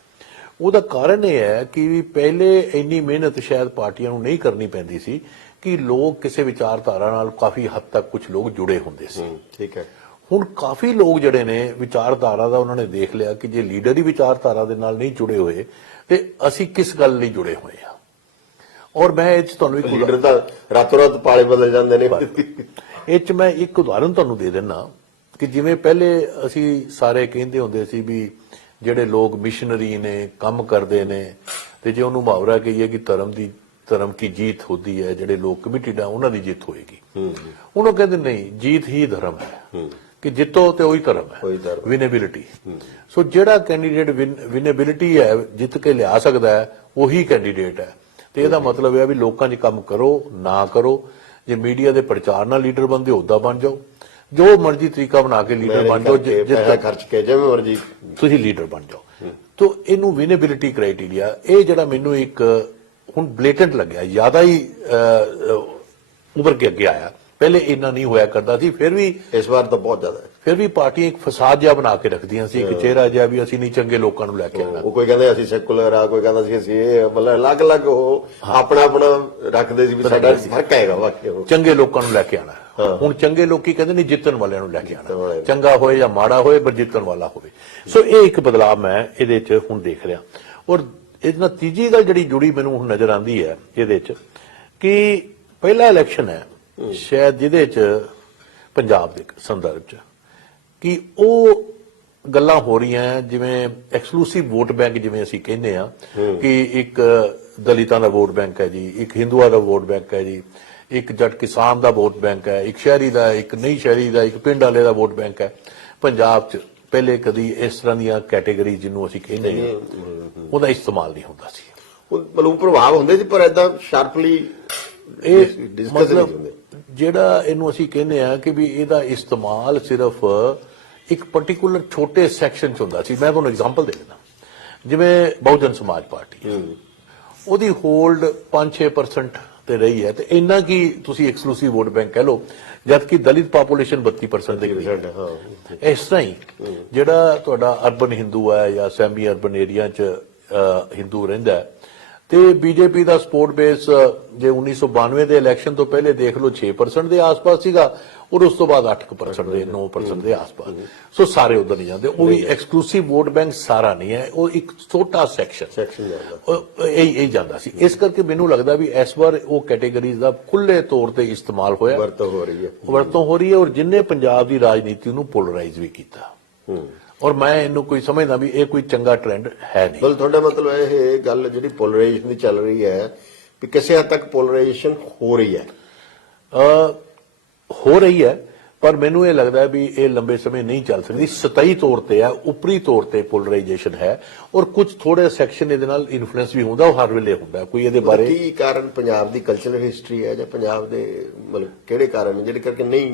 ਉਹਦਾ ਕਾਰਨ ਇਹ ਹੈ ਕਿ ਵੀ ਪਹਿਲੇ ਇੰਨੀ ਮਿਹਨਤ ਸ਼ਾਇਦ ਪਾਰਟੀਆਂ ਨੂੰ ਨਹੀਂ ਕਰਨੀ ਪੈਂਦੀ ਸੀ ਕਿ ਲੋਕ ਕਿਸੇ ਵਿਚਾਰਧਾਰਾ ਨਾਲ ਕਾਫੀ ਹੱਦ ਤੱਕ ਕੁਝ ਲੋਕ ਜੁੜੇ ਹੁੰਦੇ ਸੀ। ਠੀਕ ਹੈ। ਹੁਣ ਕਾਫੀ ਲੋਕ ਜਿਹੜੇ ਨੇ ਵਿਚਾਰਧਾਰਾ ਦਾ ਉਹਨਾਂ ਨੇ ਦੇਖ ਲਿਆ ਕਿ ਜੇ ਲੀਡਰ ਹੀ ਵਿਚਾਰਧਾਰਾ ਦੇ ਨਾਲ ਨਹੀਂ ਜੁੜੇ ਹੋਏ ਤੇ ਅਸੀਂ ਕਿਸ ਗੱਲ ਲਈ ਜੁੜੇ ਹੋਏ ਆ। ਔਰ ਮੈਂ ਇਹ 'ਚ ਤੁਹਾਨੂੰ ਇੱਕ ਲੀਡਰ ਤਾਂ ਰਾਤੋਂ ਰਾਤ ਪਾਲੇ ਬਦਲ ਜਾਂਦੇ ਨੇ। ਇਹ 'ਚ ਮੈਂ ਇੱਕ ਉਦਾਹਰਨ ਤੁਹਾਨੂੰ ਦੇ ਦਿੰਦਾ ਕਿ ਜਿਵੇਂ ਪਹਿਲੇ ਅਸੀਂ ਸਾਰੇ ਕਹਿੰਦੇ ਹੁੰਦੇ ਸੀ ਵੀ ਜਿਹੜੇ ਲੋਕ ਮਿਸ਼ਨਰੀ ਨੇ, ਕੰਮ ਕਰਦੇ ਨੇ, ਤੇ ਜੇ ਉਹਨੂੰ ਮੁਹਾਵਰਾ ਕਹੀਏ ਕਿ ਧਰਮ ਕੀ ਜੀਤ ਹੁੰਦੀ ਹੈ, ਜਿਹੜੇ ਲੋਕ ਕਮਿਟਡ ਆ ਉਹਨਾਂ ਦੀ ਜਿੱਤ ਹੋਏਗੀ। ਹੁਣ ਉਹ ਕਹਿੰਦੇ ਨਹੀਂ, ਜੀਤ ਹੀ ਧਰਮ ਹੈ, ਕਿ ਜਿੱਤੋ ਤੇ ਉਹੀ ਧਰਮ ਹੈ, ਵਿਨੇਬਿਲਿਟੀ। ਸੋ ਜਿਹੜਾ ਕੈਂਡੀਡੇਟ ਵਿਨੇਬਿਲਿਟੀ ਹੈ, ਜਿੱਤ ਕੇ ਲਿਆ ਸਕਦਾ ਹੈ, ਉਹੀ ਕੈਂਡੀਡੇਟ ਹੈ। ਤੇ ਇਹਦਾ ਮਤਲਬ ਇਹ ਵੀ ਲੋਕਾਂ 'ਚ ਕੰਮ ਕਰੋ ਨਾ ਕਰੋ, ਜੇ ਮੀਡੀਆ ਦੇ ਪ੍ਰਚਾਰ ਨਾਲ ਲੀਡਰ ਬਣਦੇ ਉਹਦਾ ਬਣ ਜਾਓ, ਜੋ ਮਰਜ਼ੀ ਤਰੀਕਾ ਬਣਾ ਕੇ ਲੀਡਰ ਬਣ ਜਾਓ, ਜਿੱਦਾਂ ਖਰਚ ਕੇ ਜਿਵੇਂ ਮਰਜ਼ੀ ਤੁਸੀਂ ਲੀਡਰ ਬਣ ਜਾਓ। ਤੋ ਇਹਨੂੰ ਵਿਨੇਬਿਲਿਟੀ ਕ੍ਰਾਈਟੇਰੀਆ, ਇਹ ਜਿਹੜਾ ਮੈਨੂੰ ਇੱਕ ਹੁਣ ਬਲੇਟੈਂਟ ਲੱਗਿਆ, ਜ਼ਿਆਦਾ ਹੀ ਉੱਭਰ ਕੇ ਅੱਗੇ ਆਇਆ। ਪਹਿਲੇ ਇੰਨਾ ਨਹੀਂ ਹੋਇਆ ਕਰਦਾ ਸੀ, ਫਿਰ ਵੀ ਇਸ ਵਾਰ ਤਾਂ ਬਹੁਤ ਜ਼ਿਆਦਾ ਹੈ। ਫਿਰ ਵੀ ਪਾਰਟੀਆਂ ਇੱਕ ਫਸਾਦ ਜਿਹਾ ਬਣਾ ਕੇ ਰੱਖਦੀਆਂ ਸੀ, ਇੱਕ ਚਿਹਰਾ ਜਿਹਾ ਵੀ ਅਸੀਂ ਨਹੀਂ ਚੰਗੇ ਲੋਕਾਂ ਨੂੰ ਲੈ ਕੇ ਆਣਾ। ਉਹ ਕੋਈ ਕਹਿੰਦੇ ਅਸੀਂ ਸੈਕੂਲਰ ਆ, ਕੋਈ ਕਹਿੰਦਾ ਸੀ ਅਸੀਂ ਇਹ, ਮਤਲਬ ਅਲੱਗ-ਅਲੱਗ ਉਹ ਆਪਣਾ ਰੱਖਦੇ ਸੀ ਵੀ ਸਾਡਾ ਫਰਕ ਹੈਗਾ ਵਾਕਿਆ। ਚੰਗੇ ਲੋਕਾਂ ਨੂੰ ਲੈ ਕੇ ਆਣਾ। ਹੁਣ ਚੰਗੇ ਲੋਕੀ ਕਹਿੰਦੇ ਨਹੀਂ, ਜਿੱਤਣ ਵਾਲਿਆਂ ਨੂੰ ਲੈ ਕੇ ਆਣਾ, ਚੰਗਾ ਹੋਏ ਜਾਂ ਮਾੜਾ ਹੋਏ ਪਰ ਜਿੱਤਣ ਵਾਲਾ ਹੋਵੇ। ਸੋ ਇਹ ਇੱਕ ਬਦਲਾਅ ਮੈਂ ਇਹਦੇ 'ਚ ਹੁਣ ਦੇਖ ਰਿਹਾ। ਔਰ ਇਹਦੇ ਨਾਲ ਤੀਜੀ ਗੱਲ ਜਿਹੜੀ ਜੁੜੀ ਮੈਨੂੰ ਹੁਣ ਨਜ਼ਰ ਆਉਂਦੀ ਹੈ ਇਹਦੇ 'ਚ, ਕਿ ਪਹਿਲਾ ਇਲੈਕਸ਼ਨ ਹੈ ਸ਼ਾਇਦ ਜਿਹਦੇ 'ਚ ਪੰਜਾਬ ਦੇ ਸੰਦਰਭ 'ਚ ਕਿ ਉਹ ਗੱਲਾਂ ਹੋ ਰਹੀਆਂ ਜਿਵੇਂ ਐਕਸਕਲੂਸਿਵ ਵੋਟ ਬੈਂਕ, ਜਿਵੇਂ ਅਸੀਂ ਕਹਿੰਦੇ ਆ ਕਿ ਇੱਕ ਦਲਿਤਾਂ ਦਾ ਵੋਟ ਬੈਂਕ ਹੈ ਜੀ, ਇੱਕ ਹਿੰਦੂਆਂ ਦਾ ਵੋਟ ਬੈਂਕ ਹੈ ਜੀ, ਇੱਕ ਜੱਟ ਕਿਸਾਨ ਦਾ ਵੋਟ ਬੈਂਕ ਹੈ, ਇੱਕ ਸ਼ਹਿਰੀ ਦਾ, ਇੱਕ ਨਹੀਂ ਸ਼ਹਿਰੀ ਦਾ, ਇੱਕ ਪਿੰਡ ਵਾਲੇ ਦਾ ਵੋਟ ਬੈਂਕ ਹੈ। ਪੰਜਾਬ 'ਚ ਪਹਿਲੇ ਕਦੀ ਇਸ ਤਰ੍ਹਾਂ ਦੀਆਂ ਕੈਟੇਗਰੀ ਜਿਹਨੂੰ ਅਸੀਂ ਕਹਿੰਦੇ ਹਾਂ ਉਹਦਾ ਇਸਤੇਮਾਲ ਨਹੀਂ ਹੁੰਦਾ ਸੀ। ਮਤਲਬ ਪ੍ਰਭਾਵ ਹੁੰਦੇ ਸੀ ਪਰ ਏਦਾਂ ਸ਼ਾਰਪਲੀ ਇਹ ਮਤਲਬ ਜਿਹੜਾ ਇਹਨੂੰ ਅਸੀਂ ਕਹਿੰਦੇ ਆ ਕਿ ਵੀ ਇਹਦਾ ਇਸਤੇਮਾਲ ਸਿਰਫ ਇੱਕ ਪਾਰਟਿਕੂਲਰ ਛੋਟੇ ਸੈਕਸ਼ਨ 'ਚ ਹੁੰਦਾ ਸੀ। ਮੈਂ ਤੁਹਾਨੂੰ ਐਗਜ਼ਾਮਪਲ ਦੇ ਦਿੰਦਾ, ਜਿਵੇਂ ਬਹੁਜਨ ਸਮਾਜ ਪਾਰਟੀ, ਉਹਦੀ ਹੋਲਡ 5-6% ਤੇ ਰਹੀ ਹੈ, ਤੇ ਇੰਨਾ ਕੀ ਤੁਸੀਂ ਐਕਸਕਲੂਸਿਵ ਵੋਟ ਬੈਂਕ ਕਹਿ ਲਓ, ਜਦਕਿ ਦਲਿਤ ਪਾਪੂਲੇਸ਼ਨ 32% ਦੇ ਕਰੀਬ ਹੈ। ਇਸ ਤਰ੍ਹਾਂ ਹੀ ਜਿਹੜਾ ਤੁਹਾਡਾ ਅਰਬਨ ਹਿੰਦੂ ਹੈ ਜਾਂ ਸੈਮੀ ਅਰਬਨ ਏਰੀਆ 'ਚ ਹਿੰਦੂ ਰਹਿੰਦਾ ਹੈ, ਤੇ ਬੀਜੇਪੀ ਦਾ ਸਪੋਰਟ ਬੇਸ ਜੇ 1992 ਦੇ ਇਲੈਕਸ਼ਨ ਤੋਂ ਪਹਿਲੇ ਦੇਖ ਲਓ 6% ਦੇ ਆਸ-ਪਾਸ ਸੀਗਾ, ਔਰ ਉਸ ਤੋਂ ਬਾਅਦ 8% ਦੇ 9% ਦੇ ਆਸ-ਪਾਸ। ਸੋ ਸਾਰੇ ਉਧਰ ਨਹੀਂ ਜਾਂਦੇ। ਉਹ ਵੀ ਐਕਸਕਲੂਸਿਵ ਵੋਟ ਬੈਂਕ ਸਾਰਾ ਨਹੀਂ ਹੈ, ਉਹ ਇੱਕ ਛੋਟਾ ਸੈਕਸ਼ਨ ਇਹ ਜਾਂਦਾ ਸੀ। ਇਸ ਕਰਕੇ ਮੈਨੂੰ ਲੱਗਦਾ ਵੀ ਇਸ ਵਾਰ ਉਹ ਕੈਟੇਗਰੀਜ਼ ਦਾ ਖੁੱਲੇ ਤੌਰ ਤੇ ਇਸਤੇਮਾਲ ਹੋਇਆ, ਵਰਤੋਂ ਹੋ ਰਹੀ ਹੈ, ਔਰ ਜਿੰਨੇ ਪੰਜਾਬ ਦੀ ਰਾਜਨੀਤੀ ਨੂੰ ਪੋਲਰਾਈਜ਼ ਵੀ ਕੀਤਾ। ਔਰ ਮੈਂ ਇਹਨੂੰ ਕੋਈ ਸਮਝਦਾ ਵੀ ਇਹ ਕੋਈ ਚੰਗਾ ਟ੍ਰੈਂਡ ਹੈ ਨਹੀਂ। ਬਲ ਤੁਹਾਡਾ ਮਤਲਬ ਇਹ ਗੱਲ ਜਿਹੜੀ ਪੋਲਰਾਈਜੇਸ਼ਨ ਦੀ ਚੱਲ ਰਹੀ ਹੈ ਵੀ ਕਿਸੇ ਹੱਦ ਤੱਕ ਪੋਲਰਾਈਜੇਸ਼ਨ ਹੋ ਰਹੀ ਹੈ, ਪਰ ਮੈਨੂੰ ਇਹ ਲੱਗਦਾ ਵੀ ਇਹ ਲੰਬੇ ਸਮੇਂ ਨਹੀਂ ਚੱਲ ਸਕਦੀ। ਸਤਹੀ ਤੌਰ ਤੇ ਹੈ, ਉਪਰੀ ਤੌਰ ਤੇ ਪੋਲਰਾਈਜੇਸ਼ਨ ਹੈ, ਔਰ ਕੁਝ ਥੋੜੇ ਸੈਕਸ਼ਨ ਇਹਦੇ ਨਾਲ ਇਨਫਲੂਐਂਸ ਵੀ ਹੁੰਦਾ, ਉਹ ਹਰ ਵੇਲੇ ਹੁੰਦਾ। ਕੋਈ ਇਹਦੇ ਬਾਰੇ ਕੀ ਕਾਰਨ ਪੰਜਾਬ ਦੀ ਕਲਚਰਲ ਹਿਸਟਰੀ ਹੈ ਜਾਂ ਪੰਜਾਬ ਦੇ ਮਤਲਬ ਕਿਹੜੇ ਕਾਰਨ ਨੇ ਜਿਹੜੇ ਕਰਕੇ ਨਹੀਂ?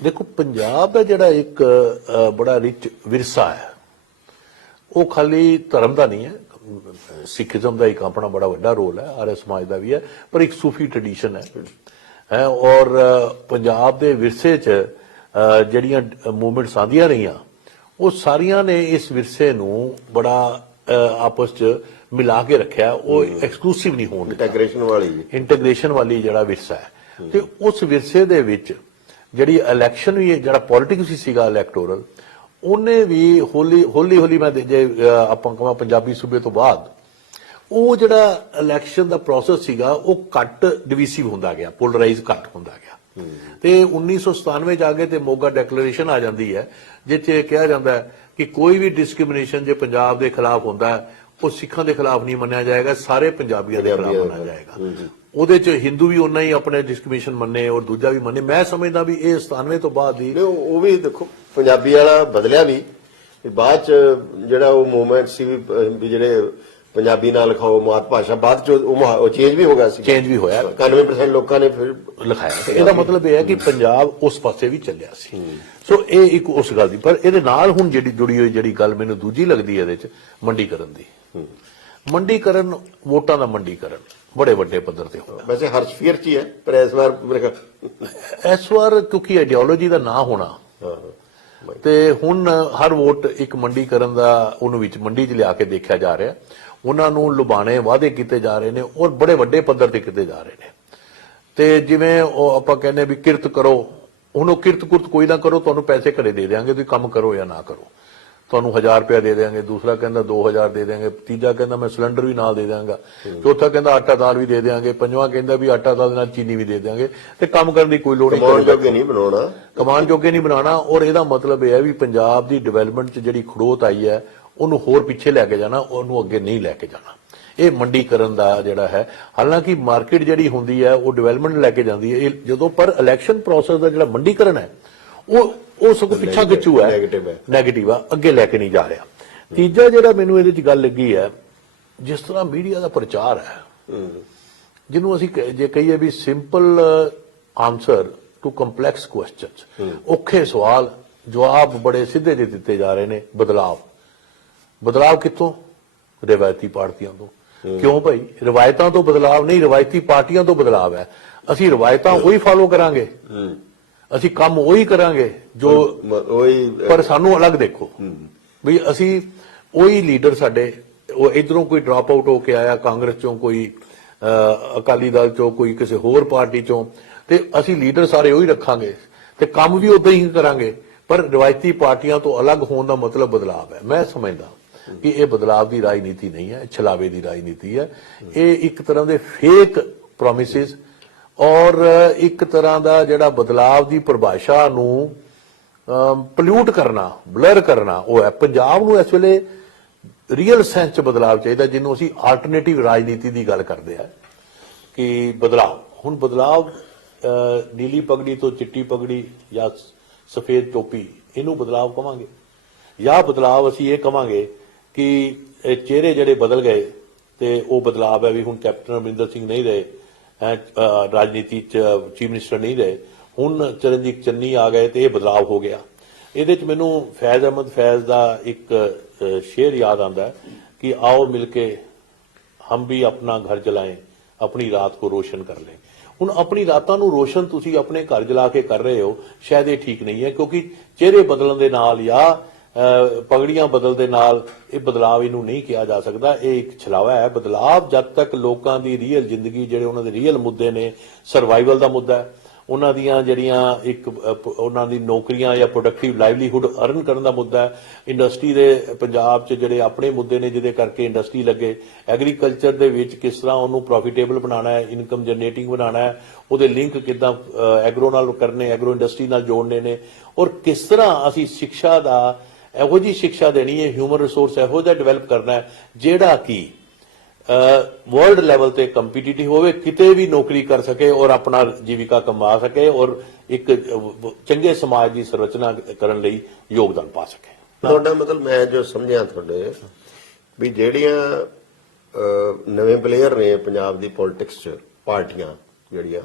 ਦੇਖੋ, ਪੰਜਾਬ ਦਾ ਜਿਹੜਾ ਇੱਕ ਬੜਾ ਰਿਚ ਵਿਰਸਾ ਹੈ, ਉਹ ਖਾਲੀ ਧਰਮ ਦਾ ਨਹੀਂ ਹੈ। ਸਿੱਖੀਜ਼ਮ ਦਾ ਇੱਕ ਆਪਣਾ ਬੜਾ ਵੱਡਾ ਰੋਲ ਹੈ, ਆਰਿਆ ਸਮਾਜ ਦਾ ਵੀ ਹੈ, ਪਰ ਇੱਕ ਸੂਫੀ ਟ੍ਰੈਡੀਸ਼ਨ ਹੈ ਔਰ ਪੰਜਾਬ ਦੇ ਵਿਰਸੇ 'ਚ ਜਿਹੜੀਆਂ ਮੂਵਮੈਂਟਸ ਆਉਂਦੀਆਂ ਰਹੀਆਂ, ਉਹ ਸਾਰੀਆਂ ਨੇ ਇਸ ਵਿਰਸੇ ਨੂੰ ਬੜਾ ਆਪਸ 'ਚ ਮਿਲਾ ਕੇ ਰੱਖਿਆ। ਉਹ ਐਕਸਕਲੂਸਿਵ ਨਹੀਂ ਹੋਣ ਦਿੱਤਾ। ਇੰਟੀਗ੍ਰੇਸ਼ਨ ਵਾਲੀ ਜਿਹੜਾ ਵਿਰਸਾ ਹੈ, ਤੇ ਉਸ ਵਿਰਸੇ ਦੇ ਵਿੱਚ ਜਿਹੜੀ ਇਲੈਕਸ਼ਨ ਵੀ ਜਿਹੜਾ ਪੋਲਿਟਿਕਸ ਵੀ ਸੀਗਾ ਇਲੈਕਟੋਰਲ, ਉਹਨੇ ਵੀ ਹੌਲੀ ਮੈਂ ਜੇ ਆਪਾਂ ਕਹਾਂ ਪੰਜਾਬੀ ਸੂਬੇ ਤੋਂ ਬਾਅਦ ਉਹ ਜਿਹੜਾ ਇਲੈਕਸ਼ਨ ਦਾ ਪ੍ਰੋਸੈਸ ਸੀਗਾ ਉਹ ਘੱਟ ਡਿਵੀਸਿਵ ਹੁੰਦਾ ਗਿਆ, ਪੋਲਰਾਈਜ਼ ਘੱਟ ਹੁੰਦਾ ਗਿਆ। ਤੇ 1997 ਚ ਆ ਗਏ ਤੇ ਮੋਗਾ ਡੈਕਲੇਰੇਸ਼ਨ ਆ ਜਾਂਦੀ ਹੈ, ਜਿਸ 'ਚ ਇਹ ਕਿਹਾ ਜਾਂਦਾ ਹੈ ਕਿ ਕੋਈ ਵੀ ਡਿਸਕ੍ਰਿਮੀਨੇਸ਼ਨ ਜੇ ਪੰਜਾਬ ਦੇ ਖਿਲਾਫ ਹੁੰਦਾ ਹੈ, ਉਹ ਸਿੱਖਾਂ ਦੇ ਖਿਲਾਫ ਨਹੀਂ ਮੰਨਿਆ ਜਾਏਗਾ, ਸਾਰੇ ਪੰਜਾਬੀਆਂ ਦੇ ਖਿਲਾਫ ਮੰਨਿਆ ਜਾਏਗਾ। ਉਹਦੇ 'ਚ ਹਿੰਦੂ ਵੀ ਉਹਨਾਂ ਹੀ ਆਪਣੇ ਡਿਸਕ੍ਰਿਮੀਨੇਸ਼ਨ ਮੰਨੇ ਔਰ ਦੂਜਾ ਵੀ ਮੰਨੇ। ਮੈਂ ਸਮਝਦਾ ਵੀ ਇਹ 97 ਤੋਂ ਬਾਅਦ ਹੀ ਉਹ ਵੀ ਦੇਖੋ ਪੰਜਾਬੀ ਵਾਲਾ ਬਦਲਿਆ ਵੀ ਬਾਅਦ ਚ ਜਿਹੜਾ ਉਹ ਮੂਵਮੈਂਟ ਸੀ ਵੀ ਜਿਹੜੇ ਪੰਜਾਬੀ ਨਾਲ ਲਿਖਾਓ ਮਾਤ ਭਾਸ਼ਾ, ਬਾਅਦ ਚ ਉਹ ਚੇਂਜ ਵੀ ਹੋ ਗਿਆ ਸੀ। ਚੇਂਜ ਵੀ ਹੋਇਆ, 91% ਲੋਕਾਂ ਨੇ ਫਿਰ ਲਿਖਾਇਆ। ਇਹਦਾ ਮਤਲਬ ਇਹ ਹੈ ਕਿ ਪੰਜਾਬ ਉਸ ਪਾਸੇ ਵੀ ਚੱਲਿਆ ਸੀ। ਸੋ ਇਹ ਇੱਕ ਉਸ ਗੱਲ ਦੀ, ਪਰ ਇਹਦੇ ਨਾਲ ਹੁਣ ਜਿਹੜੀ ਜੁੜੀ ਹੋਈ ਜਿਹੜੀ ਗੱਲ ਮੈਨੂੰ ਦੂਜੀ ਲੱਗਦੀ ਹੈ ਇਹਦੇ 'ਚ ਮੰਡੀਕਰਨ ਦੀ। ਮੰਡੀਕਰਨ, ਵੋਟਾਂ ਦਾ ਮੰਡੀਕਰਨ ਬੜੇ ਵੱਡੇ ਪੱਧਰ ਤੇ ਹੋਇਆ। ਵੈਸੇ ਹਰ ਸਫੀਅਰ 'ਚ ਹੀ ਹੈ, ਪਰ ਇਸ ਵਾਰ ਕਿਉਂਕਿ ਆਈਡੀਓਲੋਜੀ ਦਾ ਨਾ ਹੋਣਾ, ਤੇ ਹੁਣ ਹਰ ਵੋਟ ਇੱਕ ਮੰਡੀਕਰਨ ਦਾ ਉਹਨੂੰ ਵਿੱਚ ਮੰਡੀ 'ਚ ਲਿਆ ਕੇ ਦੇਖਿਆ ਜਾ ਰਿਹਾ। ਉਹਨਾਂ ਨੂੰ ਲੁਭਾਣੇ ਵਾਅਦੇ ਕੀਤੇ ਜਾ ਰਹੇ ਨੇ ਔਰ ਬੜੇ ਵੱਡੇ ਪੱਧਰ ਤੇ ਕੀਤੇ ਜਾ ਰਹੇ ਨੇ। ਤੇ ਜਿਵੇਂ ਉਹ ਆਪਾਂ ਕਹਿੰਦੇ ਵੀ ਕਿਰਤ ਕਰੋ, ਹੁਣ ਉਹ ਕਿਰਤ ਕੋਈ ਨਾ ਕਰੋ, ਤੁਹਾਨੂੰ ਪੈਸੇ ਘਰੇ ਦੇ ਦੇਵਾਂਗੇ, ਤੁਸੀਂ ਕੰਮ ਕਰੋ ਜਾਂ ਨਾ ਕਰੋ, ਤੁਹਾਨੂੰ 1000 ਰੁਪਇਆ ਦੇ ਦੇਵਾਂਗੇ, ਦੂਸਰਾ ਕਹਿੰਦਾ 2000 ਦੇ ਦੇਵਾਂਗੇ, ਤੀਜਾ ਕਹਿੰਦਾ ਮੈਂ ਸਿਲੰਡਰ ਵੀ ਨਾਲ ਦੇ ਦੇਵਾਂਗਾ, ਚੌਥਾ ਕਹਿੰਦਾ ਆਟਾ ਦਾਲ ਵੀ ਦੇ ਦੇਵਾਂਗੇ, ਪੰਜਵਾਂ ਕਹਿੰਦਾ ਵੀ ਆਟਾ ਦਾਲ ਨਾਲ ਚੀਨੀ ਵੀ ਦੇ ਦੇਵਾਂਗੇ, ਤੇ ਕੰਮ ਕਰਨ ਦੀ ਕੋਈ ਲੋੜ ਨਹੀਂ, ਕਮਾਉਣ ਜੋਗੇ ਨਹੀਂ ਬਣਾਉਣਾ। ਔਰ ਇਹਦਾ ਮਤਲਬ ਇਹ ਹੈ ਵੀ ਪੰਜਾਬ ਦੀ ਡਿਵੈਲਪਮੈਂਟ 'ਚ ਜਿਹੜੀ ਖੜੋਤ ਆਈ ਹੈ, ਉਹਨੂੰ ਹੋਰ ਪਿੱਛੇ ਲੈ ਕੇ ਜਾਣਾ, ਉਹਨੂੰ ਅੱਗੇ ਨਹੀਂ ਲੈ ਕੇ ਜਾਣਾ। ਇਹ ਮੰਡੀਕਰਨ ਦਾ ਜਿਹੜਾ ਹੈ, ਹਾਲਾਂਕਿ ਮਾਰਕੀਟ ਜਿਹੜੀ ਹੁੰਦੀ ਹੈ ਉਹ ਡਿਵੈਲਪਮੈਂਟ ਲੈ ਕੇ ਜਾਂਦੀ ਹੈ, ਇਹ ਜਦੋਂ ਪਰ ਇਲੈਕਸ਼ਨ ਪ੍ਰੋਸੈਸ ਦਾ ਜਿਹੜਾ ਮੰਡੀਕਰਨ ਹੈ ਉਹ ਸਗੋਂ ਪਿੱਛਾ ਖਿੱਚੂ ਹੈ, ਨੈਗੇਟਿਵ ਆ, ਅੱਗੇ ਲੈ ਕੇ ਨਹੀਂ ਜਾ ਰਿਹਾ। ਤੀਜਾ ਜਿਹੜਾ ਮੈਨੂੰ ਇਹਦੇ 'ਚ ਗੱਲ ਲੱਗੀ ਹੈ, ਜਿਸ ਤਰ੍ਹਾਂ ਮੀਡੀਆ ਦਾ ਪ੍ਰਚਾਰ ਹੈ, ਜਿਹਨੂੰ ਅਸੀਂ ਜੇ ਕਹੀਏ ਵੀ simple answer to complex questions, ਔਖੇ ਸਵਾਲ ਜਵਾਬ ਬੜੇ ਸਿੱਧੇ ਜਿਹੇ ਦਿੱਤੇ ਜਾ ਰਹੇ ਨੇ। ਬਦਲਾਵ ਕਿੱਥੋਂ? ਰਿਵਾਇਤੀ ਪਾਰਟੀਆਂ ਤੋਂ। ਕਿਉਂ ਭਾਈ? ਰਿਵਾਇਤਾਂ ਤੋਂ ਬਦਲਾਵ ਨਹੀਂ, ਰਿਵਾਇਤੀ ਪਾਰਟੀਆਂ ਤੋਂ ਬਦਲਾਵ ਹੈ। ਅਸੀਂ ਰਿਵਾਇਤਾਂ ਉਹੀ ਫਾਲੋ ਕਰਾਂਗੇ, ਅਸੀਂ ਕੰਮ ਉਹੀ ਕਰਾਂਗੇ ਜੋ, ਪਰ ਸਾਨੂੰ ਅਲੱਗ ਦੇਖੋ ਵੀ ਅਸੀਂ ਉਹੀ ਲੀਡਰ ਸਾਡੇ, ਉਹ ਇਧਰੋਂ ਕੋਈ ਡ੍ਰੌਪ ਆਊਟ ਹੋ ਕੇ ਆਇਆ ਕਾਂਗਰਸ ਚੋਂ, ਕੋਈ ਅਕਾਲੀ ਦਲ ਚੋਂ, ਕੋਈ ਕਿਸੇ ਹੋਰ ਪਾਰਟੀ ਚੋਂ, ਤੇ ਅਸੀਂ ਲੀਡਰ ਸਾਰੇ ਉਹੀ ਰੱਖਾਂਗੇ ਤੇ ਕੰਮ ਵੀ ਉਦਾਂ ਹੀ ਕਰਾਂਗੇ। ਪਰ ਰਿਵਾਇਤੀ ਪਾਰਟੀਆਂ ਤੋਂ ਅਲੱਗ ਹੋਣ ਦਾ ਮਤਲਬ ਬਦਲਾਵ ਹੈ। ਮੈਂ ਸਮਝਦਾ ਕਿ ਇਹ ਬਦਲਾਵ ਦੀ ਰਾਜਨੀਤੀ ਨਹੀਂ ਹੈ, ਛਲਾਵੇ ਦੀ ਰਾਜਨੀਤੀ ਹੈ। ਇਹ ਇੱਕ ਤਰ੍ਹਾਂ ਦੇ ਫੇਕ ਪ੍ਰੋਮਿਸਿਸ ਔਰ ਇੱਕ ਤਰ੍ਹਾਂ ਦਾ ਜਿਹੜਾ ਬਦਲਾਵ ਦੀ ਪਰਿਭਾਸ਼ਾ ਨੂੰ ਪੋਲਿਊਟ ਕਰਨਾ, ਬਲਰ ਕਰਨਾ, ਉਹ ਹੈ। ਪੰਜਾਬ ਨੂੰ ਇਸ ਵੇਲੇ ਰੀਅਲ ਸੈਂਸ 'ਚ ਬਦਲਾਵ ਚਾਹੀਦਾ, ਜਿਹਨੂੰ ਅਸੀਂ ਆਲਟਰਨੇਟਿਵ ਰਾਜਨੀਤੀ ਦੀ ਗੱਲ ਕਰਦੇ ਆ ਕਿ ਬਦਲਾਵ। ਹੁਣ ਬਦਲਾਵ ਨੀਲੀ ਪਗੜੀ ਤੋਂ ਚਿੱਟੀ ਪਗੜੀ ਜਾਂ ਸਫੇਦ ਟੋਪੀ, ਇਹਨੂੰ ਬਦਲਾਵ ਕਵਾਂਗੇ, ਜਾਂ ਬਦਲਾਵ ਅਸੀਂ ਇਹ ਕਵਾਂਗੇ ਕਿ ਚਿਹਰੇ ਜਿਹੜੇ ਬਦਲ ਗਏ ਤੇ ਉਹ ਬਦਲਾਵ ਹੈ ਵੀ ਹੁਣ ਕੈਪਟਨ ਅਮਰਿੰਦਰ ਸਿੰਘ ਨਹੀਂ ਰਹੇ ਰਾਜਨੀਤੀ 'ਚ, ਚੀਫ ਮਿਨਿਸਟਰ ਨਹੀਂ ਰਹੇ, ਹੁਣ ਚਰਨਜੀਤ ਚੰਨੀ ਆ ਗਏ ਤੇ ਇਹ ਬਦਲਾਵ ਹੋ ਗਿਆ। ਇਹਦੇ 'ਚ ਮੈਨੂੰ ਫੈਜ਼ ਅਹਿਮਦ ਫੈਜ਼ ਦਾ ਇੱਕ ਸ਼ੇਰ ਯਾਦ ਆਉਂਦਾ ਹੈ ਕਿ ਆਓ ਮਿਲ ਕੇ ਹਮ ਵੀ ਆਪਣਾ ਘਰ ਜਲਾएं, ਆਪਣੀ ਰਾਤ को रोशन कर लें। ਹੁਣ ਆਪਣੀ ਰਾਤਾਂ ਨੂੰ ਰੋਸ਼ਨ ਤੁਸੀਂ ਆਪਣੇ ਘਰ ਜਲਾ ਕੇ ਕਰ ਰਹੇ ਹੋ, ਸ਼ਾਇਦ ਇਹ ਠੀਕ ਨਹੀਂ ਹੈ, ਕਿਉਂਕਿ ਚਿਹਰੇ ਬਦਲਣ ਦੇ ਨਾਲ ਜਾਂ ਪਗੜੀਆਂ ਬਦਲ ਦੇ ਨਾਲ ਇਹ ਬਦਲਾਵ ਇਹਨੂੰ ਨਹੀਂ ਕਿਹਾ ਜਾ ਸਕਦਾ। ਇਹ ਇੱਕ ਛਲਾਵਾ ਹੈ। ਬਦਲਾਵ ਜਦ ਤੱਕ ਲੋਕਾਂ ਦੀ ਰੀਅਲ ਜ਼ਿੰਦਗੀ, ਜਿਹੜੇ ਉਹਨਾਂ ਦੇ ਰੀਅਲ ਮੁੱਦੇ ਨੇ, ਸਰਵਾਈਵਲ ਦਾ ਮੁੱਦਾ ਹੈ, ਉਹਨਾਂ ਦੀਆਂ ਜਿਹੜੀਆਂ ਉਹਨਾਂ ਦੀ ਨੌਕਰੀਆਂ ਜਾਂ ਪ੍ਰੋਡਕਟਿਵ ਲਾਈਵਲੀਹੁੱਡ ਅਰਨ ਕਰਨ ਦਾ ਮੁੱਦਾ ਹੈ, ਇੰਡਸਟਰੀ ਦੇ ਪੰਜਾਬ 'ਚ ਜਿਹੜੇ ਆਪਣੇ ਮੁੱਦੇ ਨੇ ਜਿਹਦੇ ਕਰਕੇ ਇੰਡਸਟਰੀ ਲੱਗੇ, ਐਗਰੀਕਲਚਰ ਦੇ ਵਿੱਚ ਕਿਸ ਤਰ੍ਹਾਂ ਉਹਨੂੰ ਪ੍ਰੋਫਿਟੇਬਲ ਬਣਾਉਣਾ ਹੈ, ਇਨਕਮ ਜਨਰੇਟਿੰਗ ਬਣਾਉਣਾ ਹੈ, ਉਹਦੇ ਲਿੰਕ ਕਿੱਦਾਂ ਐਗਰੋ ਨਾਲ ਕਰਨੇ, ਐਗਰੋ ਇੰਡਸਟਰੀ ਨਾਲ ਜੋੜਨੇ ਨੇ, ਔਰ ਕਿਸ ਤਰ੍ਹਾਂ ਅਸੀਂ ਸਿੱਖਿਆ ਦਾ ਇਹੋ ਜਿਹੀ ਸਿੱਖਿਆ ਦੇਣੀ ਹੈ, ਹਿਊਮਨ ਰਿਸੋਰਸ ਇਹੋ ਜਿਹਾ ਡਿਵੈਲਪ ਕਰਨਾ ਹੈ ਜਿਹੜਾ ਕਿ ਵਰਲਡ ਲੈਵਲ ਤੇ ਕੰਪੀਟੀਟਿਵ ਹੋਵੇ, ਕਿਤੇ ਵੀ ਨੌਕਰੀ ਕਰ ਸਕੇ ਔਰ ਆਪਣਾ ਜੀਵਿਕਾ ਕਮਾ ਸਕੇ ਔਰ ਇੱਕ ਚੰਗੇ ਸਮਾਜ ਦੀ ਸੰਰਚਨਾ ਕਰਨ ਲਈ ਯੋਗਦਾਨ ਪਾ ਸਕੇ। ਤੁਹਾਡਾ ਮਤਲਬ ਮੈਂ ਜੋ ਸਮਝਿਆ ਤੁਹਾਡੇ ਵੀ ਜਿਹੜੀਆਂ ਨਵੇਂ ਪਲੇਅਰ ਨੇ ਪੰਜਾਬ ਦੀ ਪੋਲਿਟਿਕਸ 'ਚ, ਪਾਰਟੀਆਂ ਜਿਹੜੀਆਂ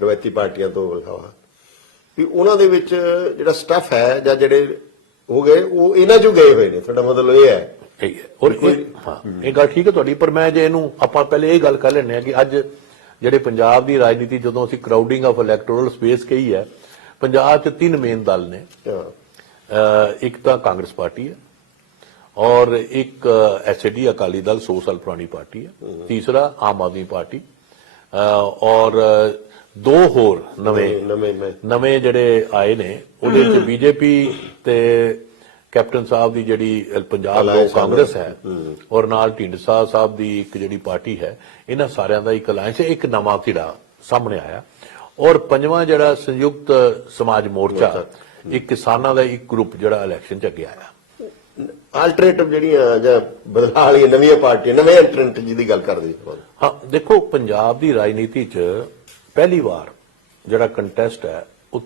ਰਵਾਇਤੀ ਪਾਰਟੀਆਂ ਤੋਂ ਇਲਾਵਾ, ਵੀ ਉਹਨਾਂ ਦੇ ਵਿੱਚ ਜਿਹੜਾ ਸਟੱਫ ਹੈ ਜਾਂ ਜਿਹੜੇ ਹੋ ਗਏ ਉਹ ਇਹਨਾਂ 'ਚੋਂ ਗਏ ਹੋਏ ਨੇ, ਤੁਹਾਡਾ ਮਤਲਬ ਇਹ ਹੈ। ਠੀਕ ਹੈ, ਔਰ ਇਹ ਗੱਲ ਠੀਕ ਹੈ ਤੁਹਾਡੀ, ਪਰ ਮੈਂ ਜੇ ਇਹਨੂੰ ਆਪਾਂ ਪਹਿਲੇ ਇਹ ਗੱਲ ਕਰ ਲੈਂਦੇ ਹਾਂ ਕਿ ਅੱਜ ਜਿਹੜੇ ਪੰਜਾਬ ਦੀ ਰਾਜਨੀਤੀ, ਜਦੋਂ ਅਸੀਂ ਕਰਾਊਡਿੰਗ ਆਫ ਇਲੈਕਟੋਰਲ ਸਪੇਸ ਕਹੀ ਹੈ, ਪੰਜਾਬ 'ਚ 3 ਮੇਨ ਦਲ ਨੇ। ਇੱਕ ਤਾਂ ਕਾਂਗਰਸ ਪਾਰਟੀ ਹੈ, ਔਰ ਇੱਕ ਐਸਡੀ ਅਕਾਲੀ ਦਲ 100 ਸਾਲ ਪੁਰਾਣੀ ਪਾਰਟੀ ਹੈ, ਤੀਸਰਾ ਆਮ ਆਦਮੀ ਪਾਰਟੀ, ਔਰ 2 ਹੋਰ ਨਵੇਂ ਜਿਹੜੇ ਆਏ ਨੇ, ਉਹਦੇ 'ਚ ਬੀਜੇਪੀ ਤੇ ਕੈਪਟਨ ਸਾਹਿਬ ਦੀ ਜਿਹੜੀ ਪੰਜਾਬ ਲੋਕ ਕਾਂਗਰਸ ਹੈ, ਔਰ ਨਾਲ ਢੀਂਡਸਾ ਸਾਹਿਬ ਦੀ ਇੱਕ ਜਿਹੜੀ ਪਾਰਟੀ ਹੈ, ਇਹਨਾਂ ਸਾਰਿਆਂ ਦਾ ਇੱਕ ਅਲਾਇੰਸ ਹੈ। ਇੱਕ ਨਵਾਂ ਧਿਰਾ ਸਾਹਮਣੇ ਆਇਆ, ਔਰ 5ਵਾਂ ਜਿਹੜਾ ਸੰਯੁਕਤ ਸਮਾਜ ਮੋਰਚਾ, ਇੱਕ ਕਿਸਾਨਾਂ ਦਾ ਇੱਕ ਗਰੁੱਪ ਜਿਹੜਾ ਇਲੈਕਸ਼ਨ 'ਚ ਅੱਗੇ ਆਇਆ। ਆਲਟਰਨੇਟਿਵ ਜਿਹੜੀਆਂ ਜਾਂ ਬਦਲਾਅ ਵਾਲੀਆਂ ਨਵੀਆਂ ਪਾਰਟੀਆਂ, ਨਵੇਂ ਐਂਟਰੈਂਟ ਜਿਹਦੀ ਗੱਲ ਕਰਦੇ ਹਾਂ, ਦੇਖੋ ਪੰਜਾਬ ਦੀ ਰਾਜਨੀਤੀ 'ਚ ਪਹਿਲੀ ਵਾਰ ਜਿਹੜਾ ਕੰਟੈਸਟ ਹੈ ਉਹ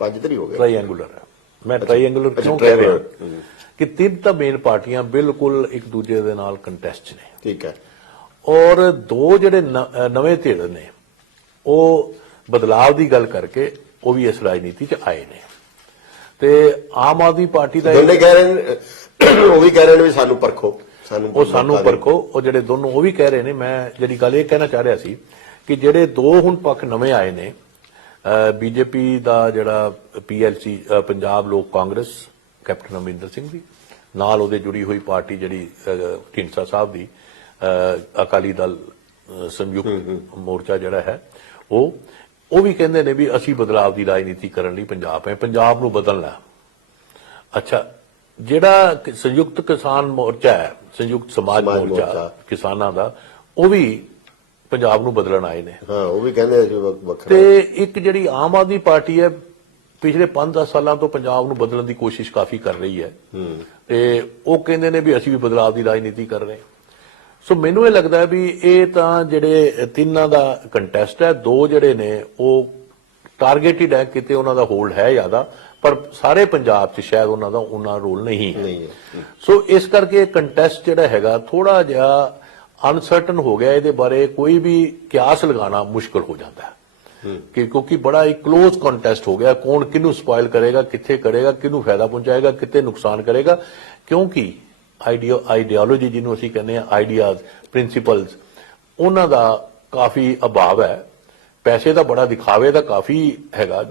ਪੰਜਤਰੀ ਹੋ ਗਿਆ, ਟ੍ਰਾਈਐਂਗੂਲਰ ਹੈ। ਮੈਂ ਟ੍ਰਾਈਐਂਗੂਲਰ ਕਿਉਂ ਕਹਿ ਰਿਹਾ ਕਿ 3 ਤਾਂ ਮੇਨ ਪਾਰਟੀਆਂ ਬਿਲਕੁਲ ਇੱਕ ਦੂਜੇ ਦੇ ਨਾਲ ਕੰਟੈਸਟ 'ਚ ਨੇ। ਠੀਕ ਹੈ, ਔਰ 2 ਜਿਹੜੇ ਨਵੇਂ ਧਿਰ ਨੇ ਉਹ ਬਦਲਾਅ ਦੀ ਗੱਲ ਕਰਕੇ ਉਹ ਵੀ ਇਸ ਰਾਜਨੀਤੀ 'ਚ ਆਏ ਨੇ। ਤੇ ਆਮ ਆਦਮੀ ਪਾਰਟੀ ਦਾ ਦੋਨੇ ਕਹਿ ਰਹੇ ਨੇ, ਉਹ ਵੀ ਕਹਿ ਰਹੇ ਨੇ ਵੀ ਸਾਨੂੰ ਪਰਖੋ, ਸਾਨੂੰ ਪਰਖੋ। ਉਹ ਜਿਹੜੇ ਦੋਨੋਂ ਉਹ ਵੀ ਕਹਿ ਰਹੇ ਨੇ। ਮੈਂ ਜਿਹੜੀ ਗੱਲ ਇਹ ਕਹਿਣਾ ਚਾਹ ਰਿਹਾ ਸੀ ਕਿ ਜਿਹੜੇ 2 ਹੁਣ ਪੱਖ ਨਵੇਂ ਆਏ ਨੇ, ਬੀਜੇਪੀ ਦਾ ਜਿਹੜਾ ਪੀਐਲਸੀ ਪੰਜਾਬ ਲੋਕ ਕਾਂਗਰਸ ਕੈਪਟਨ ਅਮਰਿੰਦਰ ਸਿੰਘ ਦੀ, ਨਾਲ ਉਹਦੇ ਜੁੜੀ ਹੋਈ ਪਾਰਟੀ ਜਿਹੜੀ ਢੀਂਡਸਾ ਸਾਹਿਬ ਦੀ ਅਕਾਲੀ ਦਲ ਸੰਯੁਕਤ ਮੋਰਚਾ ਜਿਹੜਾ ਹੈ, ਉਹ ਵੀ ਕਹਿੰਦੇ ਨੇ ਵੀ ਅਸੀਂ ਬਦਲਾਅ ਦੀ ਰਾਜਨੀਤੀ ਕਰਨ ਲਈ ਪੰਜਾਬ ਨੂੰ ਬਦਲਣਾ। ਅੱਛਾ, ਜਿਹੜਾ ਸੰਯੁਕਤ ਕਿਸਾਨ ਮੋਰਚਾ ਹੈ, ਸੰਯੁਕਤ ਸਮਾਜ ਮੋਰਚਾ ਕਿਸਾਨਾਂ ਦਾ, ਉਹ ਵੀ ਪੰਜਾਬ ਨੂੰ ਬਦਲਣ ਆਏ ਨੇ। ਹਾਂ, ਉਹ ਵੀ ਕਹਿੰਦੇ ਵੱਖਰਾ। ਤੇ ਇੱਕ ਜਿਹੜੀ ਆਮ ਆਦਮੀ ਪਾਰਟੀ ਹੈ, ਪਿਛਲੇ 5-10 ਸਾਲਾਂ ਤੋਂ ਪੰਜਾਬ ਨੂੰ ਬਦਲਣ ਦੀ ਕੋਸ਼ਿਸ਼ ਕਾਫੀ ਕਰ ਰਹੀ ਹੈ, ਤੇ ਉਹ ਕਹਿੰਦੇ ਨੇ ਵੀ ਅਸੀਂ ਵੀ ਬਦਲਾਅ ਦੀ ਰਾਜਨੀਤੀ ਕਰ ਰਹੇ ਹਾਂ। ਸੋ ਮੈਨੂੰ ਇਹ ਲੱਗਦਾ ਹੈ ਵੀ ਇਹ ਤਾਂ ਜਿਹੜੇ 3 ਦਾ ਕੰਟੈਸਟ ਹੈ, 2 ਜਿਹੜੇ ਨੇ ਉਹ ਟਾਰਗੇਟਿਡ ਹੈ, ਕਿਤੇ ਉਹਨਾਂ ਦਾ ਹੋਲਡ ਹੈ ਜ਼ਿਆਦਾ, ਪਰ ਸਾਰੇ ਪੰਜਾਬ 'ਚ ਸ਼ਾਇਦ ਉਹਨਾਂ ਦਾ ਉਹਨਾਂ ਰੋਲ ਨਹੀਂ ਹੈ। ਸੋ ਇਸ ਕਰਕੇ ਕੰਟੈਸਟ ਜਿਹੜਾ ਹੈਗਾ ਥੋੜਾ ਜਿਹਾ ਅਨਸਰਟਨ ਹੋ ਗਿਆ। ਇਹਦੇ ਬਾਰੇ ਕੋਈ ਵੀ ਕਿਆਸ ਲਗਾਉਣਾ ਮੁਸ਼ਕਲ ਹੋ ਜਾਂਦਾ ਹੈ, ਕਿਉਂਕਿ ਬੜਾ ਇੱਕ ਕਲੋਜ਼ ਕੰਟੈਸਟ ਹੋ ਗਿਆ। ਕੌਣ ਕਿਹਨੂੰ ਸਪੋਇਲ ਕਰੇਗਾ, ਕਿੱਥੇ ਕਰੇਗਾ, ਕਿਹਨੂੰ ਫਾਇਦਾ ਪਹੁੰਚਾਏਗਾ, ਕਿੱਥੇ ਨੁਕਸਾਨ ਕਰੇਗਾ, ਕਿਉਂਕਿ ਆਈਡੀਓਲੋਜੀ ਜਿਹਨੂੰ ਅਸੀਂ ਕਹਿੰਦੇ ਆ, ਆਈਡੀਆਜ਼, ਪ੍ਰਿੰਸੀਪਲਸ, ਉਹਨਾਂ ਦਾ ਕਾਫੀ ਅਭਾਵ ਹੈ। ਪੈਸੇ ਦਾ ਬੜਾ ਦਿਖਾਵੇ ਦਾ ਕਾਫੀ ਹੈਗਾ,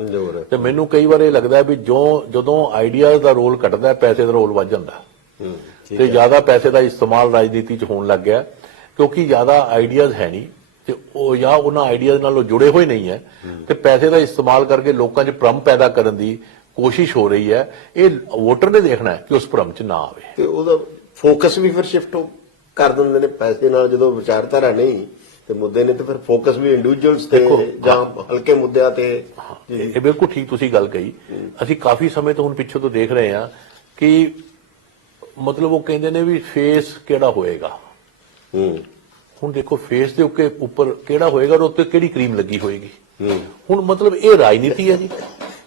ਤੇ ਮੈਨੂੰ ਕਈ ਵਾਰ ਇਹ ਲੱਗਦਾ ਵੀ ਜਦੋਂ ਆਈਡੀਆਜ਼ ਦਾ ਰੋਲ ਘਟਦਾ, ਪੈਸੇ ਦਾ ਰੋਲ ਵੱਧ ਜਾਂਦਾ, ਤੇ ਜ਼ਿਆਦਾ ਪੈਸੇ ਦਾ ਇਸਤੇਮਾਲ ਰਾਜਨੀਤੀ 'ਚ ਹੋਣ ਲੱਗ ਗਿਆ, ਕਿਉਂਕਿ ਜ਼ਿਆਦਾ ਆਈਡੀਆਜ਼ ਹੈ ਨਹੀਂ, ਤੇ ਉਹ ਜਾਂ ਉਹਨਾਂ ਆਈਡੀਆਜ਼ ਨਾਲ ਉਹ ਜੁੜੇ ਹੋਏ ਨਹੀਂ ਹੈ, ਤੇ ਪੈਸੇ ਦਾ ਇਸਤੇਮਾਲ ਕਰਕੇ ਲੋਕਾਂ 'ਚ ਭਰਮ ਪੈਦਾ ਕਰਨ ਦੀ ਕੋਸ਼ਿਸ਼ ਹੋ ਰਹੀ ਹੈ। ਇਹ ਵੋਟਰ ਨੇ ਦੇਖਣਾ ਕਿ ਉਸ ਭਰਮ 'ਚ ਨਾ ਆਵੇ, ਤੇ ਉਹਦਾ ਫੋਕਸ ਵੀ ਫਿਰ ਸ਼ਿਫਟ ਕਰ ਦਿੰਦੇ ਨੇ ਪੈਸੇ ਨਾਲ। ਜਦੋਂ ਵਿਚਾਰਧਾਰਾ ਨਹੀਂ ਤੇ ਮੁੱਦੇ ਨੇ, ਤੇ ਫਿਰ ਫੋਕਸ ਵੀ ਇੰਡੀਵਿਜੂਅਲਸ ਤੇ ਜਾਂ ਹਲਕੇ ਮੁੱਦਿਆਂ ਤੇ। ਇਹ ਬਿਲਕੁਲ ਠੀਕ ਤੁਸੀਂ ਗੱਲ ਕਹੀ। ਅਸੀਂ ਕਾਫੀ ਸਮੇਂ ਤੋਂ ਹੁਣ ਪਿੱਛੋਂ ਤੋਂ ਦੇਖ ਰਹੇ ਹਾਂ ਕਿ ਮਤਲਬ ਉਹ ਕਹਿੰਦੇ ਨੇ ਵੀ ਫੇਸ ਕਿਹੜਾ ਹੋਏਗਾ। ਹੁਣ ਦੇਖੋ, ਫੇਸ ਦੇ ਉੱਪਰ ਕਿਹੜਾ ਹੋਏਗਾ, ਔਰ ਉੱਤੇ ਕਿਹੜੀ ਕਰੀਮ ਲੱਗੀ ਹੋਏਗੀ। ਹੁਣ ਮਤਲਬ ਇਹ ਰਾਜਨੀਤੀ ਹੈ ਜੀ,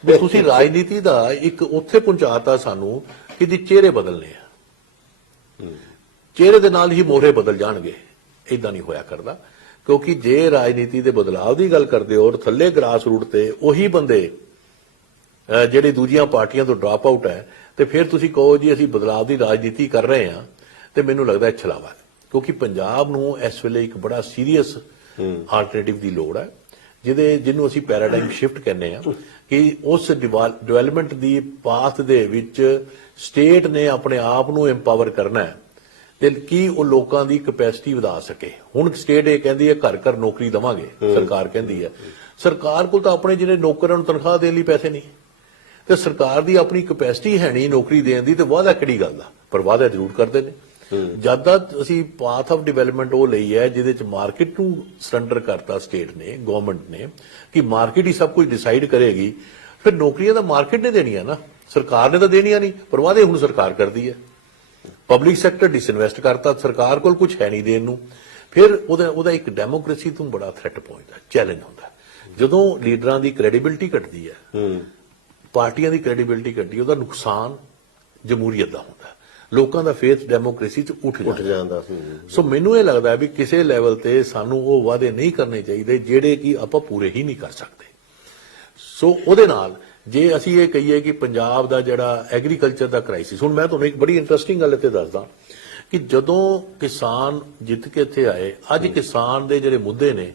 ਵੀ ਤੁਸੀਂ ਰਾਜਨੀਤੀ ਦਾ ਇੱਕ ਉੱਥੇ ਪਹੁੰਚਾਤਾ ਸਾਨੂੰ ਕਿ ਇਹਦੇ ਚਿਹਰੇ ਬਦਲਨੇ ਆ, ਚਿਹਰੇ ਦੇ ਨਾਲ ਹੀ ਮੋਹਰੇ ਬਦਲ ਜਾਣਗੇ। ਇਦਾਂ ਨਹੀਂ ਹੋਇਆ ਕਰਦਾ, ਕਿਉਂਕਿ ਜੇ ਰਾਜਨੀਤੀ ਦੇ ਬਦਲਾਅ ਦੀ ਗੱਲ ਕਰਦੇ ਹੋ, ਔਰ ਥੱਲੇ ਗ੍ਰਾਸ ਰੂਟ ਤੇ ਉਹੀ ਬੰਦੇ ਜਿਹੜੇ ਦੂਜੀਆਂ ਪਾਰਟੀਆਂ ਤੋਂ ਡਰਾਪ ਆਊਟ ਹੈ, ਤੇ ਫਿਰ ਤੁਸੀਂ ਕਹੋ ਜੀ ਅਸੀਂ ਬਦਲਾਅ ਦੀ ਰਾਜਨੀਤੀ ਕਰ ਰਹੇ ਹਾਂ, ਤੇ ਮੈਨੂੰ ਲੱਗਦਾ ਛਲਾਵਾ, ਕਿਉਂਕਿ ਪੰਜਾਬ ਨੂੰ ਇਸ ਵੇਲੇ ਇੱਕ ਬੜਾ ਸੀਰੀਅਸ ਆਲਟਰਨੇਟਿਵ ਦੀ ਲੋੜ ਹੈ, ਜਿਹਨੂੰ ਅਸੀਂ ਪੈਰਾਡਾਈਮ ਸ਼ਿਫਟ ਕਹਿੰਦੇ ਆ, ਕਿ ਉਸ ਡਿਵੈਲਪਮੈਂਟ ਦੀ ਪਾਥ ਦੇ ਵਿੱਚ ਸਟੇਟ ਨੇ ਆਪਣੇ ਆਪ ਨੂੰ ਐਮਪਾਵਰ ਕਰਨਾ ਹੈ, ਤੇ ਕੀ ਉਹ ਲੋਕਾਂ ਦੀ ਕੈਪੈਸਿਟੀ ਵਧਾ ਸਕੇ। ਹੁਣ ਸਟੇਟ ਇਹ ਕਹਿੰਦੀ ਹੈ ਘਰ ਘਰ ਨੌਕਰੀ ਦੇਵਾਂਗੇ, ਸਰਕਾਰ ਕਹਿੰਦੀ ਹੈ। ਸਰਕਾਰ ਕੋਲ ਤਾਂ ਆਪਣੇ ਜਿਹੜੇ ਨੌਕਰਾਂ ਨੂੰ ਤਨਖਾਹ ਦੇਣ ਲਈ ਪੈਸੇ ਨਹੀਂ, ਤੇ ਸਰਕਾਰ ਦੀ ਆਪਣੀ ਕੈਪੈਸਿਟੀ ਹੈ ਨਹੀਂ ਨੌਕਰੀ ਦੇਣ ਦੀ, ਤੇ ਵਾਅਦਾ ਕਿਹੜੀ ਗੱਲ ਦਾ, ਪਰ ਵਾਅਦਾ ਜ਼ਰੂਰ ਕਰਦੇ ਨੇ। ਜਦ ਤੱਕ ਅਸੀਂ ਪਾਥ ਆਫ ਡਿਵੈਲਪਮੈਂਟ ਉਹ ਲਈ ਹੈ ਜਿਹਦੇ ਚ ਮਾਰਕੀਟ ਨੂੰ ਸਰੈਂਡਰ ਕਰਤਾ ਸਟੇਟ ਨੇ, ਗਵਰਨਮੈਂਟ ਨੇ, ਕਿ ਮਾਰਕੀਟ ਹੀ ਸਭ ਕੁਝ ਡਿਸਾਈਡ ਕਰੇਗੀ, ਫਿਰ ਨੌਕਰੀਆਂ ਤਾਂ ਮਾਰਕੀਟ ਨੇ ਦੇਣੀਆਂ ਨਾ, ਸਰਕਾਰ ਨੇ ਤਾਂ ਦੇਣੀਆਂ ਨਹੀਂ, ਪਰ ਵਾਅਦੇ ਹੁਣ ਸਰਕਾਰ ਕਰਦੀ ਹੈ। ਪਬਲਿਕ ਸੈਕਟਰ ਡਿਸਇਨਵੈਸਟ ਕਰਤਾ, ਸਰਕਾਰ ਕੋਲ ਕੁਝ ਹੈ ਨਹੀਂ ਦੇਣ ਨੂੰ। ਫਿਰ ਉਹਦਾ ਇੱਕ ਡੈਮੋਕ੍ਰੇਸੀ ਤੋਂ ਬੜਾ ਥ੍ਰੈਟ ਪਹੁੰਚਦਾ, ਚੈਲੰਜ ਹੁੰਦਾ। ਜਦੋਂ ਲੀਡਰਾਂ ਦੀ ਕ੍ਰੈਡੀਬਿਲਿਟੀ ਘਟਦੀ ਹੈ, ਪਾਰਟੀਆਂ ਦੀ ਕ੍ਰੈਡੀਬਿਲਿਟੀ ਘਟਦੀ, ਉਹਦਾ ਨੁਕਸਾਨ ਜਮਹੂਰੀਅਤ ਦਾ ਹੁੰਦਾ, ਲੋਕਾਂ ਦਾ ਫੇਥ ਡੈਮੋਕ੍ਰੇਸੀ 'ਚ ਉੱਠ ਜਾਂਦਾ। ਸੋ ਮੈਨੂੰ ਇਹ ਲੱਗਦਾ ਵੀ ਕਿਸੇ ਲੈਵਲ ਤੇ ਸਾਨੂੰ ਉਹ ਵਾਅਦੇ ਨਹੀਂ ਕਰਨੇ ਚਾਹੀਦੇ ਜਿਹੜੇ ਕਿ ਆਪਾਂ ਪੂਰੇ ਹੀ ਨਹੀਂ ਕਰ ਸਕਦੇ। ਸੋ ਉਹਦੇ ਨਾਲ ਜੇ ਅਸੀਂ ਇਹ ਕਹੀਏ ਕਿ ਪੰਜਾਬ ਦਾ ਜਿਹੜਾ ਐਗਰੀਕਲਚਰ ਦਾ ਕ੍ਰਾਈਸਿਸ, ਹੁਣ ਮੈਂ ਤੁਹਾਨੂੰ ਇੱਕ ਬੜੀ ਇੰਟਰਸਟਿੰਗ ਗੱਲ ਇੱਥੇ ਦੱਸਦਾ ਕਿ ਜਦੋਂ ਕਿਸਾਨ ਜਿੱਤ ਕੇ ਇੱਥੇ ਆਏ, ਅੱਜ ਕਿਸਾਨ ਦੇ ਜਿਹੜੇ ਮੁੱਦੇ ਨੇ,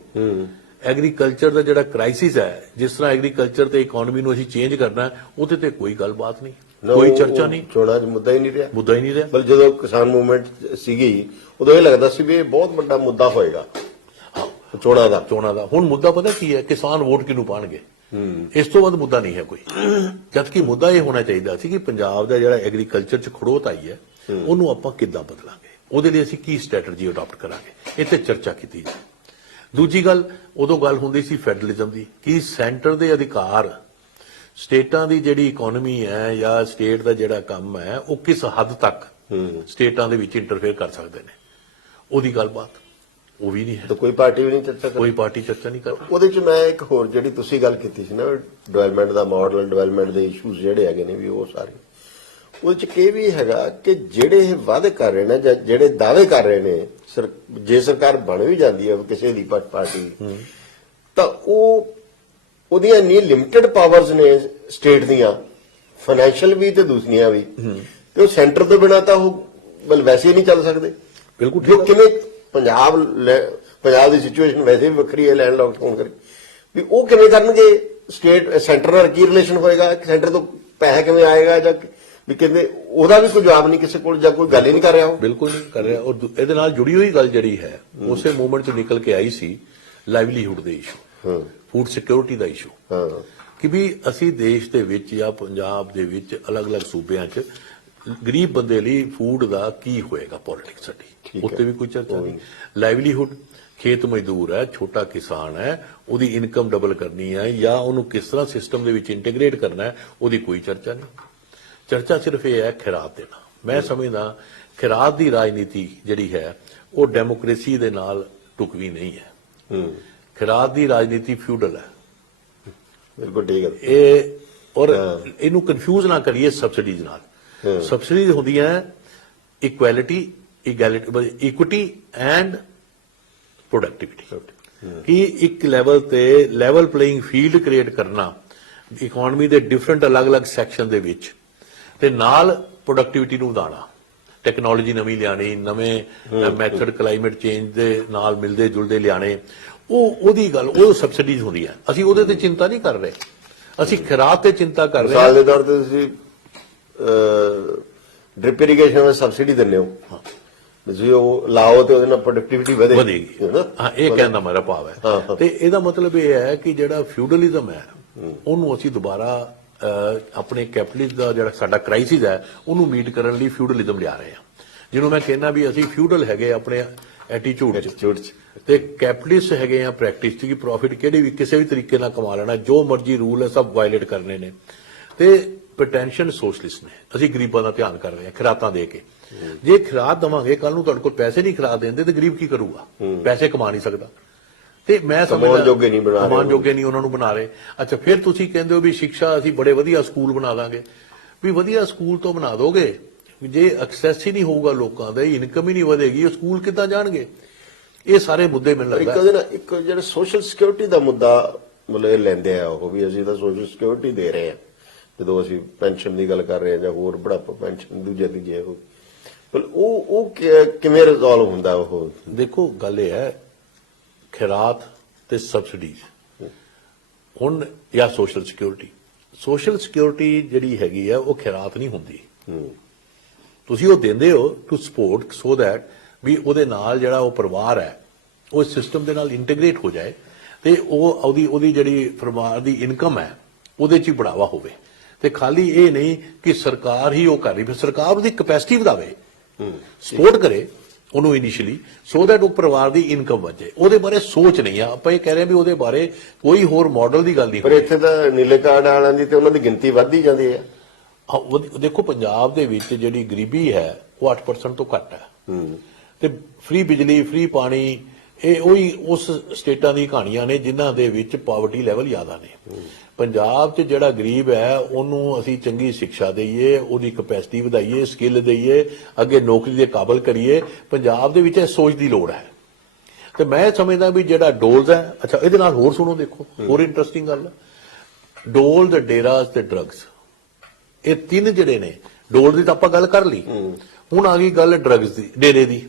ਐਗਰੀਕਲਚਰ ਦਾ ਜਿਹੜਾ ਕ੍ਰਾਈਸਿਸ ਹੈ, ਜਿਸ ਤਰ੍ਹਾਂ ਐਗਰੀਕਲਚਰ ਤੇ ਇਕਨੋਮੀ ਨੂੰ ਅਸੀਂ ਚੇਂਜ ਕਰਨਾ ਹੈ, ਉਹਦੇ ਤੇ ਕੋਈ ਗੱਲਬਾਤ ਨਹੀਂ, ਕੋਈ ਚਰਚਾ ਨਹੀਂ, ਚੋਣਾਂ 'ਚ ਮੁੱਦਾ ਹੀ ਨਹੀਂ ਰਿਹਾ। ਬਲ ਜਦੋਂ ਕਿਸਾਨ ਮੂਵਮੈਂਟ ਸੀਗੀ ਉਦੋਂ ਇਹ ਲੱਗਦਾ ਸੀ ਵੀ ਇਹ ਬਹੁਤ ਵੱਡਾ ਮੁੱਦਾ ਹੋਏਗਾ ਚੋਣਾਂ ਦਾ। ਹੁਣ ਮੁੱਦਾ ਪਤਾ ਕੀ ਹੈ? ਕਿਸਾਨ ਵੋਟ ਕਿਹਨੂੰ ਪਾਣਗੇ, ਇਸ ਤੋਂ ਵੱਧ ਮੁੱਦਾ ਨਹੀਂ ਹੈ ਕੋਈ। ਜਦਕਿ ਮੁੱਦਾ ਇਹ ਹੋਣਾ ਚਾਹੀਦਾ ਸੀ ਕਿ ਪੰਜਾਬ ਦਾ ਜਿਹੜਾ ਐਗਰੀਕਲਚਰ 'ਚ ਖੜੋਤ ਆਈ ਹੈ, ਉਹਨੂੰ ਆਪਾਂ ਕਿੱਦਾਂ ਬਦਲਾਂਗੇ, ਉਹਦੇ ਲਈ ਅਸੀਂ ਕੀ ਸਟ੍ਰੈਟਜੀ ਅਡਾਪਟ ਕਰਾਂਗੇ, ਇਹ ਤੇ ਚਰਚਾ ਕੀਤੀ ਜਾਏ। ਦੂਜੀ ਗੱਲ, ਉਦੋਂ ਗੱਲ ਹੁੰਦੀ ਸੀ ਫੈਡਰਲਿਜ਼ਮ ਦੀ, ਕਿ ਸੈਂਟਰ ਦੇ ਅਧਿਕਾਰ ਸਟੇਟਾਂ ਦੀ ਜਿਹੜੀ ਇਕਨੋਮੀ ਹੈ ਜਾਂ ਸਟੇਟ ਦਾ ਜਿਹੜਾ ਕੰਮ ਹੈ, ਉਹ ਕਿਸ ਹੱਦ ਤੱਕ ਸਟੇਟਾਂ ਦੇ ਵਿੱਚ ਇੰਟਰਫੇਅਰ ਕਰ ਸਕਦੇ ਨੇ, ਉਹਦੀ ਗੱਲਬਾਤ ਉਹ ਵੀ ਨਹੀਂ ਹੈ। ਤਾਂ ਕੋਈ ਪਾਰਟੀ ਵੀ ਨਹੀਂ ਚਰਚਾ ਕਰ, ਕੋਈ ਪਾਰਟੀ ਚਰਚਾ ਨਹੀਂ ਕਰ। ਉਹਦੇ 'ਚ ਮੈਂ ਇੱਕ ਹੋਰ ਜਿਹੜੀ ਤੁਸੀਂ ਗੱਲ ਕੀਤੀ ਸੀ ਨਾ, ਡਿਵੈਲਪਮੈਂਟ ਦਾ ਮਾਡਲ, ਡਿਵੈਲਪਮੈਂਟ ਦੇ ਇਸ਼ੂਜ਼ ਜਿਹੜੇ ਹੈਗੇ ਨੇ ਵੀ ਉਹ ਸਾਰੇ, ਉਹਦੇ 'ਚ ਇਹ ਵੀ ਹੈਗਾ ਕਿ ਜਿਹੜੇ ਇਹ ਵਾਅਦੇ ਕਰ ਰਹੇ ਨੇ ਜਾਂ ਜਿਹੜੇ ਦਾਅਵੇ ਕਰ ਰਹੇ ਨੇ, ਜੇ ਸਰਕਾਰ ਬਣ ਵੀ ਜਾਂਦੀ ਹੈ ਕਿਸੇ ਦੀ ਪਾਰਟੀ, ਤਾਂ ਉਹਦੀਆਂ ਇੰਨੀਆਂ ਲਿਮਿਟਡ ਪਾਵਰਸ ਨੇ ਸਟੇਟ ਦੀਆਂ, ਫਾਈਨੈਂਸ਼ੀਅਲ ਵੀ ਤੇ ਦੂਸਰੀਆਂ ਵੀ, ਤੇ ਉਹ ਸੈਂਟਰ ਤੋਂ ਬਿਨਾਂ ਤਾਂ ਉਹ ਵੈਸੇ ਹੀ ਨਹੀਂ ਚੱਲ ਸਕਦੇ। ਬਿਲਕੁਲ ਜੋ ਕਿਵੇਂ ਪੰਜਾਬ ਦੀ ਸਿਚੁਏਸ਼ਨ ਵੈਸੇ ਵੀ ਵੱਖਰੀ ਹੈ ਲੈਂਡ ਲੌਕਡ ਹੋਣ ਕਰਕੇ, ਵੀ ਉਹ ਕਿਵੇਂ ਕਰਨਗੇ? ਸਟੇਟ ਸੈਂਟਰ ਨਾਲ ਕੀ ਰਿਲੇਸ਼ਨ ਹੋਏਗਾ? ਸੈਂਟਰ ਤੋਂ ਪੈਸਾ ਕਿਵੇਂ ਆਏਗਾ? ਜਾਂ ਵੀ ਕਹਿੰਦੇ ਉਹਦਾ ਵੀ ਕੋਈ ਜਵਾਬ ਨਹੀਂ ਕਿਸੇ ਕੋਲ, ਜਾਂ ਕੋਈ ਗੱਲ ਹੀ ਨਹੀਂ ਕਰ ਰਿਹਾ। ਉਹ ਬਿਲਕੁਲ ਨਹੀਂ ਕਰ ਰਿਹਾ। ਔਰ ਇਹਦੇ ਨਾਲ ਜੁੜੀ ਹੋਈ ਗੱਲ ਜਿਹੜੀ ਹੈ, ਉਸੇ ਮੂਵਮੈਂਟ ਤੋਂ ਨਿਕਲ ਕੇ ਆਈ ਸੀ ਲਾਈਵਲੀਹੁੱਡ ਦੇ ਇਸ਼ੂ, ਫੂਡ ਸਿਕਿਉਰਿਟੀ ਦਾ ਇਸ਼ੂ, ਕਿ ਵੀ ਅਸੀਂ ਦੇਸ਼ ਦੇ ਵਿੱਚ ਜਾਂ ਪੰਜਾਬ ਦੇ ਵਿੱਚ ਅਲੱਗ-ਅਲੱਗ ਸੂਬਿਆਂ 'ਚ ਗਰੀਬ ਬੰਦੇ ਲਈ ਫੂਡ ਦਾ ਕੀ ਹੋਏਗਾ ਪੋਲਿਟਿਕਸ ਸਾਡੀ, ਉੱਤੇ ਵੀ ਕੋਈ ਚਰਚਾ ਨਹੀਂ। ਲਾਈਵਲੀਹੁੱਡ, ਖੇਤ ਮਜ਼ਦੂਰ ਹੈ, ਛੋਟਾ ਕਿਸਾਨ ਹੈ, ਉਹਦੀ ਇਨਕਮ ਡਬਲ ਕਰਨੀ ਹੈ ਜਾਂ ਉਹਨੂੰ ਕਿਸ ਤਰ੍ਹਾਂ ਸਿਸਟਮ ਦੇ ਵਿੱਚ ਇੰਟੀਗ੍ਰੇਟ ਕਰਨਾ ਹੈ, ਉਹਦੀ ਕੋਈ ਚਰਚਾ ਨਹੀਂ। ਚਰਚਾ ਸਿਰਫ ਇਹ ਹੈ ਖਿਰਾਤ ਦੇਣਾ। ਮੈਂ ਸਮਝਦਾ ਖਿਰਾਤ ਦੀ ਰਾਜਨੀਤੀ ਜਿਹੜੀ ਹੈ ਉਹ ਡੈਮੋਕ੍ਰੇਸੀ ਦੇ ਨਾਲ ਢੁਕਵੀਂ ਨਹੀਂ ਹੈ। ਖਿਰਾਤ ਦੀ ਰਾਜਨੀਤੀ ਫਿਊਡਲ ਹੈ। ਬਿਲਕੁਲ ਠੀਕ ਹੈ। ਇਹ ਔਰ ਇਹਨੂੰ ਕਨਫਿਊਜ਼ ਨਾ ਕਰੀਏ ਸਬਸਿਡੀਜ਼ ਨਾਲ। ਸਬਸਿਡੀਜ਼ ਹੁੰਦੀਆਂ ਇਕੁਐਲਿਟੀ, ਇਕੁਇਟੀ ਐਂਡ ਪ੍ਰੋਡਕਟਿਵਿਟੀ, ਕਿ ਇੱਕ ਲੈਵਲ ਤੇ ਲੈਵਲ ਪਲੇਇੰਗ ਫੀਲਡ ਕ੍ਰੀਏਟ ਕਰਨਾ ਇਕਨੋਮੀ ਦੇ ਡਿਫਰੈਂਟ ਅਲੱਗ-ਅਲੱਗ ਸੈਕਸ਼ਨ ਦੇ ਵਿੱਚ, ਤੇ ਨਾਲ ਪ੍ਰੋਡਕਟਿਵਿਟੀ ਨੂੰ ਵਧਾਉਣਾ, ਟੈਕਨੋਲੋਜੀ ਨਵੀਂ ਲਿਆਣੀ, ਨਵੇਂ ਮੈਥਡ ਕਲਾਈਮੇਟ ਚੇਂਜ ਦੇ ਨਾਲ ਮਿਲਦੇ ਜੁਲਦੇ ਲਿਆਣੇ, ਉਹਦੀ ਗੱਲ, ਉਹ ਸਬਸਿਡੀਜ਼ ਹੁੰਦੀਆਂ। ਅਸੀਂ ਉਹਦੇ ਤੇ ਚਿੰਤਾ ਨਹੀਂ ਕਰ ਰਹੇ, ਅਸੀਂ ਖਿਰਾਤ ਤੇ ਚਿੰਤਾ ਕਰ ਰਹੇ ਹਾਂ। ਮਿਸਾਲ ਦੇ ਤੌਰ ਤੇ ਤੁਸੀਂ ਡ੍ਰਿਪ ਇਰੀਗੇਸ਼ਨ ਵਿੱਚ ਸਬਸਿਡੀ ਦਿੰਦੇ ਹੋ, ਤੁਸੀਂ ਉਹ ਲਾਓ ਤੇ ਉਹਦੇ ਨਾਲ ਪ੍ਰੋਡਕਟਿਵਿਟੀ ਵਧੇਗੀ। ਹਾਂ, ਇਹ ਕਹਿਣ ਦਾ ਮੇਰਾ ਭਾਵ ਹੈ। ਤੇ ਇਹਦਾ ਮਤਲਬ ਇਹ ਹੈ ਕਿ ਜਿਹੜਾ ਫਿਊਡਲਿਜ਼ਮ ਹੈ ਉਹਨੂੰ ਅਸੀਂ ਦੁਬਾਰਾ ਆਪਣੇ ਕੈਪੀਟਲਿਜ਼ਮ ਦਾ ਜਿਹੜਾ ਸਾਡਾ ਕ੍ਰਾਈਸਿਸ ਹੈ ਉਹਨੂੰ ਮੀਟ ਕਰਨ ਲਈ ਫਿਊਡਲਿਜ਼ਮ ਲਿਆ ਰਹੇ ਹਾਂ, ਜਿਹਨੂੰ ਮੈਂ ਕਹਿੰਦਾ ਵੀ ਅਸੀਂ ਫਿਊਡਲ ਹੈਗੇ ਆਪਣੇ ਐਟੀਟਿਊਡ 'ਚ, ਤੇ ਕੈਪੀਟਲਿਸਟ ਹੈਗੇ ਆ ਪ੍ਰੈਕਟਿਸ 'ਚ, ਕਿ ਪ੍ਰੋਫਿਟ ਕਿਹੜੇ ਵੀ ਕਿਸੇ ਵੀ ਤਰੀਕੇ ਨਾਲ ਕਮਾ ਲੈਣਾ, ਜੋ ਮਰਜ਼ੀ ਰੂਲ ਹੈ ਸਭ ਵਾਇਲੇਟ ਕਰਨੇ ਨੇ, ਤੇ ਪੋਟੈਂਸ਼ੀਅਲ ਸੋਸ਼ਲਿਸਟ ਨੇ। ਅਸੀਂ ਗਰੀਬਾਂ ਦਾ ਧਿਆਨ ਕਰ ਰਹੇ ਹਾਂ ਖਿਰਾਤਾਂ ਦੇ ਕੇ। ਜੇ ਖਿਰਾਤ ਦਵਾਂਗੇ, ਕੱਲ ਨੂੰ ਤੁਹਾਡੇ ਕੋਲ ਪੈਸੇ ਨਹੀਂ ਖਿਰਾਤ ਦਿੰਦੇ ਤੇ ਗਰੀਬ ਕੀ ਕਰੂਗਾ? ਪੈਸੇ ਕਮਾ ਨਹੀਂ ਸਕਦਾ। ਤੇ ਮੈਂ ਕਮਾਉਣ ਜੋਗੇ ਨਹੀਂ ਉਹਨਾਂ ਨੂੰ ਬਣਾ ਰਹੇ। ਅੱਛਾ, ਫਿਰ ਤੁਸੀਂ ਕਹਿੰਦੇ ਹੋ ਵੀ ਸਿੱਖਿਆ ਅਸੀਂ ਬੜੇ ਵਧੀਆ ਸਕੂਲ ਬਣਾ ਦਾਂਗੇ। ਵੀ ਵਧੀਆ ਸਕੂਲ ਤੋਂ ਬਣਾ ਦੋਗੇ, ਜੇ ਐਕਸੈਸ ਹੀ ਨਹੀਂ ਹੋਊਗਾ ਲੋਕਾਂ ਦਾ, ਇਨਕਮ ਹੀ ਨਹੀਂ ਵਧੇਗੀ, ਉਹ ਸਕੂਲ ਕਿੱਦਾਂ ਜਾਣਗੇ? ਇਹ ਸਾਰੇ ਮੁੱਦੇ ਮੈਨੂੰ ਲੱਗਦਾ ਇੱਕ ਜਿਹੜਾ ਸੋਸ਼ਲ ਸਿਕਿਉਰਿਟੀ ਦਾ ਮੁੱਦਾ ਮਤਲਬ ਲੈਂਦੇ ਆ, ਉਹ ਵੀ ਅਸੀਂ ਤਾਂ ਸੋਸ਼ਲ ਸਿਕਿਉਰਿਟੀ ਦੇ ਰਹੇ ਹਾਂ ਜਦੋਂ ਅਸੀਂ ਪੈਨਸ਼ਨ ਦੀ ਗੱਲ ਕਰ ਰਹੇ ਹਾਂ ਜਾਂ ਹੋਰ ਬੁਢਾਪਾ ਪੈਨਸ਼ਨ ਦੂਜੇ ਉਹ ਕਿਵੇਂ ਰਿਜ਼ੋਲਵ ਹੁੰਦਾ? ਉਹ ਦੇਖੋ, ਗੱਲ ਇਹ ਹੈ ਖਿਰਾਤ ਤੇ ਸਬਸਿਡੀਜ਼ ਹੁਣ ਜਾਂ ਸੋਸ਼ਲ ਸਿਕਿਉਰਿਟੀ ਜਿਹੜੀ ਹੈਗੀ ਆ ਉਹ ਖਿਰਾਤ ਨਹੀਂ ਹੁੰਦੀ। ਤੁਸੀਂ ਉਹ ਦਿੰਦੇ ਹੋ ਟੂ ਸਪੋਰਟ ਸੋ ਦੈਟ ਵੀ ਉਹਦੇ ਨਾਲ ਜਿਹੜਾ ਉਹ ਪਰਿਵਾਰ ਹੈ ਉਹ ਸਿਸਟਮ ਦੇ ਨਾਲ ਇੰਟੀਗ੍ਰੇਟ ਹੋ ਜਾਏ, ਤੇ ਉਹਦੀ ਜਿਹੜੀ ਪਰਿਵਾਰ ਦੀ ਇਨਕਮ ਹੈ ਉਹਦੇ 'ਚ ਹੀ ਬੜਾਵਾ ਹੋਵੇ। ਤੇ ਖਾਲੀ ਇਹ ਨਹੀਂ ਕਿ ਸਰਕਾਰ ਹੀ ਉਹ ਕਰ ਰਹੀ, ਫਿਰ ਸਰਕਾਰ ਉਹਦੀ ਕੈਪੈਸਿਟੀ ਵਧਾਵੇ, ਸਪੋਰਟ ਕਰੇ ਉਹਨੂੰ ਇਨੀਸ਼ੀਅਲੀ, ਸੋ ਦੈਟ ਉਹ ਪਰਿਵਾਰ ਦੀ ਇਨਕਮ ਵਧੇ। ਉਹਦੇ ਬਾਰੇ ਸੋਚ ਨਹੀਂ ਆ। ਆਪਾਂ ਇਹ ਕਹਿ ਰਹੇ ਵੀ ਉਹਦੇ ਬਾਰੇ ਕੋਈ ਹੋਰ ਮਾਡਲ ਦੀ ਗੱਲ ਨਹੀਂ। ਪਰ ਇੱਥੇ ਤਾਂ ਨੀਲੇ ਕਾਰਡ ਵਾਲਿਆਂ ਦੀ ਤੇ ਉਹਨਾਂ ਦੀ ਗਿਣਤੀ ਵੱਧਦੀ ਜਾਂਦੀ ਹੈ। ਦੇਖੋ ਪੰਜਾਬ ਦੇ ਵਿੱਚ ਜਿਹੜੀ ਗਰੀਬੀ ਹੈ ਉਹ 8% ਤੋਂ ਘੱਟ ਹੈ ਤੇ ਫ੍ਰੀ ਬਿਜਲੀ ਫ੍ਰੀ ਪਾਣੀ ਇਹ ਉਹੀ ਉਸ ਸਟੇਟਾਂ ਦੀ ਕਹਾਣੀਆਂ ਨੇ ਜਿਨ੍ਹਾਂ ਦੇ ਵਿੱਚ ਪਾਵਰਟੀ ਲੈਵਲ ਜ਼ਿਆਦਾ ਨੇ। ਪੰਜਾਬ 'ਚ ਜਿਹੜਾ ਗਰੀਬ ਹੈ ਉਹਨੂੰ ਅਸੀਂ ਚੰਗੀ ਸਿੱਖਿਆ ਦਈਏ, ਉਹਦੀ ਕਪੈਸਿਟੀ ਵਧਾਈਏ, ਸਕਿੱਲ ਦਈਏ, ਅੱਗੇ ਨੌਕਰੀ ਦੇ ਕਾਬਲ ਕਰੀਏ। ਪੰਜਾਬ ਦੇ ਵਿੱਚ ਇਹ ਸੋਚ ਦੀ ਲੋੜ ਹੈ ਤੇ ਮੈਂ ਸਮਝਦਾ ਵੀ ਜਿਹੜਾ ਡੋਲਸ ਹੈ। ਅੱਛਾ, ਇਹਦੇ ਨਾਲ ਹੋਰ ਸੁਣੋ, ਦੇਖੋ ਹੋਰ ਇੰਟਰਸਟਿੰਗ ਗੱਲ, ਡੋਲ ਤੇ ਡੇਰਾਸ ਤੇ ਡਰੱਗਸ, ਇਹ ਤਿੰਨ ਜਿਹੜੇ ਨੇ, ਡੋਲ ਦੀ ਤਾਂ ਆਪਾਂ ਗੱਲ ਕਰ ਲਈ, ਹੁਣ ਆ ਗਈ ਗੱਲ ਡਰੱਗਸ ਦੀ, ਡੇਰੇ ਦੀ।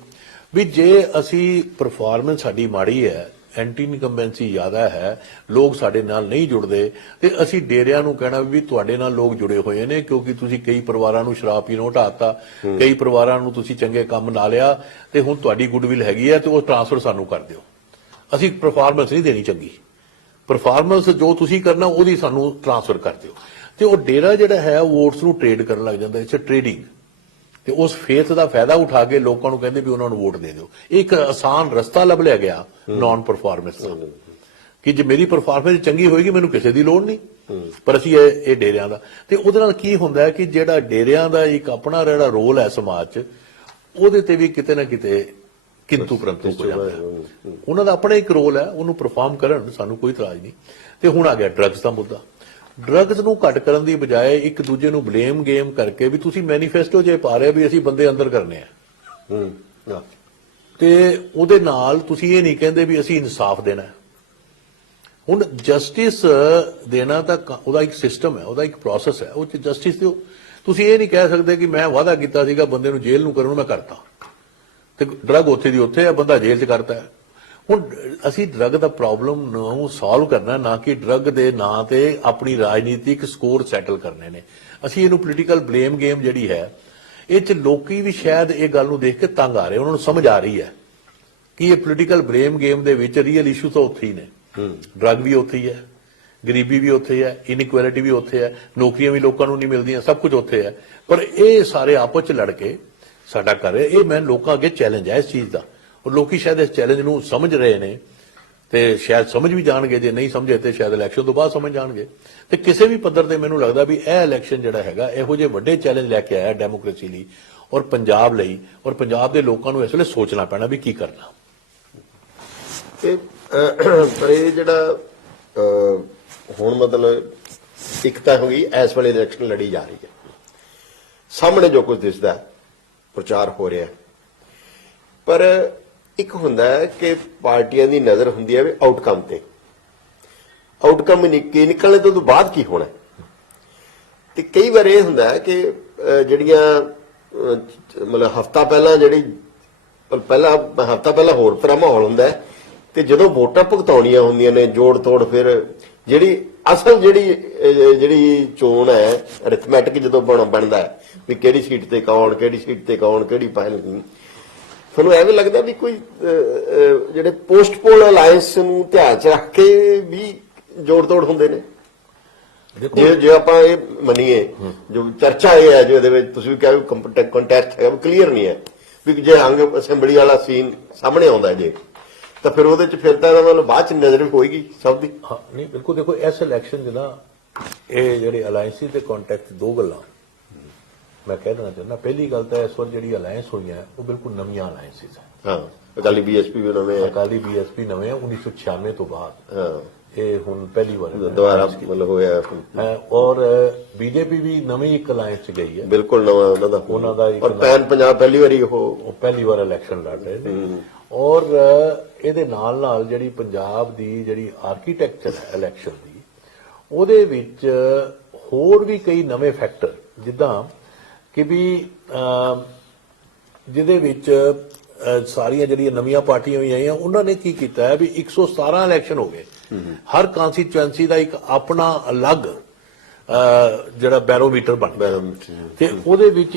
ਵੀ ਜੇ ਅਸੀਂ ਪਰਫਾਰਮੈਂਸ ਸਾਡੀ ਮਾੜੀ ਹੈ, ਐਂਟੀ ਇਨਕੰਬੈਂਸੀ ਜ਼ਿਆਦਾ ਹੈ, ਲੋਕ ਸਾਡੇ ਨਾਲ ਨਹੀਂ ਜੁੜਦੇ ਤੇ ਅਸੀਂ ਡੇਰਿਆਂ ਨੂੰ ਕਹਿਣਾ ਵੀ ਤੁਹਾਡੇ ਨਾਲ ਲੋਕ ਜੁੜੇ ਹੋਏ ਨੇ ਕਿਉਂਕਿ ਤੁਸੀਂ ਕਈ ਪਰਿਵਾਰਾਂ ਨੂੰ ਸ਼ਰਾਬ ਪੀਣੋਂ ਹਟਾਤਾ, ਕਈ ਪਰਿਵਾਰਾਂ ਨੂੰ ਤੁਸੀਂ ਚੰਗੇ ਕੰਮ ਲਾ ਲਿਆ ਤੇ ਹੁਣ ਤੁਹਾਡੀ ਗੁੱਡਵਿਲ ਹੈਗੀ ਹੈ ਤੇ ਉਹ ਟ੍ਰਾਂਸਫਰ ਸਾਨੂੰ ਕਰ ਦਿਓ। ਅਸੀਂ ਪਰਫਾਰਮੈਂਸ ਨਹੀਂ ਦੇਣੀ ਚੰਗੀ, ਪਰਫਾਰਮੈਂਸ ਜੋ ਤੁਸੀਂ ਕਰਨਾ ਉਹਦੀ ਸਾਨੂੰ ਟ੍ਰਾਂਸਫਰ ਕਰ ਦਿਓ। ਤੇ ਉਹ ਡੇਰਾ ਜਿਹੜਾ ਹੈ ਵੋਟਸ ਨੂੰ ਟ੍ਰੇਡ ਕਰਨ ਲੱਗ ਜਾਂਦਾ, ਇਟਸ ਟ੍ਰੇਡਿੰਗ, ਤੇ ਉਸ ਫੇਥ ਦਾ ਫਾਇਦਾ ਉਠਾ ਕੇ ਲੋਕਾਂ ਨੂੰ ਕਹਿੰਦੇ ਵੀ ਉਹਨਾਂ ਨੂੰ ਵੋਟ ਦੇ ਦਿਓ। ਇਹ ਇੱਕ ਆਸਾਨ ਰਸਤਾ ਲੱਭ ਲਿਆ ਗਿਆ ਨਾਨ ਪਰਫਾਰਮੈਂਸ ਦਾ ਕਿ ਜੇ ਮੇਰੀ ਪਰਫਾਰਮੈਂਸ ਚੰਗੀ ਹੋਏਗੀ ਮੈਨੂੰ ਕਿਸੇ ਦੀ ਲੋੜ ਨਹੀਂ, ਪਰ ਅਸੀਂ ਇਹ ਡੇਰਿਆਂ ਦਾ। ਤੇ ਉਹਦੇ ਨਾਲ ਕੀ ਹੁੰਦਾ ਹੈ ਕਿ ਜਿਹੜਾ ਡੇਰਿਆਂ ਦਾ ਇੱਕ ਆਪਣਾ ਜਿਹੜਾ ਰੋਲ ਹੈ ਸਮਾਜ 'ਚ, ਉਹਦੇ ਤੇ ਵੀ ਕਿਤੇ ਨਾ ਕਿਤੇ ਕਿੰਤੂ ਪ੍ਰੰਤੂ ਹੋ ਜਾਂਦਾ ਹੈ। ਉਹਨਾਂ ਦਾ ਆਪਣਾ ਇੱਕ ਰੋਲ ਹੈ, ਉਹਨੂੰ ਪਰਫਾਰਮ ਕਰਨ, ਸਾਨੂੰ ਕੋਈ ਇਤਰਾਜ਼ ਨਹੀਂ। ਤੇ ਹੁਣ ਆ ਗਿਆ ਡਰੱਗਸ ਦਾ ਮੁੱਦਾ। ਡਰੱਗਸ ਨੂੰ ਘੱਟ ਕਰਨ ਦੀ ਬਜਾਏ ਇੱਕ ਦੂਜੇ ਨੂੰ ਬਲੇਮ ਗੇਮ ਕਰਕੇ ਵੀ ਤੁਸੀਂ ਮੈਨੀਫੈਸਟੋ ਜੇ ਪਾ ਰਹੇ ਵੀ ਅਸੀਂ ਬੰਦੇ ਅੰਦਰ ਕਰਨੇ ਆ, ਤੇ ਉਹਦੇ ਨਾਲ ਤੁਸੀਂ ਇਹ ਨਹੀਂ ਕਹਿੰਦੇ ਵੀ ਅਸੀਂ ਇਨਸਾਫ ਦੇਣਾ। ਹੁਣ ਜਸਟਿਸ ਦੇਣਾ ਤਾਂ ਉਹਦਾ ਇੱਕ ਸਿਸਟਮ ਹੈ, ਉਹਦਾ ਇੱਕ ਪ੍ਰੋਸੈਸ ਹੈ, ਉਹ 'ਚ ਜਸਟਿਸ ਦਿਓ। ਤੁਸੀਂ ਇਹ ਨਹੀਂ ਕਹਿ ਸਕਦੇ ਕਿ ਮੈਂ ਵਾਅਦਾ ਕੀਤਾ ਸੀਗਾ ਬੰਦੇ ਨੂੰ ਜੇਲ੍ਹ ਨੂੰ ਕਰਨ ਨੂੰ, ਮੈਂ ਕਰਤਾ ਤੇ ਡਰੱਗ ਉੱਥੇ ਦੀ ਉੱਥੇ ਹੈ, ਬੰਦਾ ਜੇਲ੍ਹ 'ਚ ਕਰਤਾ ਹੈ। ਹੁਣ ਅਸੀਂ ਡਰੱਗ ਦਾ ਪ੍ਰੋਬਲਮ ਨੂੰ ਸੋਲਵ ਕਰਨਾ, ਨਾ ਕਿ ਡਰੱਗ ਦੇ ਨਾਂ ਤੇ ਆਪਣੀ ਰਾਜਨੀਤਿਕ ਸਕੋਰ ਸੈਟਲ ਕਰਨੇ ਨੇ। ਅਸੀਂ ਇਹਨੂੰ ਪੋਲੀਟੀਕਲ ਬਲੇਮ ਗੇਮ ਜਿਹੜੀ ਹੈ, ਇਹ 'ਚ ਲੋਕੀ ਵੀ ਸ਼ਾਇਦ ਇਹ ਗੱਲ ਨੂੰ ਦੇਖ ਕੇ ਤੰਗ ਆ ਰਹੇ, ਉਹਨਾਂ ਨੂੰ ਸਮਝ ਆ ਰਹੀ ਹੈ ਕਿ ਇਹ ਪੋਲੀਟੀਕਲ ਬਲੇਮ ਗੇਮ ਦੇ ਵਿੱਚ ਰੀਅਲ ਇਸ਼ੂ ਤਾਂ ਉੱਥੇ ਹੀ ਨੇ। ਡਰੱਗ ਵੀ ਉੱਥੇ ਹੀ ਹੈ, ਗਰੀਬੀ ਵੀ ਉੱਥੇ ਹੀ ਹੈ, ਇਨਇਕੁਐਲਿਟੀ ਵੀ ਉੱਥੇ ਹੈ, ਨੌਕਰੀਆਂ ਵੀ ਲੋਕਾਂ ਨੂੰ ਨਹੀਂ ਮਿਲਦੀਆਂ, ਸਭ ਕੁਝ ਉੱਥੇ ਹੈ। ਪਰ ਇਹ ਸਾਰੇ ਆਪਸ 'ਚ ਲੜ ਕੇ ਸਾਡਾ ਕਰ ਰਹੇ, ਇਹ ਮੈਂ ਲੋਕਾਂ ਅੱਗੇ ਚੈਲੰਜ ਹੈ ਇਸ ਚੀਜ਼ ਦਾ। ਔਰ ਲੋਕੀ ਸ਼ਾਇਦ ਇਸ ਚੈਲੰਜ ਨੂੰ ਸਮਝ ਰਹੇ ਨੇ ਤੇ ਸ਼ਾਇਦ ਸਮਝ ਵੀ ਜਾਣਗੇ, ਜੇ ਨਹੀਂ ਸਮਝੇ ਤੇ ਸ਼ਾਇਦ ਇਲੈਕਸ਼ਨ ਤੋਂ ਬਾਅਦ ਸਮਝ ਜਾਣਗੇ। ਤੇ ਕਿਸੇ ਵੀ ਪੱਧਰ ਤੇ ਮੈਨੂੰ ਲੱਗਦਾ ਵੀ ਇਹ ਇਲੈਕਸ਼ਨ ਜਿਹੜਾ ਹੈਗਾ ਇਹੋ ਜਿਹੇ ਵੱਡੇ ਚੈਲੰਜ ਲੈ ਕੇ ਆਇਆ ਡੈਮੋਕ੍ਰੇਸੀ ਲਈ ਔਰ ਪੰਜਾਬ ਲਈ, ਔਰ ਪੰਜਾਬ ਦੇ ਲੋਕਾਂ ਨੂੰ ਇਸ ਵੇਲੇ ਸੋਚਣਾ ਪੈਣਾ ਵੀ ਕੀ ਕਰਨਾ। ਤੇ ਪਰ ਇਹ ਜਿਹੜਾ ਹੁਣ ਮਤਲਬ ਇੱਕ ਤਾਂ ਹੋ ਗਈ ਇਸ ਵੇਲੇ ਇਲੈਕਸ਼ਨ ਲੜੀ ਜਾ ਰਹੀ ਹੈ, ਸਾਹਮਣੇ ਜੋ ਕੁਝ ਦਿਸਦਾ ਪ੍ਰਚਾਰ ਹੋ ਰਿਹਾ, ਪਰ ਇੱਕ ਹੁੰਦਾ ਹੈ ਕਿ ਪਾਰਟੀਆਂ ਦੀ ਨਜ਼ਰ ਹੁੰਦੀ ਹੈ ਵੀ ਆਊਟਕਮ ਤੇ, ਆਊਟਕਮ ਕੀ ਨਿਕਲਣੇ ਤੋਂ ਬਾਅਦ ਕੀ ਹੋਣਾ। ਤੇ ਕਈ ਵਾਰ ਇਹ ਹੁੰਦਾ ਹੈ ਕਿ ਜਿਹੜੀਆਂ ਮਤਲਬ ਹਫਤਾ ਪਹਿਲਾਂ ਹਫਤਾ ਪਹਿਲਾਂ ਹੋਰ ਤਰ੍ਹਾਂ ਮਾਹੌਲ ਹੁੰਦਾ ਹੈ ਤੇ ਜਦੋਂ ਵੋਟਾਂ ਭੁਗਤਾਉਣੀਆਂ ਹੁੰਦੀਆਂ ਨੇ ਜੋੜ ਤੋੜ, ਫਿਰ ਜਿਹੜੀ ਅਸਲ ਜਿਹੜੀ ਚੋਣ ਹੈ ਅਰਿਥਮੈਟਿਕ ਜਦੋਂ ਬਣਦਾ ਹੈ ਵੀ ਕਿਹੜੀ ਸੀਟ ਤੇ ਕੌਣ, ਕਿਹੜੀ ਸੀਟ ਤੇ ਕੌਣ, ਕਿਹੜੀ ਪਹਿਲ ਕੀ, ਤੁਹਾਨੂੰ ਐਵੇਂ ਲੱਗਦਾ ਵੀ ਕੋਈ ਜਿਹੜੇ ਪੋਸਟਪੋਲ ਅਲਾਇੰਸ ਨੂੰ ਧਿਆਨ 'ਚ ਰੱਖ ਕੇ ਵੀ ਜੋੜ ਤੋੜ ਹੁੰਦੇ ਨੇ। ਜੇ ਆਪਾਂ ਇਹ ਮੰਨੀਏ ਜੋ ਚਰਚਾ ਇਹ ਹੈ, ਜੋ ਇਹਦੇ ਵਿੱਚ ਤੁਸੀਂ ਵੀ ਕਿਹਾ ਵੀ ਕੰਟੈਸਟ ਹੈ ਕਲੀਅਰ ਨਹੀਂ ਹੈ, ਵੀ ਜੇ ਅੰਗ ਅਸੈਂਬਲੀ ਵਾਲਾ ਸੀਨ ਸਾਹਮਣੇ ਆਉਂਦਾ ਜੇ ਤਾਂ ਫਿਰ ਉਹਦੇ 'ਚ ਫਿਰ ਤਾਂ ਇਹਦਾ ਮਤਲਬ ਬਾਅਦ 'ਚ ਨਜ਼ਰ ਹੋਏਗੀ ਸਭ ਦੀ। ਹਾਂ ਨਹੀਂ ਬਿਲਕੁਲ, ਦੇਖੋ ਇਸ ਇਲੈਕਸ਼ਨ 'ਚ ਨਾ ਇਹ ਜਿਹੜੇ ਅਲਾਇੰਸ ਦੇ ਕੰਟੈਕਟ ਦੋ ਗੱਲਾਂ ਮੈਂ ਕਹਿ ਦੇਣਾ ਚਾਹੁੰਦਾ। ਪਹਿਲੀ ਗੱਲ ਤਾਂ ਇਸ ਵਾਰ ਜਿਹੜੀ ਅਲਾਇੰਸ ਹੋਈਆਂ ਉਹ ਬਿਲਕੁਲ ਨਵੀਆਂ ਅਲਾਇੰਸਿਸ ਹੈ। ਹਾਂ, ਅਕਾਲੀ ਬੀਐਸਪੀ ਵੀ ਨਵੇਂ ਹੈ, ਅਕਾਲੀ ਬੀਐਸਪੀ ਨਵੇਂ ਹੈ 1996 ਤੋਂ ਬਾਅਦ। ਹਾਂ, ਇਹ ਹੁਣ ਪਹਿਲੀ ਵਾਰ ਦੁਬਾਰਾ ਮਤਲਬ ਹੋਇਆ ਹੈ। ਔਰ ਬੀਜੇਪੀ ਵੀ ਨਵੀਂ ਇੱਕ ਅਲਾਇੰਸ 'ਚ ਗਈ ਹੈ, ਬਿਲਕੁਲ ਨਵਾਂ ਉਹਨਾਂ ਦਾ ਔਰ ਪੈਨ ਪੰਜਾਬ ਪਹਿਲੀ ਵਾਰੀ ਉਹ ਪਹਿਲੀ ਵਾਰ ਇਲੈਕਸ਼ਨ ਲੜ ਰਹੇ ਨੇ। ਔਰ ਇਹਦੇ ਨਾਲ ਨਾਲ ਜਿਹੜੀ ਪੰਜਾਬ ਦੀ ਜਿਹੜੀ ਆਰਕੀਟੈਕਚਰ ਹੈ ਇਲੈਕਸ਼ਨ ਦੀ, ਉਹਦੇ ਵਿੱਚ ਹੋਰ ਵੀ ਕਈ ਨਵੇਂ ਫੈਕਟਰ, ਜਿੱਦਾਂ ਕਿ ਵੀ ਜਿਹਦੇ ਵਿੱਚ ਸਾਰੀਆਂ ਜਿਹੜੀਆਂ ਨਵੀਆਂ ਪਾਰਟੀਆਂ ਵੀ ਆਈਆਂ ਉਹਨਾਂ ਨੇ ਕੀ ਕੀਤਾ ਹੈ ਵੀ 117 ਇਲੈਕਸ਼ਨ ਹੋ ਗਏ, ਹਰ ਕਨਸਟੀਚੁਐਂਸੀ ਦਾ ਇੱਕ ਆਪਣਾ ਅਲੱਗ ਜਿਹੜਾ ਬੈਰੋਮੀਟਰ ਬਣਦਾ ਤੇ ਉਹਦੇ ਵਿੱਚ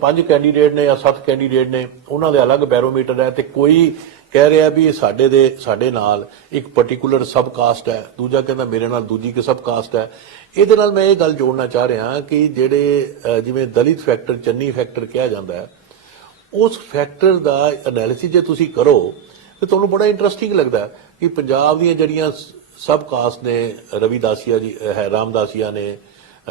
5 ਕੈਂਡੀਡੇਟ ਨੇ ਜਾਂ 7 ਕੈਂਡੀਡੇਟ ਨੇ, ਉਹਨਾਂ ਦੇ ਅਲੱਗ ਬੈਰੋਮੀਟਰ ਹੈ। ਤੇ ਕੋਈ ਕਹਿ ਰਿਹਾ ਵੀ ਸਾਡੇ ਨਾਲ ਇੱਕ ਪਾਰਟਿਕੂਲਰ ਸਬ ਕਾਸਟ ਹੈ, ਦੂਜਾ ਕਹਿੰਦਾ ਮੇਰੇ ਨਾਲ ਦੂਜੀ ਕਿ ਸਬ ਕਾਸਟ ਹੈ। ਇਹਦੇ ਨਾਲ ਮੈਂ ਇਹ ਗੱਲ ਜੋੜਨਾ ਚਾਹ ਰਿਹਾ ਕਿ ਜਿਹੜੇ ਜਿਵੇਂ ਦਲਿਤ ਫੈਕਟਰ, ਚੰਨੀ ਫੈਕਟਰ ਕਿਹਾ ਜਾਂਦਾ ਹੈ, ਉਸ ਫੈਕਟਰ ਦਾ ਐਨਾਲਿਸਿਸ ਜੇ ਤੁਸੀਂ ਕਰੋ ਤੇ ਤੁਹਾਨੂੰ ਬੜਾ ਇੰਟਰਸਟਿੰਗ ਲੱਗਦਾ ਕਿ ਪੰਜਾਬ ਦੀਆਂ ਜਿਹੜੀਆਂ ਸਬ ਕਾਸਟ ਨੇ, ਰਵਿਦਾਸੀਆ ਜੀ ਹੈ, ਰਾਮਦਾਸੀਆ ਨੇ,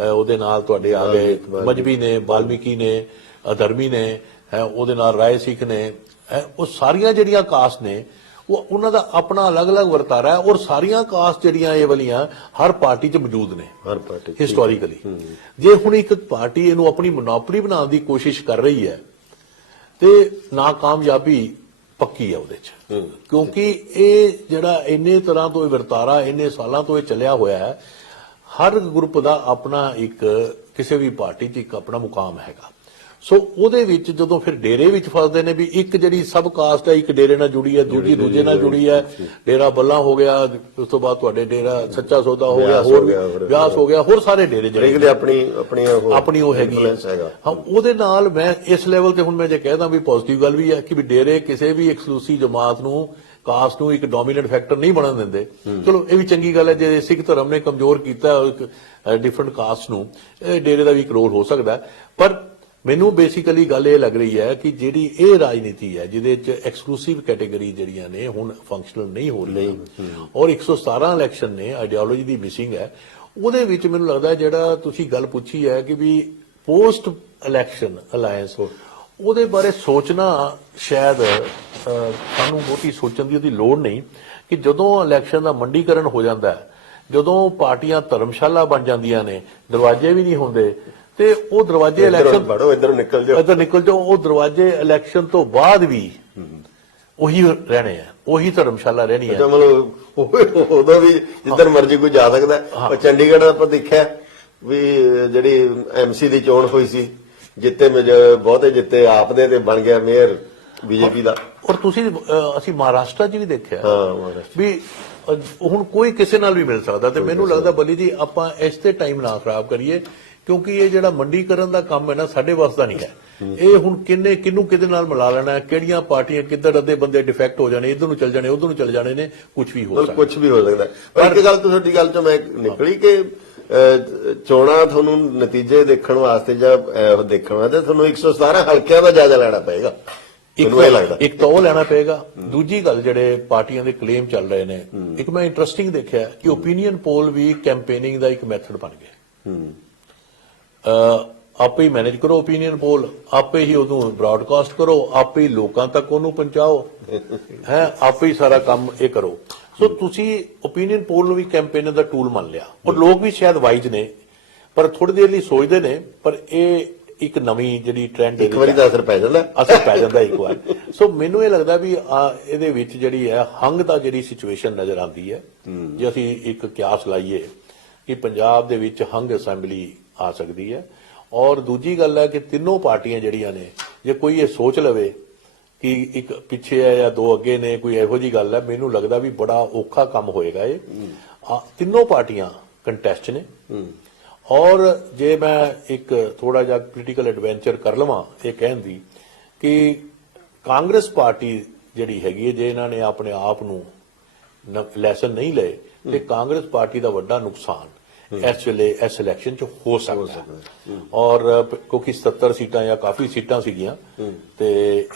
ਉਹਦੇ ਨਾਲ ਤੁਹਾਡੇ ਆ ਗਏ ਮਜਬੀ ਨੇ, ਵਾਲਮੀਕੀ ਨੇ, ਅਧਰਮੀ ਨੇ, ਉਹਦੇ ਨਾਲ ਰਾਏ ਸਿੱਖ ਨੇ, ਉਹ ਸਾਰੀਆਂ ਜਿਹੜੀਆਂ ਕਾਸਟ ਨੇ ਉਹਨਾਂ ਦਾ ਆਪਣਾ ਅਲੱਗ-ਅਲੱਗ ਵਰਤਾਰਾ ਹੈ। ਔਰ ਸਾਰੀਆਂ ਕਾਸਟ ਜਿਹੜੀਆਂ ਇਹ ਵਾਲੀਆਂ ਹਰ ਪਾਰਟੀ 'ਚ ਮੌਜੂਦ ਨੇ, ਹਰ ਪਾਰਟੀ ਹਿਸਟੋਰੀਕਲੀ। ਜੇ ਹੁਣ ਇੱਕ ਪਾਰਟੀ ਇਹਨੂੰ ਆਪਣੀ ਮੋਨੋਪੋਲੀ ਬਣਾਉਣ ਦੀ ਕੋਸ਼ਿਸ਼ ਕਰ ਰਹੀ ਹੈ ਤੇ ਨਾਕਾਮਯਾਬੀ ਪੱਕੀ ਹੈ ਉਹਦੇ 'ਚ, ਕਿਉਂਕਿ ਇਹ ਜਿਹੜਾ ਇੰਨੇ ਤਰ੍ਹਾਂ ਤੋਂ ਇਹ ਵਰਤਾਰਾ ਇੰਨੇ ਸਾਲਾਂ ਤੋਂ ਇਹ ਚੱਲਿਆ ਹੋਇਆ ਹੈ। ਹਰ ਗਰੁੱਪ ਦਾ ਆਪਣਾ ਇੱਕ ਕਿਸੇ ਵੀ ਪਾਰਟੀ 'ਚ ਇੱਕ ਆਪਣਾ ਮੁਕਾਮ ਹੈਗਾ। ਸੋ ਉਹਦੇ ਵਿੱਚ ਜਦੋਂ ਫਿਰ ਡੇਰੇ ਵਿੱਚ ਫਸਦੇ ਨੇ ਵੀ ਇੱਕ ਜਿਹੜੀ ਸਬ ਕਾਸਟ ਹੈ ਇੱਕ ਡੇਰੇ ਨਾਲ ਜੁੜੀ ਹੈ, ਦੂਜੀ ਦੂਜੇ ਨਾਲ ਜੁੜੀ ਹੈ, ਡੇਰਾ ਬੱਲਾ ਹੋ ਗਿਆ, ਉਸ ਤੋਂ ਬਾਅਦ ਤੁਹਾਡੇ ਡੇਰਾ ਸੱਚਾ ਸੌਦਾ ਹੋ ਗਿਆ, ਹੋਰ ਵਿਆਸ ਹੋ ਗਿਆ, ਹੋਰ ਸਾਰੇ ਡੇਰੇ ਜਿਹੜੇ ਆਪਣੀ ਉਹ ਹੈਗੀ ਹਾਂ। ਉਹਦੇ ਨਾਲ ਮੈਂ ਇਸ ਲੈਵਲ ਤੇ ਹੁਣ ਮੈਂ ਜੇ ਕਹਿਦਾ ਵੀ ਪੋਜ਼ਿਟਿਵ ਗੱਲ ਵੀ ਹੈ ਕਿ ਵੀ ਡੇਰੇ ਕਿਸੇ ਵੀ ਐਕਸਕਲੂਸਿਵ ਜਮਾਤ ਨੂੰ ਕਾਸਟ ਨੂੰ ਇੱਕ ਡੋਮੀਨੈਂਟ ਫੈਕਟਰ ਨਹੀਂ ਬਣਨ ਦਿੰਦੇ। ਚਲੋ ਇਹ ਵੀ ਚੰਗੀ ਗੱਲ ਹੈ, ਜੇ ਸਿੱਖ ਧਰਮ ਨੇ ਕਮਜ਼ੋਰ ਕੀਤਾ ਡਿਫਰੈਂਟ ਕਾਸਟ ਨੂੰ, ਇਹ ਡੇਰੇ ਦਾ ਵੀ ਇੱਕ ਰੋਲ ਹੋ ਸਕਦਾ। ਪਰ ਮੈਨੂੰ ਬੇਸਿਕਲੀ ਗੱਲ ਇਹ ਲੱਗ ਰਹੀ ਹੈ ਕਿ ਜਿਹੜੀ ਇਹ ਰਾਜਨੀਤੀ ਹੈ ਜਿਹਦੇ ਚ ਐਕਸਕਲੂਸਿਵ ਕੈਟੇਗਰੀ ਜਿਹੜੀਆਂ ਨੇ ਹੁਣ ਫੰਕਸ਼ਨਲ ਨਹੀਂ ਹੋ ਰਹੀਆਂ ਔਰ 117 ਇਲੈਕਸ਼ਨ ਨੇ, ਆਈਡੀਓਲੋਜੀ ਦੀ ਮਿਸਿੰਗ ਹੈ। ਉਹਦੇ ਵਿੱਚ ਮੈਨੂੰ ਲੱਗਦਾ ਜਿਹੜਾ ਤੁਸੀਂ ਗੱਲ ਪੁੱਛੀ ਹੈ ਕਿ ਵੀ ਪੋਸਟ ਇਲੈਕਸ਼ਨ ਅਲਾਈਅੰਸ, ਉਹਦੇ ਬਾਰੇ ਸੋਚਣਾ ਸ਼ਾਇਦ ਸਾਨੂੰ ਬਹੁਤੀ ਸੋਚਣ ਦੀ ਉਹਦੀ ਲੋੜ ਨਹੀਂ ਕਿ ਜਦੋਂ ਇਲੈਕਸ਼ਨ ਦਾ ਮੰਡੀਕਰਨ ਹੋ ਜਾਂਦਾ ਹੈ, ਜਦੋਂ ਪਾਰਟੀਆਂ ਧਰਮਸ਼ਾਲਾ ਬਣ ਜਾਂਦੀਆਂ ਨੇ, ਦਰਵਾਜ਼ੇ ਵੀ ਨਹੀਂ ਹੁੰਦੇ ਤੇ ਉਹ ਦਰਵਾਜ਼ੇ ਇਲੈਕਸ਼ਨ ਇੱਧਰ ਨਿਕਲ ਜਾਓ, ਉਹ ਦਰਵਾਜ਼ੇ ਇਲੈਕਸ਼ਨ ਤੋਂ ਬਾਅਦ ਵੀ ਉਹੀ ਰਹਿਣੇ ਆ, ਉਹੀ ਧਰਮਸ਼ਾਲਾ ਰਹਿਣੀ ਹੈ। ਮਤਲਬ ਉਦੋਂ ਵੀ ਜਿੱਧਰ ਮਰਜ਼ੀ ਕੋਈ ਜਾ ਸਕਦਾ। ਪਰ ਚੰਡੀਗੜ੍ਹ ਆਪਾਂ ਦੇਖਿਆ ਵੀ ਜਿਹੜੀ ਐਮਸੀ ਦੀ ਚੋਣ ਹੋਈ ਸੀ, ਜਿੱਤੇ ਬਹੁਤੇ ਜਿੱਤੇ ਆਪ ਦੇ ਤੇ ਬਣ ਗਿਆ ਮੇਅਰ ਬੀਜੇਪੀ ਦਾ। ਔਰ ਤੁਸੀਂ ਅਸੀਂ ਮਹਾਰਾਸ਼ਟਰ 'ਚ ਵੀ ਦੇਖਿਆ ਵੀ ਹੁਣ ਕੋਈ ਕਿਸੇ ਨਾਲ ਵੀ ਮਿਲ ਸਕਦਾ। ਤੇ ਮੈਨੂੰ ਲੱਗਦਾ ਬੱਲੀ ਜੀ ਆਪਾਂ ਇਸ ਤੇ ਟਾਈਮ ਨਾ ਖਰਾਬ ਕਰੀਏ, ਕਿਉਂਕਿ ਇਹ ਜਿਹੜਾ ਮੰਡੀਕਰਨ ਦਾ ਕੰਮ ਹੈ ਨਾ ਸਾਡੇ ਵੱਸ ਦਾ ਨਹੀਂ ਹੈ। ਇਹ ਹੁਣ ਕਿਹਨੂੰ ਕਿਹਦੇ ਨਾਲ ਮਿਲਾ ਲੈਣਾ ਹੈ, ਕਿਹੜੀਆਂ ਪਾਰਟੀਆਂ ਕਿੱਧਰ ਅੱਧੇ ਬੰਦੇ ਡਿਫੈਕਟ ਹੋ ਜਾਣੇ, ਇੱਧਰ ਨੂੰ ਚੱਲ ਜਾਣੇ, ਉੱਧਰ ਨੂੰ ਚੱਲ ਜਾਣੇ ਨੇ, ਕੁਝ ਵੀ ਹੋ ਸਕਦਾ। ਪਰ ਇੱਕ ਗੱਲ ਤੁਹਾਡੀ ਗੱਲ ਚੋਂ ਮੈਂ ਨਿਕਲੀ ਕਿ ਚੋਣਾਂ ਤੁਹਾਨੂੰ ਨਤੀਜੇ ਦੇਖਣ ਵਾਸਤੇ ਜਾਂ ਦੇਖਣ ਵਾਸਤੇ ਤੁਹਾਨੂੰ 117 ਹਲਕਿਆਂ ਦਾ ਜਾਇਜ਼ਾ ਲੈਣਾ ਪਏਗਾ। ਇੱਕ ਤਾਂ ਉਹ ਲੈਣਾ ਪਏਗਾ। ਦੂਜੀ ਗੱਲ ਜਿਹੜੇ ਪਾਰਟੀਆਂ ਦੇ ਕਲੇਮ ਚੱਲ ਰਹੇ ਨੇ, ਇੱਕ ਮੈਂ ਇੰਟਰਸਟਿੰਗ ਦੇਖਿਆ ਕਿ ਓਪੀਨੀਅਨ ਪੋਲ ਵੀ ਕੈਂਪੇਨਿੰਗ ਦਾ ਇੱਕ ਮੈਥਡ ਬਣ ਗਿਆ। ਆਪੇ ਹੀ ਮੈਨੇਜ ਕਰੋ ਓਪੀਨੀਅਨ ਪੋਲ, ਆਪੇ ਹੀ ਉਹਨੂੰ ਬ੍ਰਾਡਕਾਸਟ ਕਰੋ, ਆਪੇ ਹੀ ਲੋਕਾਂ ਤੱਕ ਉਹਨੂੰ ਪਹੁੰਚਾਓ, ਆਪੇ ਹੀ ਸਾਰਾ ਕੰਮ ਇਹ ਕਰੋ। ਸੋ ਤੁਸੀਂ ਓਪੀਨੀਅਨ ਪੋਲ ਨੂੰ ਵੀ ਕੈਂਪੇਨਰ ਦਾ ਟੂਲ ਮੰਨ ਲਿਆ। ਔਰ ਲੋਕ ਵੀ ਸ਼ਾਇਦ ਵਾਈਜ਼ ਨੇ, ਪਰ ਥੋੜੀ ਦੇਰ ਲਈ ਸੋਚਦੇ ਨੇ, ਪਰ ਇਹ ਇੱਕ ਨਵੀਂ ਜਿਹੜੀ ਟ੍ਰੈਂਡ ਇੱਕ ਵਾਰੀ ਦਾ ਅਸਰ ਪੈ ਜਾਂਦਾ ਇੱਕ ਵਾਰ। ਸੋ ਮੈਨੂੰ ਇਹ ਲੱਗਦਾ ਵੀ ਇਹਦੇ ਵਿੱਚ ਜਿਹੜੀ ਹੈ ਹੰਗ ਦਾ ਜਿਹੜੀ ਸਿਚੁਏਸ਼ਨ ਨਜ਼ਰ ਆਉਂਦੀ ਹੈ। ਜੇ ਅਸੀਂ ਇੱਕ ਕਿਆਸ ਲਾਈਏ ਕਿ ਪੰਜਾਬ ਦੇ ਵਿੱਚ ਹੰਗ ਅਸੈਂਬਲੀ ਆ ਸਕਦੀ ਹੈ। ਔਰ ਦੂਜੀ ਗੱਲ ਹੈ ਕਿ ਤਿੰਨੋਂ ਪਾਰਟੀਆਂ ਜਿਹੜੀਆਂ ਨੇ, ਜੇ ਕੋਈ ਇਹ ਸੋਚ ਲਵੇ ਕਿ ਇੱਕ ਪਿੱਛੇ ਹੈ ਜਾਂ ਦੋ ਅੱਗੇ ਨੇ, ਕੋਈ ਇਹੋ ਜੀ ਗੱਲ ਹੈ, ਮੈਨੂੰ ਲੱਗਦਾ ਵੀ ਬੜਾ ਔਖਾ ਕੰਮ ਹੋਏਗਾ ਇਹ। ਤਿੰਨੋਂ ਪਾਰਟੀਆਂ ਕੰਟੈਸਟ ਨੇ। ਔਰ ਜੇ ਮੈਂ ਇੱਕ ਥੋੜਾ ਜਿਹਾ ਪੋਲੀਟੀਕਲ ਐਡਵੈਂਚਰ ਕਰ ਲਵਾਂ ਇਹ ਕਹਿਣ ਦੀ ਕਿ ਕਾਂਗਰਸ ਪਾਰਟੀ ਜਿਹੜੀ ਹੈਗੀ ਹੈ, ਜੇ ਇਹਨਾਂ ਨੇ ਆਪਣੇ ਆਪ ਨੂੰ ਲੈਸਨ ਨਹੀਂ ਲਏ ਤੇ ਕਾਂਗਰਸ ਪਾਰਟੀ ਦਾ ਵੱਡਾ ਨੁਕਸਾਨ ਇਸ ਵੇਲੇ ਇਸ ਇਲੈਕਸ਼ਨ 'ਚ ਹੋ ਸਕਦਾ। ਔਰ ਕਿਉਂਕਿ 70 ਸੀਟਾਂ ਜਾਂ ਕਾਫੀ ਸੀਟਾਂ ਸੀਗੀਆਂ ਤੇ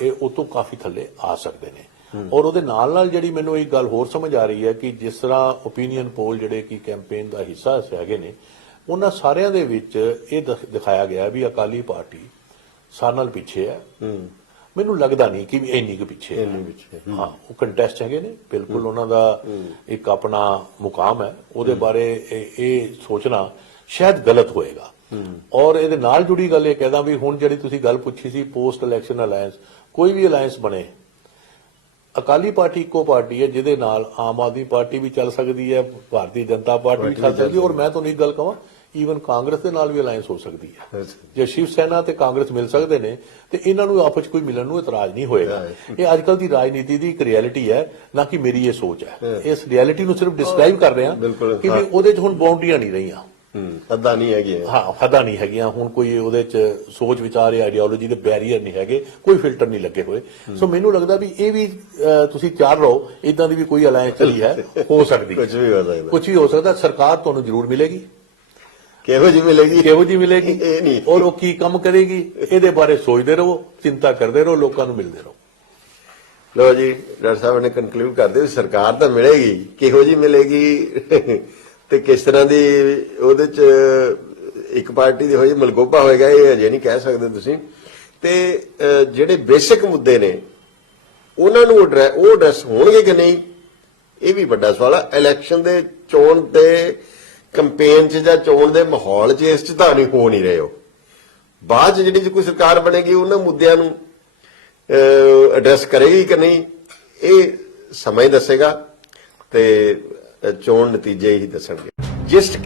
ਇਹ ਉਹ ਤੋਂ ਕਾਫੀ ਥੱਲੇ ਆ ਸਕਦੇ ਨੇ। ਔਰ ਉਹਦੇ ਨਾਲ ਜਿਹੜੀ ਮੈਨੂੰ ਇੱਕ ਗੱਲ ਹੋਰ ਸਮਝ ਆ ਰਹੀ ਹੈ ਕਿ ਜਿਸ ਤਰ੍ਹਾਂ ਓਪੀਨੀਅਨ ਪੋਲ ਜਿਹੜੇ ਕਿ ਕੈਂਪੇਨ ਦਾ ਹਿੱਸਾ ਹੈਗੇ ਨੇ, ਉਹਨਾਂ ਸਾਰਿਆਂ ਦੇ ਵਿੱਚ ਇਹ ਦਿਖਾਇਆ ਗਿਆ ਵੀ ਅਕਾਲੀ ਪਾਰਟੀ ਸਾਰੇ ਨਾਲ ਪਿੱਛੇ ਹੈ। ਮੈਨੂੰ ਲੱਗਦਾ ਨਹੀਂ ਕਿ ਇੰਨੀ ਕੁ ਪਿੱਛੇ ਹੈ। ਹਾਂ, ਉਹ ਕੰਟੈਸਟ ਹੈਗੇ ਨੇ, ਬਿਲਕੁਲ ਉਹਨਾਂ ਦਾ ਇੱਕ ਆਪਣਾ ਮੁਕਾਮ ਹੈ। ਉਹਦੇ ਬਾਰੇ ਇਹ ਸੋਚਣਾ ਸ਼ਾਇਦ ਗਲਤ ਹੋਏਗਾ। ਔਰ ਇਹਦੇ ਨਾਲ ਜੁੜੀ ਗੱਲ ਇਹ ਕਹਿਦਾ ਵੀ ਹੁਣ ਜਿਹੜੀ ਤੁਸੀਂ ਗੱਲ ਪੁੱਛੀ ਸੀ ਪੋਸਟ ਇਲੈਕਸ਼ਨ ਅਲਾਇੰਸ, ਕੋਈ ਵੀ ਅਲਾਇੰਸ ਬਣੇ, ਅਕਾਲੀ ਪਾਰਟੀ ਇੱਕੋ ਪਾਰਟੀ ਹੈ ਜਿਹਦੇ ਨਾਲ ਆਮ ਆਦਮੀ ਪਾਰਟੀ ਵੀ ਚੱਲ ਸਕਦੀ ਹੈ, ਭਾਰਤੀ ਜਨਤਾ ਪਾਰਟੀ ਵੀ ਚੱਲ ਸਕਦੀ ਹੈ। ਔਰ ਮੈਂ ਤੁਹਾਨੂੰ ਇੱਕ ਗੱਲ ਕਹਾਂ, ਈਵਨ ਕਾਂਗਰਸ ਦੇ ਨਾਲ ਵੀ ਅਲਾਇੰਸ ਹੋ ਸਕਦੀ ਹੈ। ਜੇ ਸ਼ਿਵ ਸੈਨਾ ਤੇ ਕਾਂਗਰਸ ਮਿਲ ਸਕਦੇ ਨੇ ਤੇ ਇਹਨਾਂ ਨੂੰ ਆਪਸ ਕੋਈ ਮਿਲਣ ਨੂੰ ਇਤਰਾਜ਼ ਨਹੀਂ ਹੋਏਗਾ। ਇਹ ਅੱਜਕੱਲ ਦੀ ਰਾਜਨੀਤੀ ਦੀ ਇੱਕ ਰਿਐਲਿਟੀ ਹੈ, ਨਾ ਕਿ ਮੇਰੀ ਇਹ ਸੋਚ ਹੈ। ਇਸ ਰਿਐਲਿਟੀ ਨੂੰ ਸਿਰਫ ਡਿਸਕ੍ਰਾਈਬ ਕਰ ਰਹੇ ਹਾਂ ਕਿ ਵੀ ਉਹਦੇ 'ਚ ਹੁਣ ਬਾਉਂਡਰੀਆਂ ਨਹੀਂ ਰਹੀਆਂ, ਹੱਦਾਂ ਨਹੀਂ ਹੈਗੀਆਂ। ਹਾਂ, ਹੱਦਾਂ ਨਹੀਂ ਹੈਗੀਆਂ। ਹੁਣ ਕੋਈ ਉਹਦੇ 'ਚ ਸੋਚ ਵਿਚਾਰ ਜਾਂ ਆਈਡੀਓਲੋਜੀ ਦੇ ਬੈਰੀਅਰ ਨਹੀਂ ਹੈਗੇ, ਕੋਈ ਫਿਲਟਰ ਨਹੀਂ ਲੱਗੇ ਹੋਏ। ਸੋ ਮੈਨੂੰ ਲੱਗਦਾ ਵੀ ਇਹ ਵੀ ਤੁਸੀਂ ਤਿਆਰ ਰਹੋ, ਇਦਾਂ ਦੀ ਵੀ ਕੋਈ ਅਲਾਇੰਸ ਚੱਲੀ ਹੈ, ਹੋ ਸਕਦੀ, ਕੁਝ ਵੀ ਹੋ ਸਕਦਾ। ਸਰਕਾਰ ਤੁਹਾਨੂੰ ਜ਼ਰੂਰ ਮਿਲੇਗੀ, ਕਿਹੋ ਜੀ ਮਿਲੇਗੀ ਇਹ ਨਹੀਂ, ਔਰ ਉਹ ਕੀ ਕੰਮ ਕਰੇਗੀ ਇਹਦੇ ਬਾਰੇ ਸੋਚਦੇ ਰਹੋ, ਚਿੰਤਾ ਕਰਦੇ ਰਹੋ, ਲੋਕਾਂ ਨੂੰ ਮਿਲਦੇ ਰਹੋ। ਲੋ ਜੀ, ਡਾਕਟਰ ਸਾਹਿਬ ਨੇ ਕਨਕਲੂਡ ਕਰਦੇ ਸਰਕਾਰ ਤਾਂ ਮਿਲੇਗੀ, ਕਿਹੋ ਜੀ ਮਿਲੇਗੀ ਤੇ ਕਿਸ ਤਰ੍ਹਾਂ ਦੀ ਉਹਦੇ ਚ ਇੱਕ ਪਾਰਟੀ ਦੇ ਹੋਏ ਮਲਗੋਬਾ ਹੋਏਗਾ ਇਹ ਅਜੇ ਨਹੀਂ ਕਹਿ ਸਕਦੇ ਤੁਸੀਂ। ਤੇ ਜਿਹੜੇ ਬੇਸਿਕ ਮੁੱਦੇ ਨੇ ਉਹਨਾਂ ਨੂੰ ਉਹ ਐਡਰੈਸ ਹੋਣਗੇ ਕਿ ਨਹੀਂ, ਇਹ ਵੀ ਵੱਡਾ ਸਵਾਲ ਆ। ਇਲੈਕਸ਼ਨ ਦੇ ਚੋਣ ਤੇ ਕੰਪੇਨ 'ਚ ਜਾਂ ਚੋਣ ਦੇ ਮਾਹੌਲ 'ਚ ਇਸ 'ਚ ਤਾਂ ਨਹੀਂ ਹੋ ਨਹੀਂ ਰਹੇ। ਉਹ ਬਾਅਦ 'ਚ ਜਿਹੜੀ ਕੋਈ ਸਰਕਾਰ ਬਣੇਗੀ ਉਹਨਾਂ ਮੁੱਦਿਆਂ ਨੂੰ ਐਡਰੈਸ ਕਰੇਗੀ ਕਿ ਨਹੀਂ, ਇਹ ਸਮਾਂ ਹੀ ਦੱਸੇਗਾ ਤੇ ਚੋਣ ਨਤੀਜੇ ਹੀ ਦੱਸਣਗੇ। ਜਿਸ